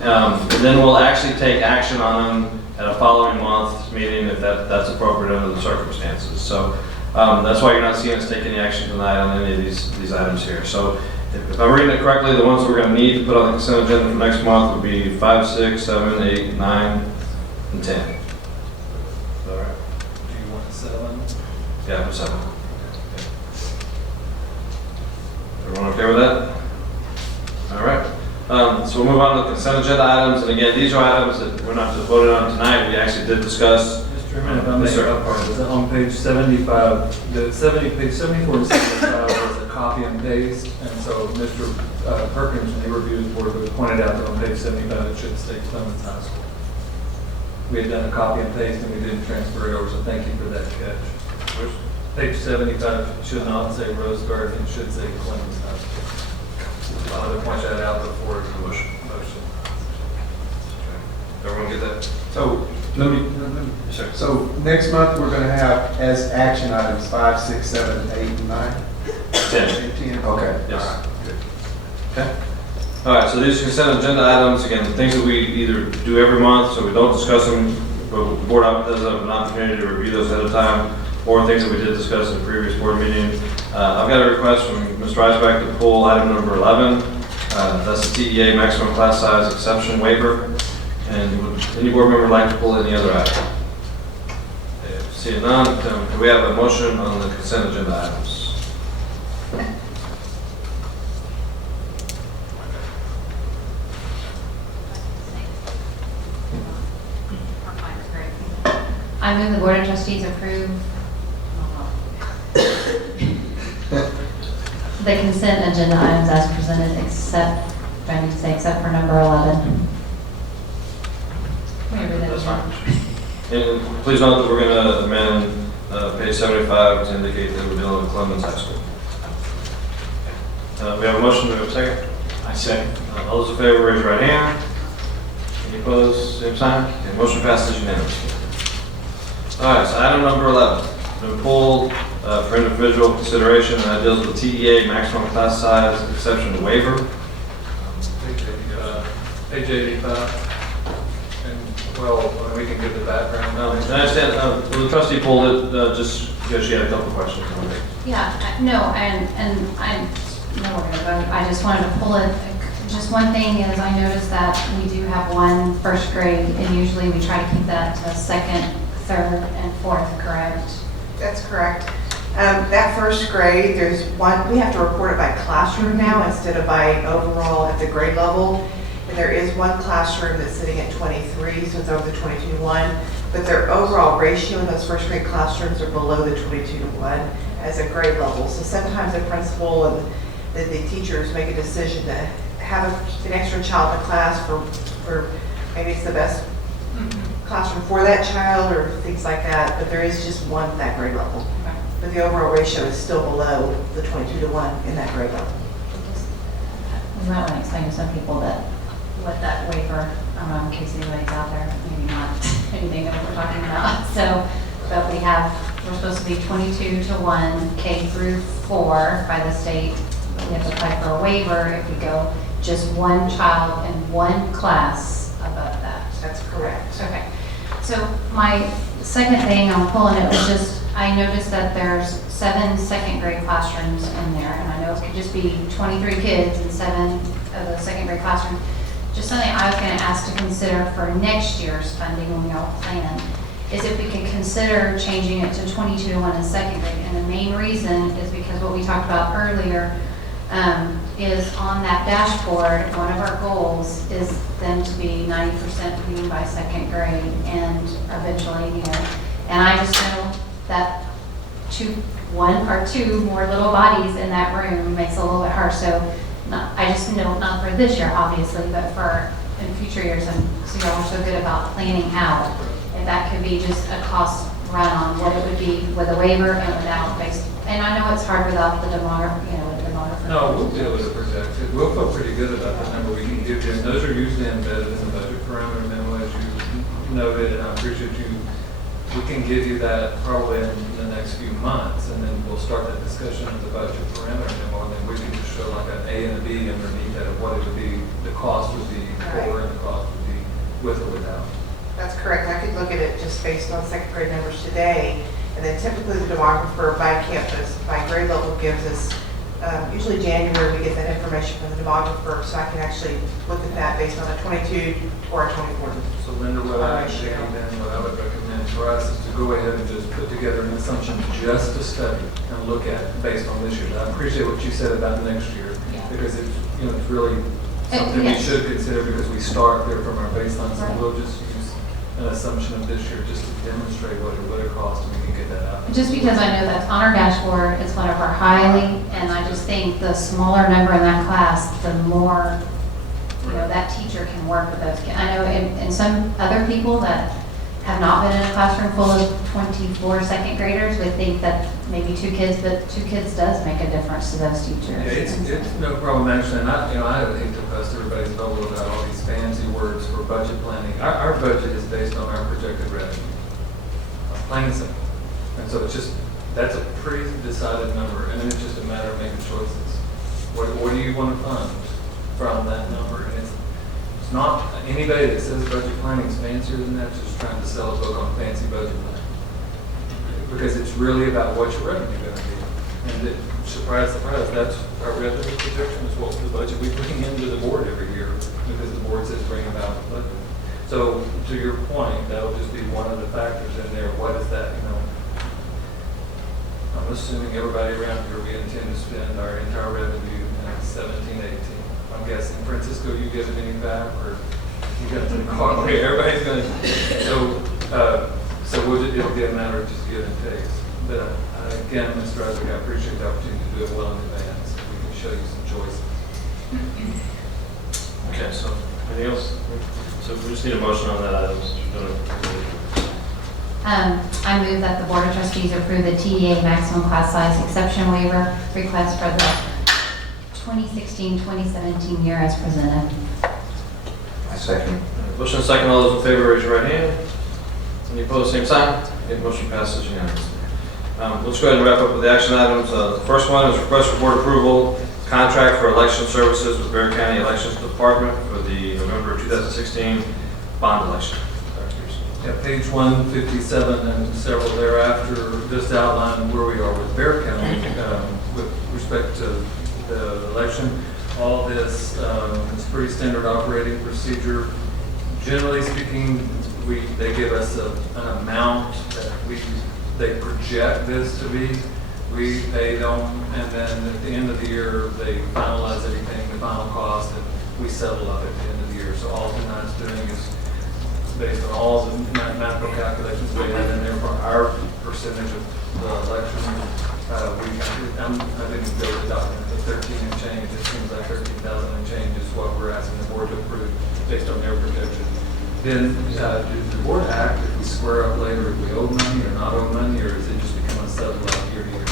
And then we'll actually take action on them at a following month meeting if that's appropriate under the circumstances. So that's why you're not seeing us take any action tonight on any of these items here. So if I'm reading it correctly, the ones we're going to need to put on the consent agenda for next month would be 5, 6, 7, 8, 9, and 10. Is that all right? Do you want 7? Yeah, put 7. Everyone okay with that? All right. So we'll move on to the consent agenda items. And again, these are items that we're not just voting on tonight. We actually did discuss. Mr. Chairman, if I may, on page 75, page 74 and 75 was a copy and paste. And so Mr. Perkins, when he reviewed the board, pointed out that on page 75 it should say Clemens High School. We had done a copy and paste and we didn't transfer it over, so thank you for that catch. Page 75 should not say Rose Garden, it should say Clemens High School. I wanted to point that out before the motion. Everyone get that? So let me so next month we're going to have as action items 5, 6, 7, 8, and 9. 10. 10. Okay. Yes. All right. Good. Okay. All right, so these are consent agenda items, again, things that we either do every month, so we don't discuss them, but the board does have an opportunity to review those ahead of time, or things that we did discuss in the previous board meeting. I've got a request from Mr. Reisbeck to pull item number 11. That's the TEA maximum class size exception waiver. And would any board member like to pull any other item? Seeing none, do we have a motion on the consent agenda items? I move the Board of Trustees approve the consent agenda items as presented, except for number 11. That's fine. And please note that we're going to amend page 75 to indicate that we're dealing with Clemens High School. We have a motion. Do we have a second? I second. All those in favor, raise your right hand. Any opposed? Same sign. Okay, motion passes unanimously. All right, so item number 11 has been pulled for individual consideration, and that deals with TEA maximum class size exception to waiver. Page 85. And, well, we can give the background. And I understand, the trustee pulled it, just because she had a couple questions on it. Yeah, no, and I know we're gonna vote. I just wanted to pull it. Just one thing is I noticed that we do have one first grade, and usually we try to keep that to second, third, and fourth, correct? That's correct. That first grade, there's one, we have to report it by classroom now instead of by overall at the grade level. And there is one classroom that's sitting at 23, so it's over the 22 to 1. But their overall ratio in those first grade classrooms are below the 22 to 1 as a grade level. So sometimes the principal and the teachers make a decision to have an extra child in the class for maybe it's the best classroom for that child or things like that. But there is just one at that grade level. But the overall ratio is still below the 22 to 1 in that grade level. We might want to explain to some people that what that waiver, I don't know, in case anybody's out there, maybe not anything that we're talking about. So, but we're supposed to be 22 to 1, K through 4 by the state. But we have to apply for a waiver if we go just one child in one class above that. That's correct. Okay. So my second thing, I'm pulling it, was just, I noticed that there's 7 second grade classrooms in there, and I know it could just be 23 kids in 7 of the second grade classrooms. Just something I was going to ask to consider for next year's funding when we all plan, is if we could consider changing it to 22 to 1 in second grade. And the main reason is because what we talked about earlier is on that dashboard, one of our goals is them to be 90% reading by second grade and eventually, and I just know that one or two more little bodies in that room makes it a little bit hard. So I just know, not for this year, obviously, but for in future years, and so y'all are so good about planning out, if that could be just a cost run on what it would be with a waiver and without and I know it's hard without the demographer, with the demographer. No, we'll be able to project it. We'll feel pretty good about the number we can give you. And those are usually embedded in the budget parameter memo, as you noted, and I appreciate you. We can give you that probably in the next few months, and then we'll start that discussion of the budget parameter memo, and then we can just show like an A and a B underneath that of what it would be, the cost would be for, and the cost would be with or without. That's correct. I could look at it just based on second grade numbers today. And then typically the demographer by campus, by grade level gives us, usually January we get that information from the demographer, so I can actually look at that based on a 22 or a 24. So Linda, what I would recommend for us is to go ahead and just put together an assumption just to study and look at based on this year. I appreciate what you said about next year, because it's, it's really something we should consider because we start there from our baseline, so we'll just use an assumption of this year just to demonstrate what it would have cost and we can get that out. Just because I know that's on our dashboard, it's one of our highly, and I just think the smaller number in that class, the more, that teacher can work with those kids. I know in some other people that have not been in a classroom full of 24 second graders would think that maybe 2 kids, but 2 kids does make a difference to those teachers. Yeah, it's no problem actually, and I would hate to bust everybody's bubble about all these fancy words for budget planning. Our budget is based on our projected revenue, plain and simple. And so it's just, that's a pre-decided number, and then it's just a matter of making choices. What do you want to fund from that number? And it's not, anybody that says budget planning is fancier than that, just trying to sell a book on fancy budget planning. Because it's really about what your revenue is going to be. And surprise, surprise, that's our revenue projection is what the budget we bring into the board every year, because the board says bring about the budget. So to your point, that'll just be one of the factors in there. What is that, I'm assuming everybody around here, we intend to spend our entire revenue in 17, 18. I'm guessing, Francisco, you giving any back, or you got the car? Okay, everybody's going to, so it'll be a matter of just give and take. But again, Mr. Isaac, I appreciate the opportunity to do it well in advance. We can show you some choices. Okay, so anything else? So we just need a motion on that item. I move that the Board of Trustees approve the TDA maximum class size exception waiver request for the 2016-2017 year as presented. I second. Motion and second. All those in favor, raise your right hand. Any opposed, same sign. Okay, motion passes unanimously. Let's go ahead and wrap up with the action items. The first one is request for board approval, contract for election services with Bear County Elections Department for the November 2016 bond election. Yeah, page 157 and several thereafter just outline where we are with Bear County with respect to the election. All this is pretty standard operating procedure. Generally speaking, they give us an amount that they project this to be. We pay them, and then at the end of the year, they finalize everything, the final cost, and we settle up at the end of the year. So all tonight's doing is based on all the mathematical calculations they had in there for our percentage of the election. I didn't go to the document, but 13 and change, it seems like 13,000 and change is what we're asking the board to approve based on their projection. Then, does the board act if we square up later if we owe money or not owe money, or is it just become a settled out year to year?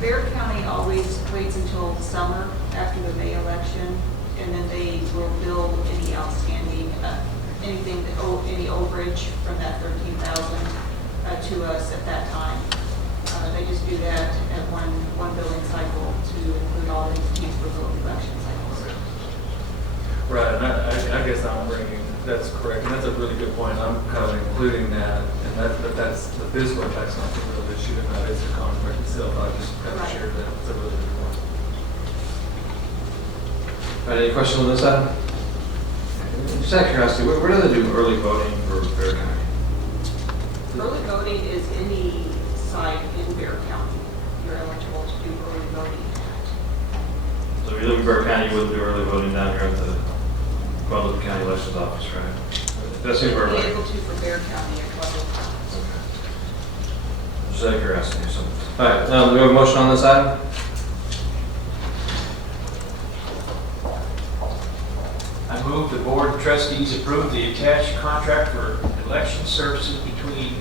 Bear County always waits until summer after the May election, and then they will bill any outstanding, anything that any overage from that 13,000 to us at that time. They just do that at one billing cycle to include all the entities for the election cycles. Right, and I guess I'm bringing, that's correct, and that's a really good point. I'm kind of including that, and but that's the physical impact's not the real issue, and that is the contract itself. I just kind of shared that. It's a really good point. Any questions on this item? Just out of curiosity, where do they do early voting for Bear County? Early voting is any site in Bear County. You're eligible to do early voting at. So if you live in Bear County, you wouldn't do early voting down here at the Guadalupe County Elections Office, right? That seems You'll right. be able to for Bear County at Guadalupe. Just out of curiosity. So, all right, do we have a motion on this item? I move the Board of Trustees approve the attached contract for election services between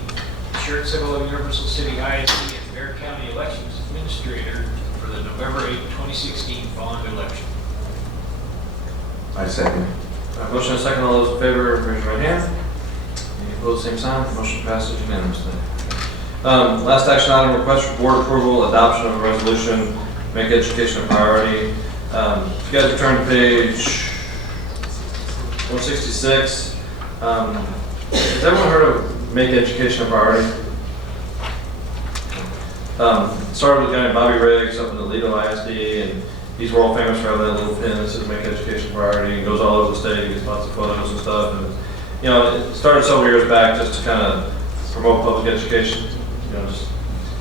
Schertz-Cibolo-Universal City ISD and Bear County Elections Administrator for the November 8, 2016 bond election. I second. Motion and second. All those in favor, raise your right hand. Any opposed, same sign. Motion passes unanimously. Last action item, request for board approval, adoption of a resolution, make education a priority. If you guys return to page 166, has everyone heard of make education a priority? Started with a guy named Bobby Riggs up in the Lido ISD, and he's world famous for having that little pin that says make education a priority, and goes all over the state, he gets lots of photos and stuff. And you know, it started several years back just to kind of promote public education, you know, just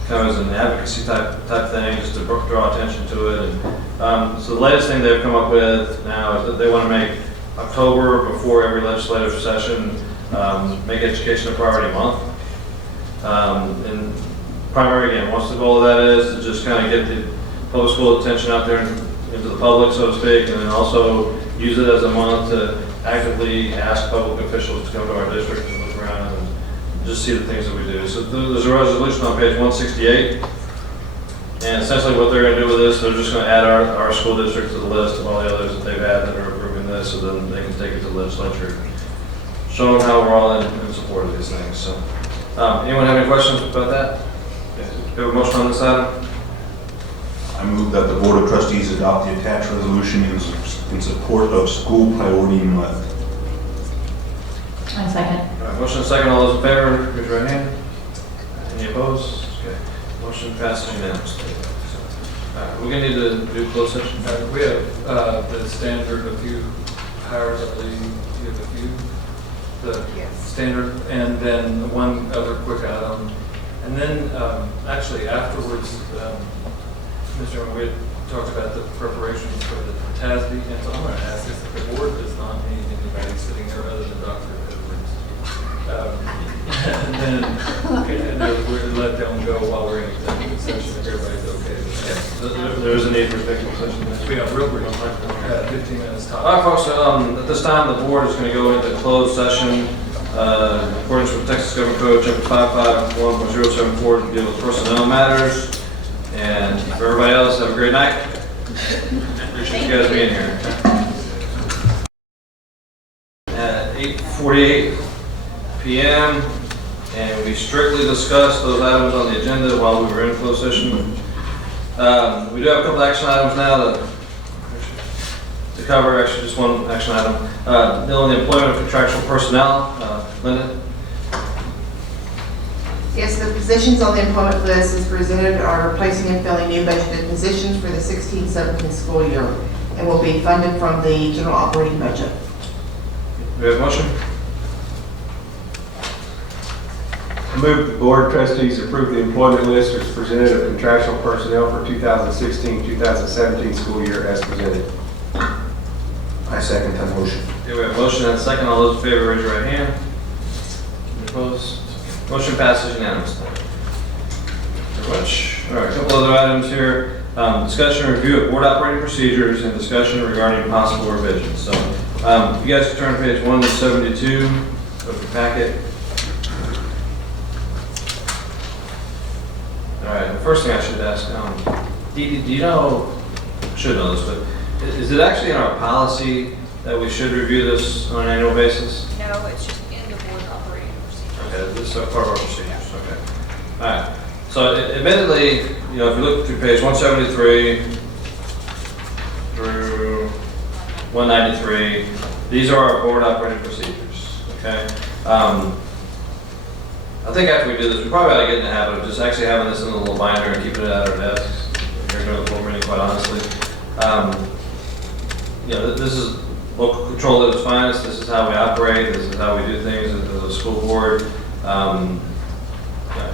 kind of as an advocacy type thing, just to draw attention to it. And so the latest thing they've come up with now is that they want to make October, before every legislative session, make education a priority month. And primary, again, what's the goal of that is to just kind of get the public school attention out there into the public, so to speak, and then also use it as a month to actively ask public officials to come to our district and look around and just see the things that we do. So there's a resolution on page 168, and essentially what they're going to do with this, they're just going to add our school district to the list of all the others that they've had that are approving this, so then they can take it to the legislature, showing how we're all in support of these things. So, anyone have any questions about that? Yes. Do you have a motion on this item? I move that the Board of Trustees adopt the attached resolution in support of School Priority Month. I second. All right, motion and second. All those in favor, raise your right hand. Any opposed? Okay. Motion passes unanimously. We're going to need to do closed session. We have the standard, a few hires, I believe, you have a few, the standard, and then one other quick item. And then actually afterwards, Mr. Chairman, we had talked about the preparations for the TASB, and so I'm going to ask this, if the board does not need anybody sitting there other than Dr. Edwards. And then we'll let them go while we're in executive session, if everybody's okay with that. There is a need for executive session. We have real brief, 15 minutes top. All right, folks, at this time, the board is going to go into closed session in accordance with Texas Government Code, Chapter 551.074, to deal with personnel matters. And for everybody else, have a great night. Appreciate you guys being here. At 8:48 p.m., and we strictly discussed those items on the agenda while we were in closed session. We do have a couple action items now to cover, actually just one action item. Dealing with the employment of contractual personnel. Linda? Yes, the positions on the employment list as presented are replacing and filling new budgeted positions for the 16-17 school year and will be funded from the general operating budget. Do we have a motion? I move the Board of Trustees approve the employment list as presented of contractual personnel for 2016-2017 school year as presented. I second that motion. Okay, we have a motion and a second. All those in favor, raise your right hand. Any opposed? Motion passes unanimously. Thank you very much. All right, a couple other items here. Discussion and review of board operating procedures and discussion regarding possible revisions. So, if you guys can turn to page 172 of your packet. All right, the first thing I should ask, Dee, do you know, I should know this, but is it actually in our policy that we should review this on an annual basis? No, it's just in the board operating procedure. Okay, this is a part of our procedures, okay. All right, so admittedly, you know, if you look through page 173 through 193, these are our board operating procedures, okay? I think after we do this, we probably ought to get in the habit of just actually having this in a little binder and keeping it at our desks. We're doing the board meeting, quite honestly. You know, this is local control at its finest. This is how we operate. This is how we do things as a school board.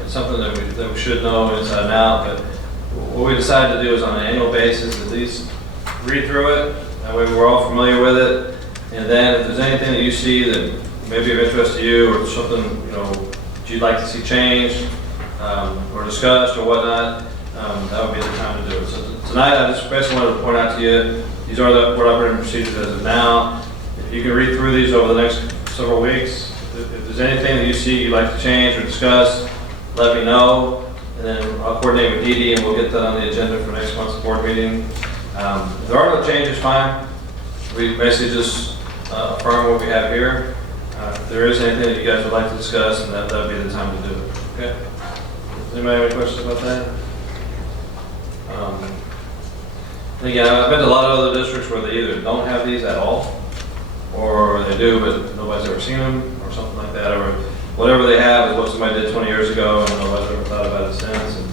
It's something that we should know inside and out. But what we decided to do is on an annual basis, at least read through it. That way we're all familiar with it. And then if there's anything that you see that may be of interest to you or something, you know, that you'd like to see changed or discussed or whatnot, that would be the time to do it. So tonight, I just basically wanted to point out to you, these are the board operating procedures as of now. If you can read through these over the next several weeks, if there's anything that you see you'd like to change or discuss, let me know, and then I'll coordinate with Dee Dee and we'll get that on the agenda for next month's board meeting. If there are no changes, fine. We basically just affirm what we have here. If there is anything that you guys would like to discuss, then that would be the time to do it. Okay? Does anybody have any questions about that? Again, I've been to a lot of other districts where they either don't have these at all, or they do, but nobody's ever seen them, or something like that, or whatever they have is what somebody did 20 years ago, and nobody's ever thought about it since. And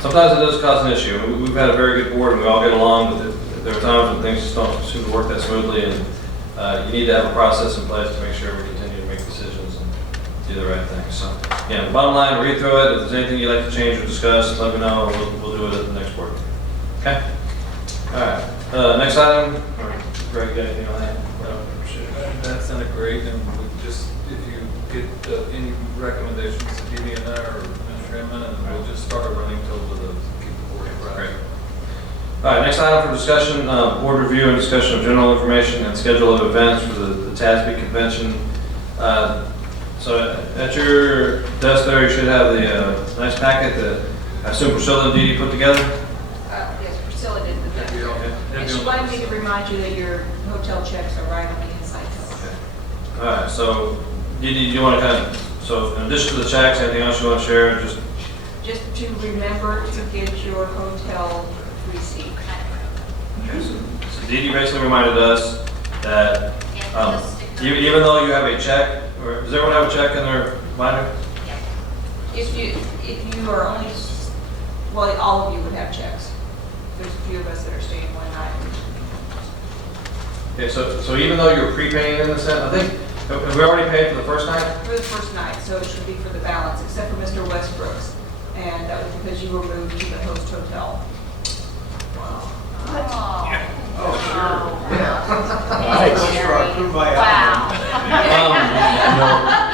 sometimes it does cause an issue. We've had a very good board, and we all get along, but there are times when things just don't seem to work that smoothly, and you need to have a process in place to make sure we continue to make decisions and do the right thing. So, again, bottom line, read through it. If there's anything you'd like to change or discuss, let me know, and we'll do it at the next board meeting. Okay? All right. Next item. Or Greg, got anything on that? That sounded great, and we just, if you get any recommendations to Dee Dee and I or Mr. Hammond, and we'll just start a running total to keep the board right. Great. All right, next item for discussion, board review and discussion of general information and schedule of events for the TASB convention. So at your desk there, you should have the nice packet that I assume Priscilla and Dee Dee put together. Yes, Priscilla did the thing. And she wanted me to remind you that your hotel checks are right on the inside. Okay. All right, so Dee Dee, do you want to kind of, so in addition to the checks, anything else you want to share? Just to remember to get your hotel receipt. Okay, so Dee Dee basically reminded us that even though you have a check, or does everyone have a check in their binder? If you are only, well, all of you would have checks. There's a few of us that are staying one night. Okay, so even though you're prepaying in the sense, I think, have we already paid for the first night? For the first night, so it should be for the balance, except for Mr. Westbrook's. And that was because you were moved to the host hotel. Wow.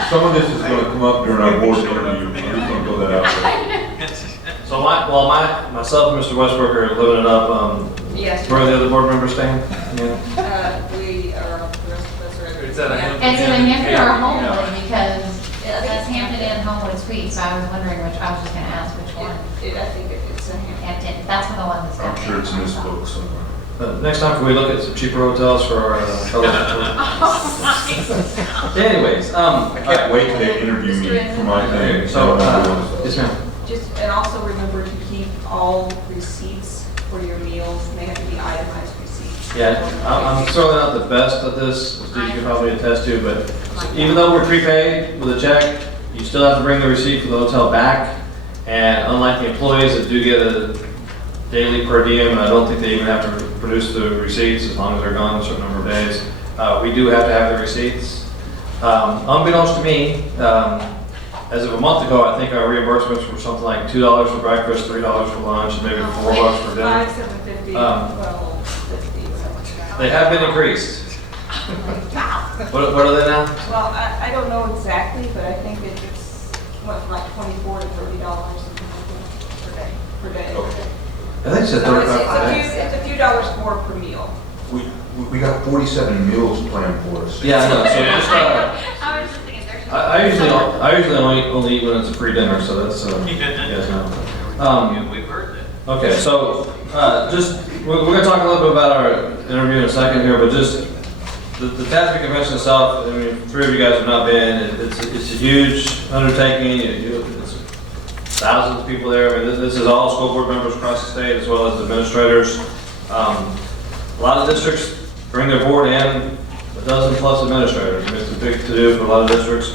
Some of this is going to come up during our board interview. I'm just going to throw that out there. So myself and Mr. Westbrook are living it up. Yes. Where are the other board members staying? We are, the rest of us are at. It's at a It's in Hampton or Homewood, because that's Hampton and Homewood Suites, so I was wondering which, I was just gonna ask which one. I think it's a Hampton, that's the one that's. I'm sure it's in this book somewhere. Next time, can we look at some cheaper hotels for our Anyways, I can't wait till they interview me for my thing. So, yes, ma'am. And also remember to keep all receipts for your meals, and they have to be itemized receipts. Yeah, I'm certainly not the best at this, as Steve can probably attest to, but even though we're prepaid with a check, you still have to bring the receipt for the hotel back. And unlike the employees that do get a daily per diem, I don't think they even have to produce the receipts as long as they're gone a certain number of days. We do have to have the receipts. Unbeknownst to me, as of a month ago, I think our reimbursements were something like $2 for breakfast, $3 for lunch, and maybe $4 for dinner. $5, $7.50, $12.50. They have been increased. What are they now? Well, I don't know exactly, but I think it's what, like $24 to $30 per day. Okay. I think it's So it's a few dollars more per meal. We got 47 meals planned for us. Yeah, I know. So just, I was just thinking there's. I usually only eat when it's a free dinner, so that's you guys know. We've heard that. Okay, so just we're going to talk a little bit about our interview in a second here, but just the TASB convention itself. I mean, 3 of you guys have not been. It's a huge undertaking. It's thousands of people there. I mean, this is all school board members across the state as well as administrators. A lot of districts bring their board and a dozen plus administrators. I mean, it's a big to-do for a lot of districts.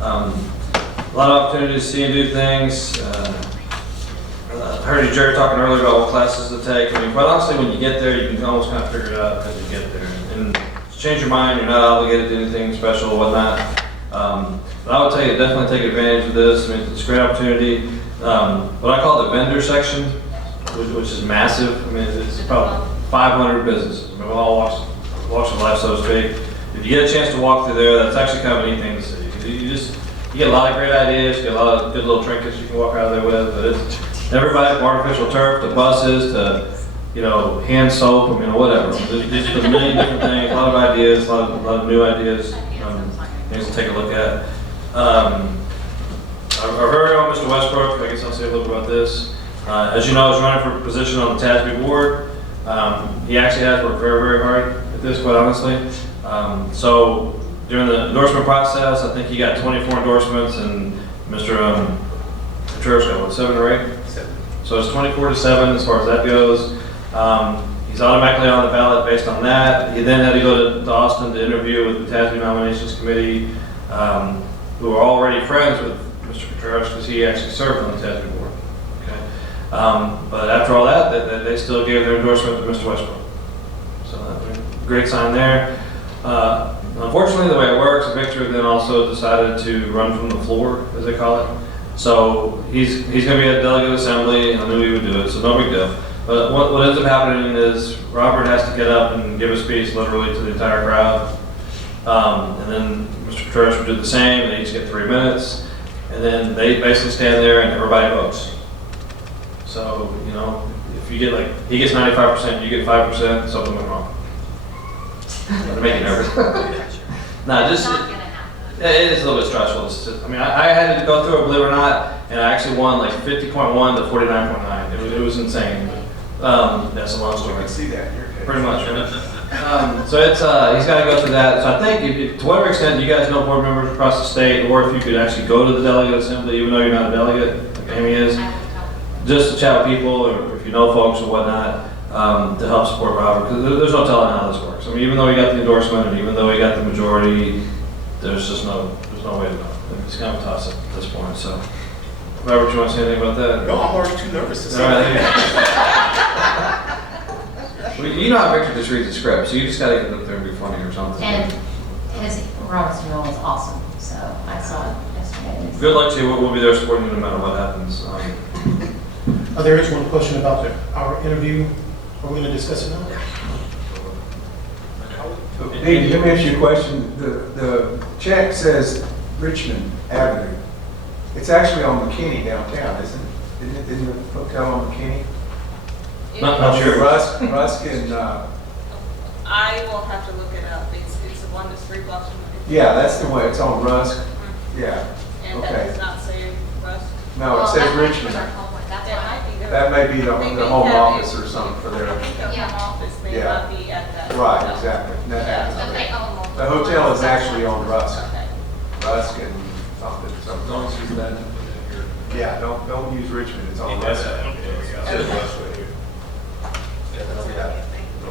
A lot of opportunities to see and do things. I heard you, Jerry, talking earlier about what classes to take. I mean, quite honestly, when you get there, you can almost kind of figure it out as you get there. And to change your mind, you're not obligated to anything special or whatnot. But I would tell you, definitely take advantage of this. I mean, it's a great opportunity. What I call the vendor section, which is massive. I mean, it's probably 500 businesses. I mean, all walks of life, so to speak. If you get a chance to walk through there, that's actually kind of a neat thing to see. You get a lot of great ideas, you get a lot of good little trinkets you can walk out of there with. But it's everybody from artificial turf to buses to, hand soap, I mean, whatever. There's just a million different things, a lot of ideas, a lot of new ideas, things to take a look at. Our very own Mr. Westbrook, I guess I'll say a little bit about this. As you know, is running for a position on the TASB board. He actually has worked very, very hard at this, quite honestly. So during the endorsement process, I think he got 24 endorsements, and Mr. Contreras got, 7 or 8? 7. So it's 24 to 7 as far as that goes. He's automatically on the ballot based on that. He then had to go to Austin to interview with the TASB nominations committee, who are already friends with Mr. Contreras because he actually served on the TASB board. Okay. But after all that, they still gave their endorsement to Mr. Westbrook. So that's a great sign there. Unfortunately, the way it works, Victor then also decided to run from the floor, as they call it. So he's going to be at delegate assembly, and I knew he would do it, so no big deal. But what ends up happening is Robert has to get up and give a speech literally to the entire crowd. And then Mr. Contreras would do the same. They each get 3 minutes. And then they basically stand there and everybody votes. So, if you get he gets 95%, you get 5%, something went wrong. To make you nervous. No, just, it is a little bit stressful. I had to go through it, believe it or not, and I actually won 50.1 to 49.9. It was insane. That's a long story. I can see that in your case. Pretty much, right? So it's, he's got to go through that. So I think, to whatever extent you guys know board members across the state, or if you could actually go to the delegate assembly, even though you're not a delegate, like Amy is, just to chat with people, or if you know folks or whatnot, to help support Robert, because there's no telling how this works. I mean, even though he got the endorsement, and even though he got the majority, there's no way to know. It's kind of a toss-up at this point. So, Robert, you want to say anything about that? No, I'm already too nervous to say Well, you know how Victor just reads the script, so you just got to get up there and be funny or something. And Robert's role is awesome, so I saw it yesterday. Good luck to you. We'll be there supporting you no matter what happens. There is one question about our interview. Are we going to discuss it now? Dave, let me ask you a question. The check says Richmond Avenue. It's actually on McKinney downtown, isn't it? Isn't the hotel on McKinney? Not sure. Rusk and, I will have to look it up. It's the one that's 3 blocks from the. yeah, that's the way. It's on Rusk. Yeah. And that Okay. does not say Rusk. No, it says Richmond. That may be the home office or something for their. I think the home office may not be at that. Right, hotel. exactly. That happens. They own multiple. The hotel is actually on Rusk. Okay. Rusk and something. Don't use that. Yeah, don't use Richmond. It's on Rusk.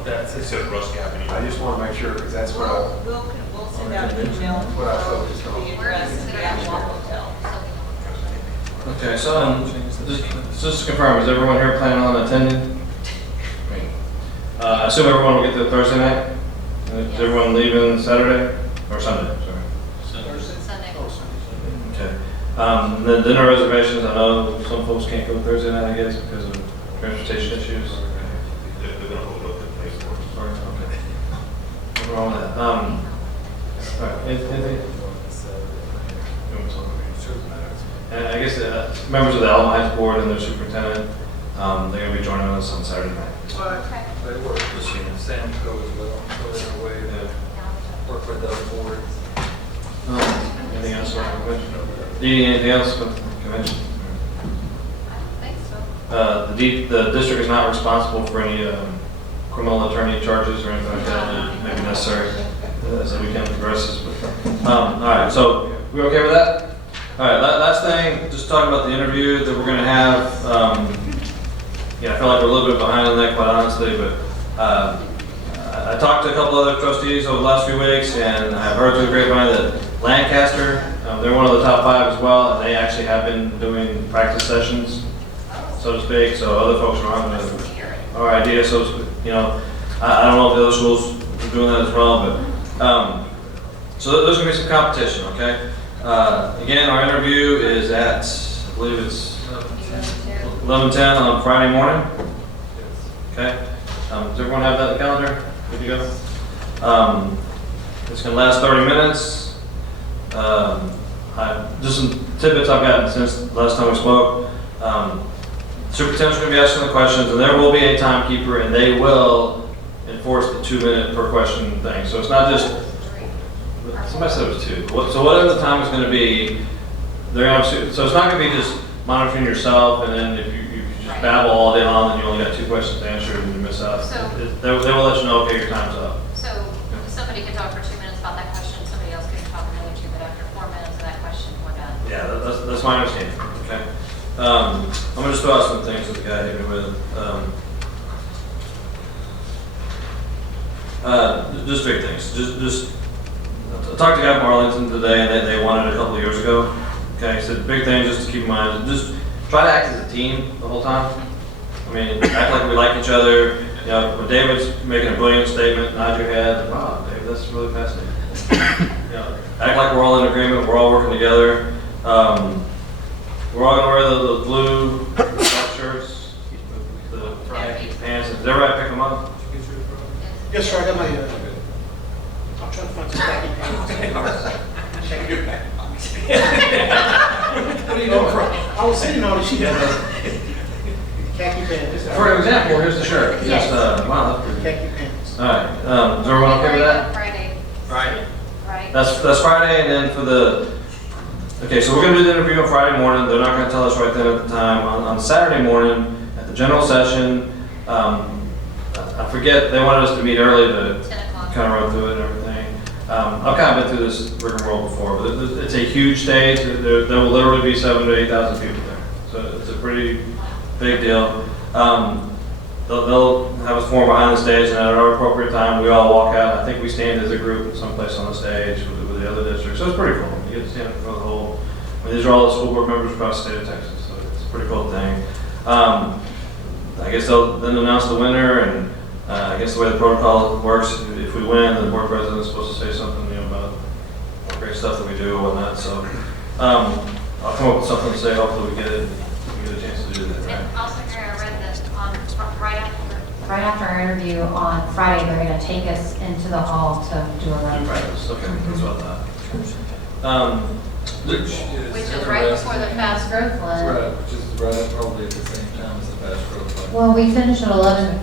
That's Except Russ Gavin. I just want to make sure, because that's what I, We'll send out an email what I focused on. the address of the actual hotel. Okay, so just to confirm, is everyone here planning on attending? I assume everyone will get there Thursday night? Is everyone leaving Saturday or Sunday? Sorry. Sunday. Okay. The dinner reservations, I know some folks can't go Thursday night, I guess, because of transportation issues. They're going to hold up the place for us. Sorry, okay. What's wrong with that? All right, anything? And I guess members of the Alma Heights Board and their superintendent, they're going to be joining us on Saturday night. They work with Samco as well, so in a way to work with those boards. Anything else about the convention? Do you need anything else about the convention? I think so. The district is not responsible for any criminal attorney charges or anything like that that may be necessary as the weekend progresses. All right, so we okay with that? All right, last thing, just talking about the interview that we're going to have. Yeah, I feel like we're a little bit behind on that, quite honestly, but I talked to a couple other trustees over the last few weeks, and I've heard through the grapevine that Lancaster, they're one of the top 5 as well, and they actually have been doing practice sessions, so to speak, so other folks around our idea, so, you know, I don't know if the other schools are doing that as well, but, so there's going to be some competition, okay? Again, our interview is at, I believe it's 11:10 on Friday morning. Okay. Does everyone have that in the calendar? Good to go? It's going to last 30 minutes. Just some tidbits I've gotten since last time we spoke. Superintendent's going to be asking the questions, and there will be a timekeeper, and they will enforce the 2-minute per question thing. So it's not just, somebody said it was 2. So whatever the time is going to be, they're going to, so it's not going to be just monitoring yourself, and then if you just babble all day long, then you only got 2 questions to answer, and you miss out. So- They will let you know, okay, your time's up. So somebody could talk for 2 minutes about that question, somebody else could talk another 2, but after 4 minutes of that question, we're done. Yeah, that's my understanding, okay? I'm going to just throw out some things that the guy hit me with. Just big things. Just I talked to Guy from Arlington today, and they wanted it a couple of years ago. Okay, he said big thing just to keep in mind, just try to act as a team the whole time. I mean, act like we like each other. You know, when David's making a brilliant statement, nod your head, wow, Dave, that's really fascinating. You know, act like we're all in agreement, we're all working together. We're all gonna wear the blue shirts, the pants. Is that right? Pick them up. Yes, sir, I got my, I'm trying to find some khaki pants. What are you doing? I was sitting on it, she had khaki pants. For example, here's the shirt. Yes. Wow, that's pretty good. Khaki pants. All right, is everyone okay with that? Friday. Friday. Right? That's Friday, and then for the, okay, so we're gonna do the interview on Friday morning. They're not gonna tell us right then at the time. On Saturday morning, at the general session, I forget, they wanted us to meet early to 10 o'clock. kind of run through it and everything. I've kind of been through this rigmarole before, but it's a huge stage. There will literally be 7,000 to 8,000 people there. So it's a pretty big deal. They'll have us form behind the stage, and at our appropriate time, we all walk out. I think we stand as a group someplace on the stage with the other districts. So it's pretty cool. You get to stand for the whole, I mean, these are all the school board members across the state of Texas, so it's a pretty cool thing. I guess they'll then announce the winner, and I guess the way the protocol works, if we win, then the board president is supposed to say something, you know, about all the great stuff that we do or whatnot. So I'll come up with something to say. Hopefully we get it. We get a chance to do that. Right? And also, Gary, I read that right after our interview on Friday, they're going to take us into the hall to do a run. Practice. Okay, that's about that. Which Which is right before the fast growth one. Right, which is right probably at the same time as the fast growth one. Well, we finished at 11:40,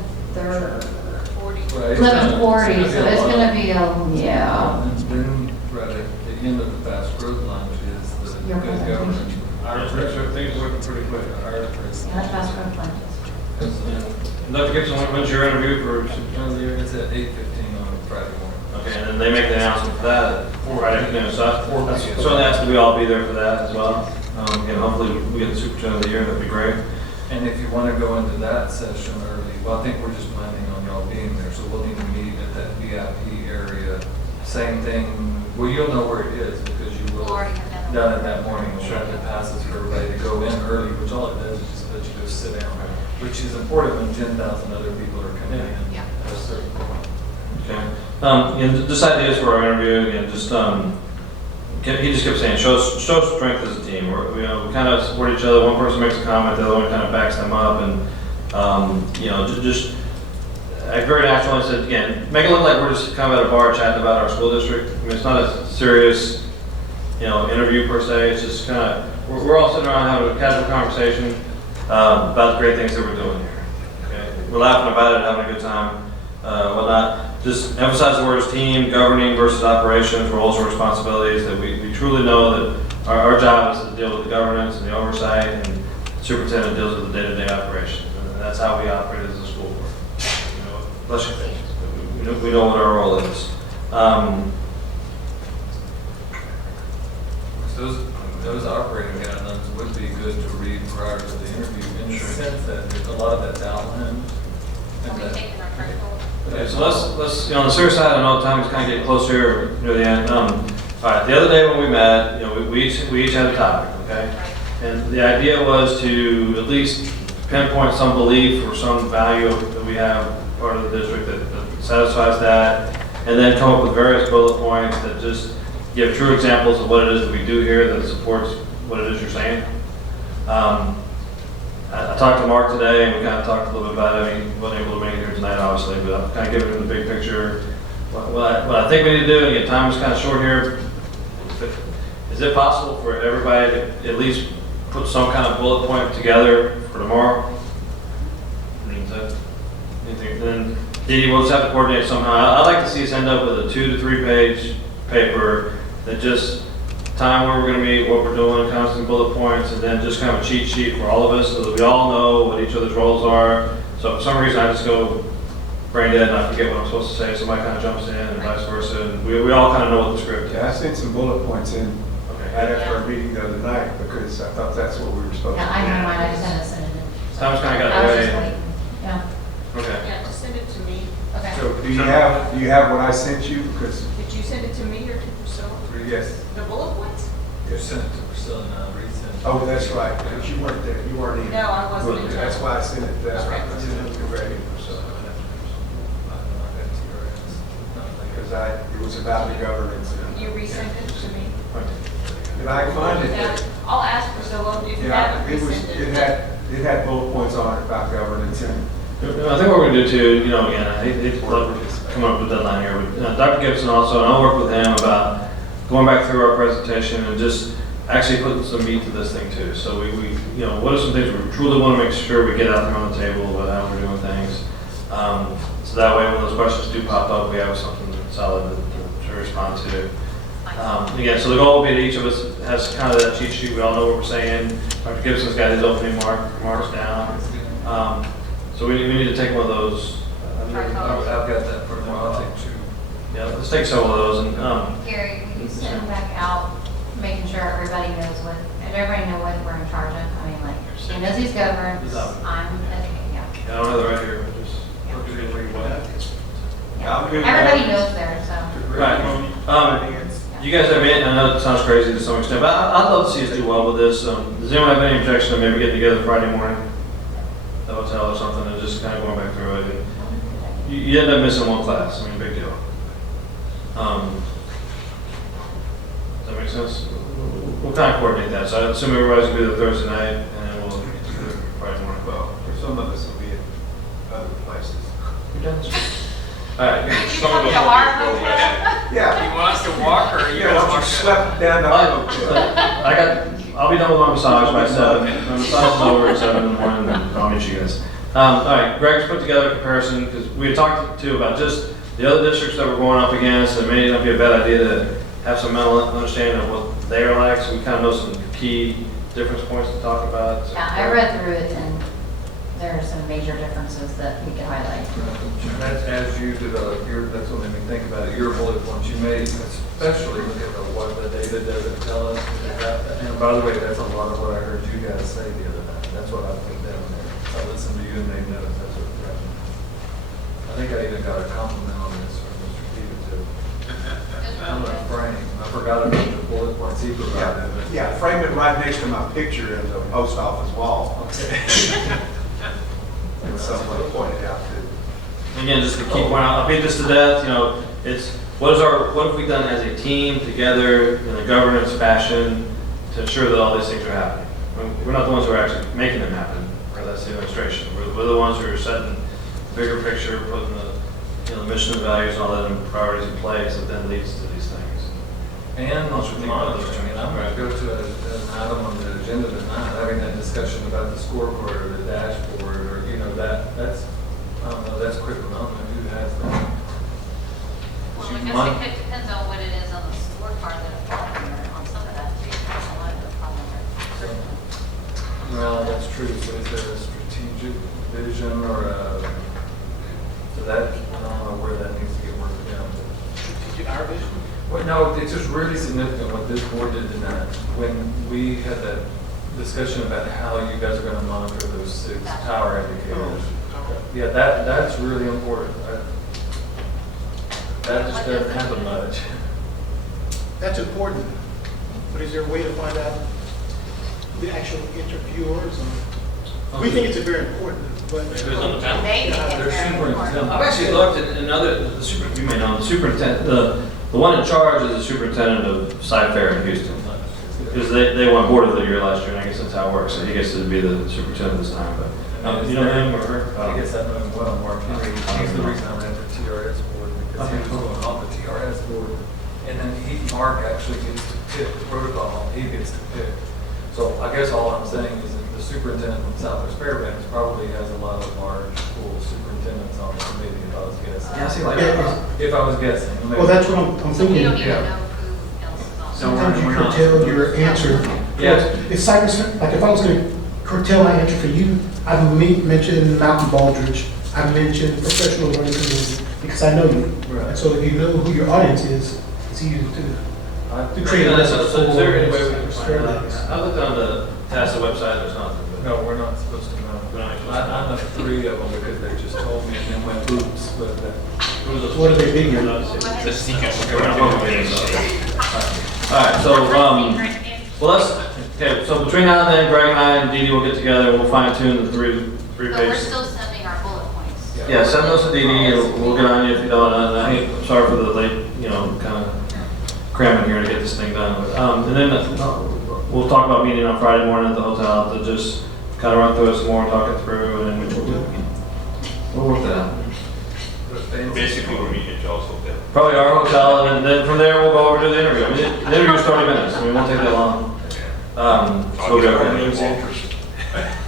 so it's going to be yeah. And then right at the end of the fast growth line is the Your good government. Things are working pretty quick. Yeah, that's fast growth line. Dr. Gibson, when's your interview for superintendent of the year? It's at 8:15 on Friday morning. Okay, and then they make the announcement for that at Friday afternoon. So I certainly ask that we all be there for that as well. Again, hopefully we get the superintendent of the year. That'd be great. And if you want to go into that session early, well, I think we're just planning on y'all being there, so we'll need to VIP area. Same thing, well, you'll know where it is because you will have done it that morning. We'll try to passes for everybody to go in early, which all it does is just let you go sit down, which is important when 10,000 other people are coming in at a certain point. Okay. And just ideas for our interview, again, just, he just kept saying, show strength as a team. We kind of support each other. One person makes a comment, the other one kind of backs them up, and just very natural. I said again, make it look like we're just kind of at a bar chatting about our school district. I mean, it's not a serious, interview per se. It's just kind of we're all sitting around having a casual conversation about the great things that we're doing here. Okay, we're laughing about it, having a good time, whatnot. Just emphasize the words team, governing versus operations, roles and responsibilities, that we truly know that our job is to deal with the governance and the oversight, and the superintendent deals with the day-to-day operations. And that's how we operate as a school board. Bless your face. We know what our role is. Those operating guidelines would be good to read prior to the interview in the sense that a lot of that's outlined. Okay, so let's on the serious side, I know time is kind of getting close here near the end. All right, the other day when we met, we each had a topic, okay? And the idea was to at least pinpoint some belief or some value that we have part of the district that satisfies that, and then come up with various bullet points that just give true examples of what it is that we do here that supports what it is you're saying. I talked to Mark today, and we kind of talked a little bit about it. He wasn't able to make it here tonight, obviously, but I'm kind of giving him the big picture. What I think we need to do, and again, time is kind of short here, is it possible for everybody to at least put some kind of bullet point together for tomorrow? Then Dee, we'll just have to coordinate somehow. I'd like to see us end up with a 2 to 3 page paper that just time where we're going to meet, what we're doing, constant bullet points, and then just kind of a cheat sheet for all of us so that we all know what each other's roles are. So for some reason I just go brain dead and I forget what I'm supposed to say. Somebody kind of jumps in and vice versa. And we all kind of know what the script is. Yeah, I sent some bullet points in right after our meeting the other night because I thought that's what we were supposed to do. I know mine, I just had to send it in. Time's kind of got I was away. just waiting. Yeah. Okay. Yeah, just send it to me. Okay. So do you have what I sent you? Because Did you send it to me or to Priscilla? yes. The bullet points? You sent it to Priscilla and I resent it. Oh, that's right. Because you weren't there. You weren't even. No, I wasn't in That's town. why I sent it. That's Okay. right. I sent it to Greg. Because it was about the governance. You resent it to me? Did I find it? Yeah, I'll ask Priscilla if you Yeah, haven't it was. resent It had bullet points on it about governance and. I think what we're going to do too, again, I hate to come up with a deadline here, but Dr. Gibson also, and I'll work with him about going back through our presentation and just actually putting some meat to this thing too. So we what are some things we truly want to make sure we get out there on the table about how we're doing things. So that way when those questions do pop up, we have something solid to respond to. Again, so the goal will be that each of us has kind of that cheat sheet. We all know what we're saying. Dr. Gibson's got his opening remarks down. So we need to take one of those. I've got that for tomorrow. I'll take 2. Yeah, let's take several of those. And Gary, will you send back out, making sure everybody knows what, and everybody know what we're in charge of? I mean, like, she knows who's governed, I'm educating, yeah. I don't have that right here. Just Everybody knows there, so. right. You guys have any? I know it sounds crazy to some extent, but I'd love to see us do well with this. Does anyone have any objection to maybe getting together Friday morning? The hotel or something, and just kind of going back through it. And you end up missing one class. I mean, big deal. Does that make sense? We'll kind of coordinate that. So I assume everybody's going to be there Thursday night, and then we'll get together Friday morning. Well, some of us will be at other places. You're done. All right. Yeah. You want us to walk or you want you slept down the road? I'll be done with my massage by 7. My massage is over at 7 in the morning, and I'll meet you guys. All right, Greg's put together a comparison because we had talked too about just the other districts that we're going up against, and it may not be a bad idea to have some mental understanding of what they are like, so we kind of know some key difference points to talk about. So, Yeah, I read through it and there are some major differences that we could highlight. As you develop that's what made me think about it, your bullet points you made, especially look at what the data doesn't tell us. And by the way, that's a lot of what I heard you guys say the other night. That's what I put down there. I listened to you and made notes. That's what I think I even got a compliment on this from Mr. I'm gonna frame, I forgot about the bullet points he provided. but- Yeah, frame it right next to my picture in the post office wall. And someone pointed out that Again, just to keep point out, I'll beat this to death, you know, it's, what have we done as a team together in a governance fashion to ensure that all these things are happening? I mean, we're not the ones who are actually making them happen, or that's the administration. We're the ones who are setting the bigger picture, putting the mission and values and all that and priorities in place that then leads to these things. And Once we think about those monitoring, and I'm going to go to an item on the agenda tonight, having that discussion about the scoreboard or the dashboard, or, you know, that's, I don't know, that's critical. I don't know who has that. Well, I guess it depends on what it is on the scorecard that it's on some of that too. There's a lot of the problem there. Well, that's true. So is there a strategic vision or a, so that, I don't know where that needs to get worked down. Strategic our vision? Well, no, it's just really significant what this board did tonight. When we had that discussion about how you guys are going to monitor those 6 power indicators. Yeah, that's really important. That just doesn't happen much. That's important, but is there a way to find out the actual interviewers? We think it's very important, but. Who's on the panel? They think it's They're very super important. intense. I've actually looked at another, you may know, the superintendent, the one in charge is the superintendent of Cy-Fair in Houston. Because they won board of the year last year, and I guess that's how it works. So he gets to be the superintendent this time, but. You know him or her? I guess I know him well, Mark Henry. He's the reason I ran for TRS board, because he was going off the TRS board. And then Mark actually gets to pick the protocol, he gets to pick. So I guess all I'm saying is that the superintendent from Southwest Fairbanks probably has a lot of large school superintendents on the committee, if I was guessing. Yeah, I see like If I was guessing. Well, that's what I'm So we thinking. don't even Yeah. know who else is on. Sometimes you curtail your answer. Yeah. If Cypress, like if I was going to curtail my answer for you, I would mention Mountain Baldridge, I mentioned professional learning community, because I know you. Right. And so if you know who your audience is, it's easy to create a list of So is there any way we can for find out? Fairbanks. I looked on the TASA website, there's nothing. but- No, we're not supposed to know. I know 3 of them because they just told me and then went oops, but What are they being? The secret. All right, so, well, okay, so between now and then, Greg and I and Dee Dee will get together, we'll fine tune the three But we're pages. still sending our bullet points. Yeah, send those to Dee Dee, and we'll get on you if you don't, and I'm sorry for the late, kind of cramming here to get this thing done. But, and then we'll talk about meeting on Friday morning at the hotel to just kind of run through it some more, talk it through, and we'll work that out. Basically, we're meeting at y'all's hotel. Probably our hotel, and then from there we'll go over to the interview. I mean, the interview's 30 minutes, so it won't take that long. So we'll be okay.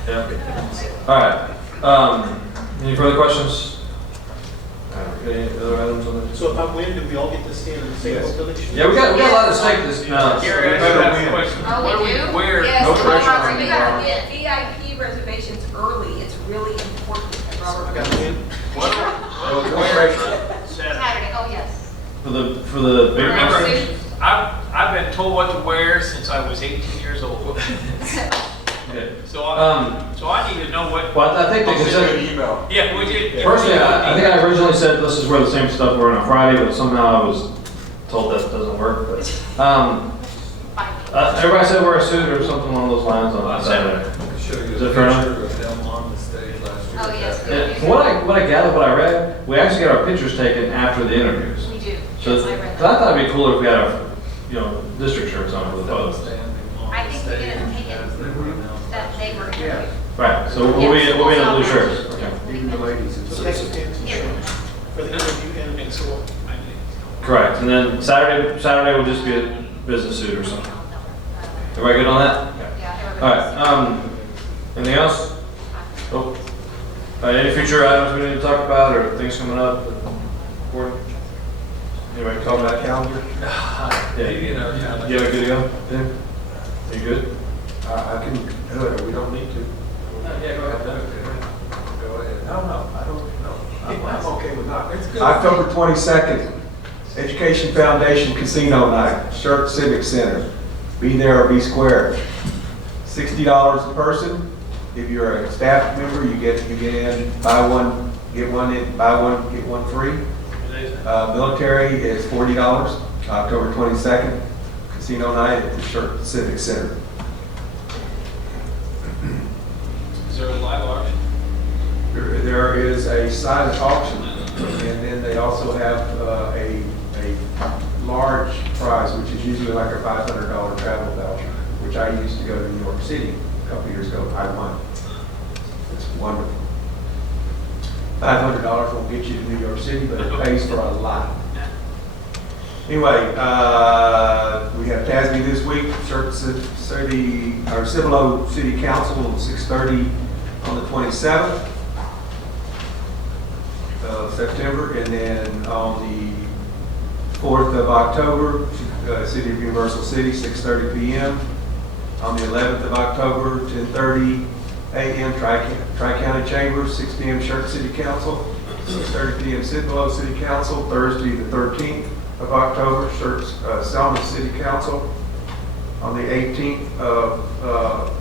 Yeah. All right. Any further questions? Any other items on this? So if I win, do we all get to stay in the same hotel? Yeah, we got a lot at stake this now. Gary, I have a question. Oh, we do? Where? Yes, No we pressure are. on We you, got Robert. it. VIP reservations early, it's really important. I got to win. Saturday, oh, yes. For the big Remember, ones? I've been told what to wear since I was 18 years old. Okay. So I need to know what. Well, I think they I'll can send send. you an email. Yeah, would you? Personally, I think I originally said let's just wear the same stuff we're on Friday, but somehow I was told that doesn't work. But everybody said wear a suit or something along those lines on Saturday. I can show you Is a that fair enough? picture of them on the stage last year. Oh, yes. Yeah, from what I gathered, what I read, we actually get our pictures taken after the interviews. We do. So Yes, I read I that. thought it'd be cooler if we had our, district shirts on with the photos. I think we're gonna take it that they were interviewed. Right. So we'll be in the blue shirts. Okay. Even the ladies. So that's okay for the interview and so on. Correct. And then Saturday will just be a business suit or something. Everybody good on that? Yeah, All right. Anything else? Oh. Any future items we need to talk about or things coming up? Anybody talk about Calendar? Yeah. You know, yeah. You have a good go? Yeah. You good? I can do it, or we don't need to. Yeah, go ahead. Go ahead. No, I don't know. I'm okay with that. It's good. October 22nd, Education Foundation Casino Night, Schertz Civic Center. Be there or be square. $60 a person. If you're a staff member, you get in, buy one, get one in, buy one, get one free. And days? Military is $40, October 22nd, casino night at the Schertz Civic Center. Is there a live auction? There is a silent auction, and then they also have a large prize, which is usually like a $500 travel voucher, which I used to go to New York City a couple years ago. I won. It's wonderful. $500 won't get you to New York City, but it pays for a lot. Anyway, we have TASB this week, Schertz-Cibolo City Council at 6:30 on the 27th of September, and then on the 4th of October, City of Universal City, 6:30 p.m. On the 11th of October, 10:30 a.m. Tri-County Chambers, 6 p.m. Schertz City Council, 6:30 p.m. Cibolo City Council. Thursday, the 13th of October, Selma City Council. On the 18th of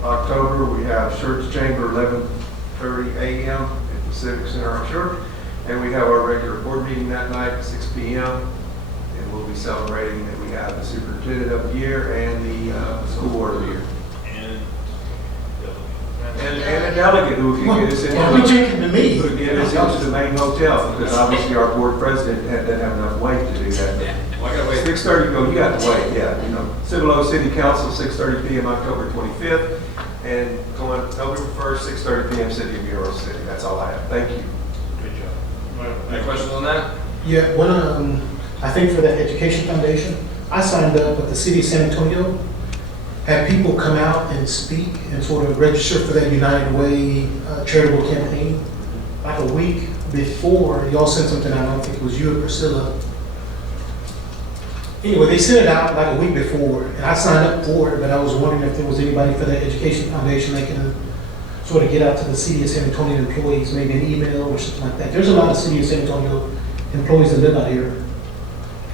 October, we have Schertz Chamber, 11:30 a.m. at the Civic Center on Schertz. And we have our regular board meeting that night at 6 p.m. And we'll be celebrating that we have the Superintendent of the Year and the School Board of the Year. And a delegate who can get us into the main hotel, because obviously our board president doesn't have enough weight to do that. Yeah. Well, I gotta wait. 6:30, you got to wait, yeah. Cibolo City Council, 6:30 p.m. October 25th, and going November 1st, 6:30 p.m. City of Universal City. That's all I have. Thank you. Good job. Any questions on that? Yeah, I think for the Education Foundation, I signed up with the city of San Antonio, had people come out and speak and sort of register for that United Way charitable campaign. Like a week before, y'all sent something out, I don't think it was you or Priscilla. Anyway, they sent it out like a week before, and I signed up for it, but I was wondering if there was anybody for the Education Foundation that can sort of get out to the city of San Antonio employees, maybe an email or something like that. There's a lot of city of San Antonio employees that live out here.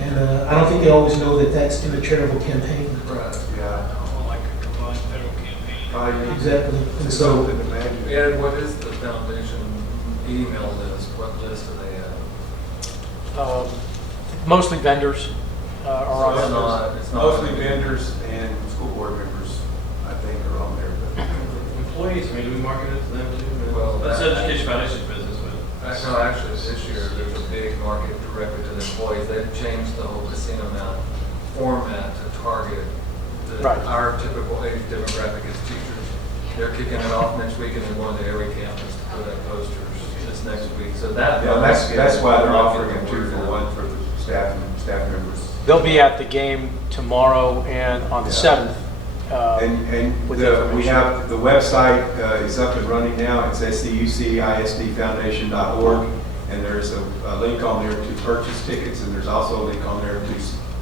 And I don't think they always know that that's in a charitable campaign. Right, yeah. Like a combined federal campaign. Exactly. And so, And what is the foundation email list? What list do they have? Mostly vendors are on It's there. not- it's not- Mostly vendors and school board members, I think, are on there. But Employees, I mean, do we market it to them too? Well, That's that- Education Foundation's business, but. No, actually, this year, there's a big market directly to the employees. They've changed the whole casino amount format to target our typical age demographic as teachers. They're kicking it off next week, and they're going to every campus to put up posters this next week. So that's why they're offering a 2-for-1 for the staff members. They'll be at the game tomorrow and on the 7th. We have the website is up and running now. It's SCUCISDfoundation.org, and there's a link on there to purchase tickets, and there's also a link on there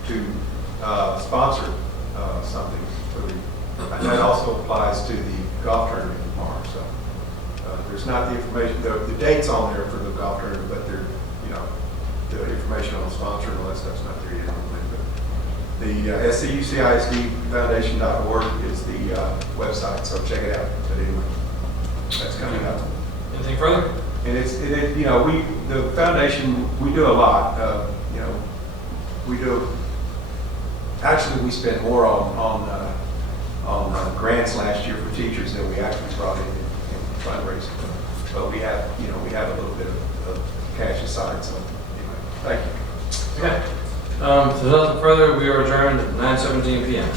to sponsor something. And that also applies to the golf tournament tomorrow. So there's not the information, the dates on there for the golf tournament, but the information on the sponsor and all that stuff's not there yet. The SCUCISDfoundation.org is the website, so check it out. But anyway, that's coming up. Anything further? And the foundation, we do a lot. Actually, we spent more on grants last year for teachers than we actually brought in fundraising. But we have a little bit of cash aside. So anyway, thank you. Okay. If there's nothing further, we are adjourned at 9:17 p.m.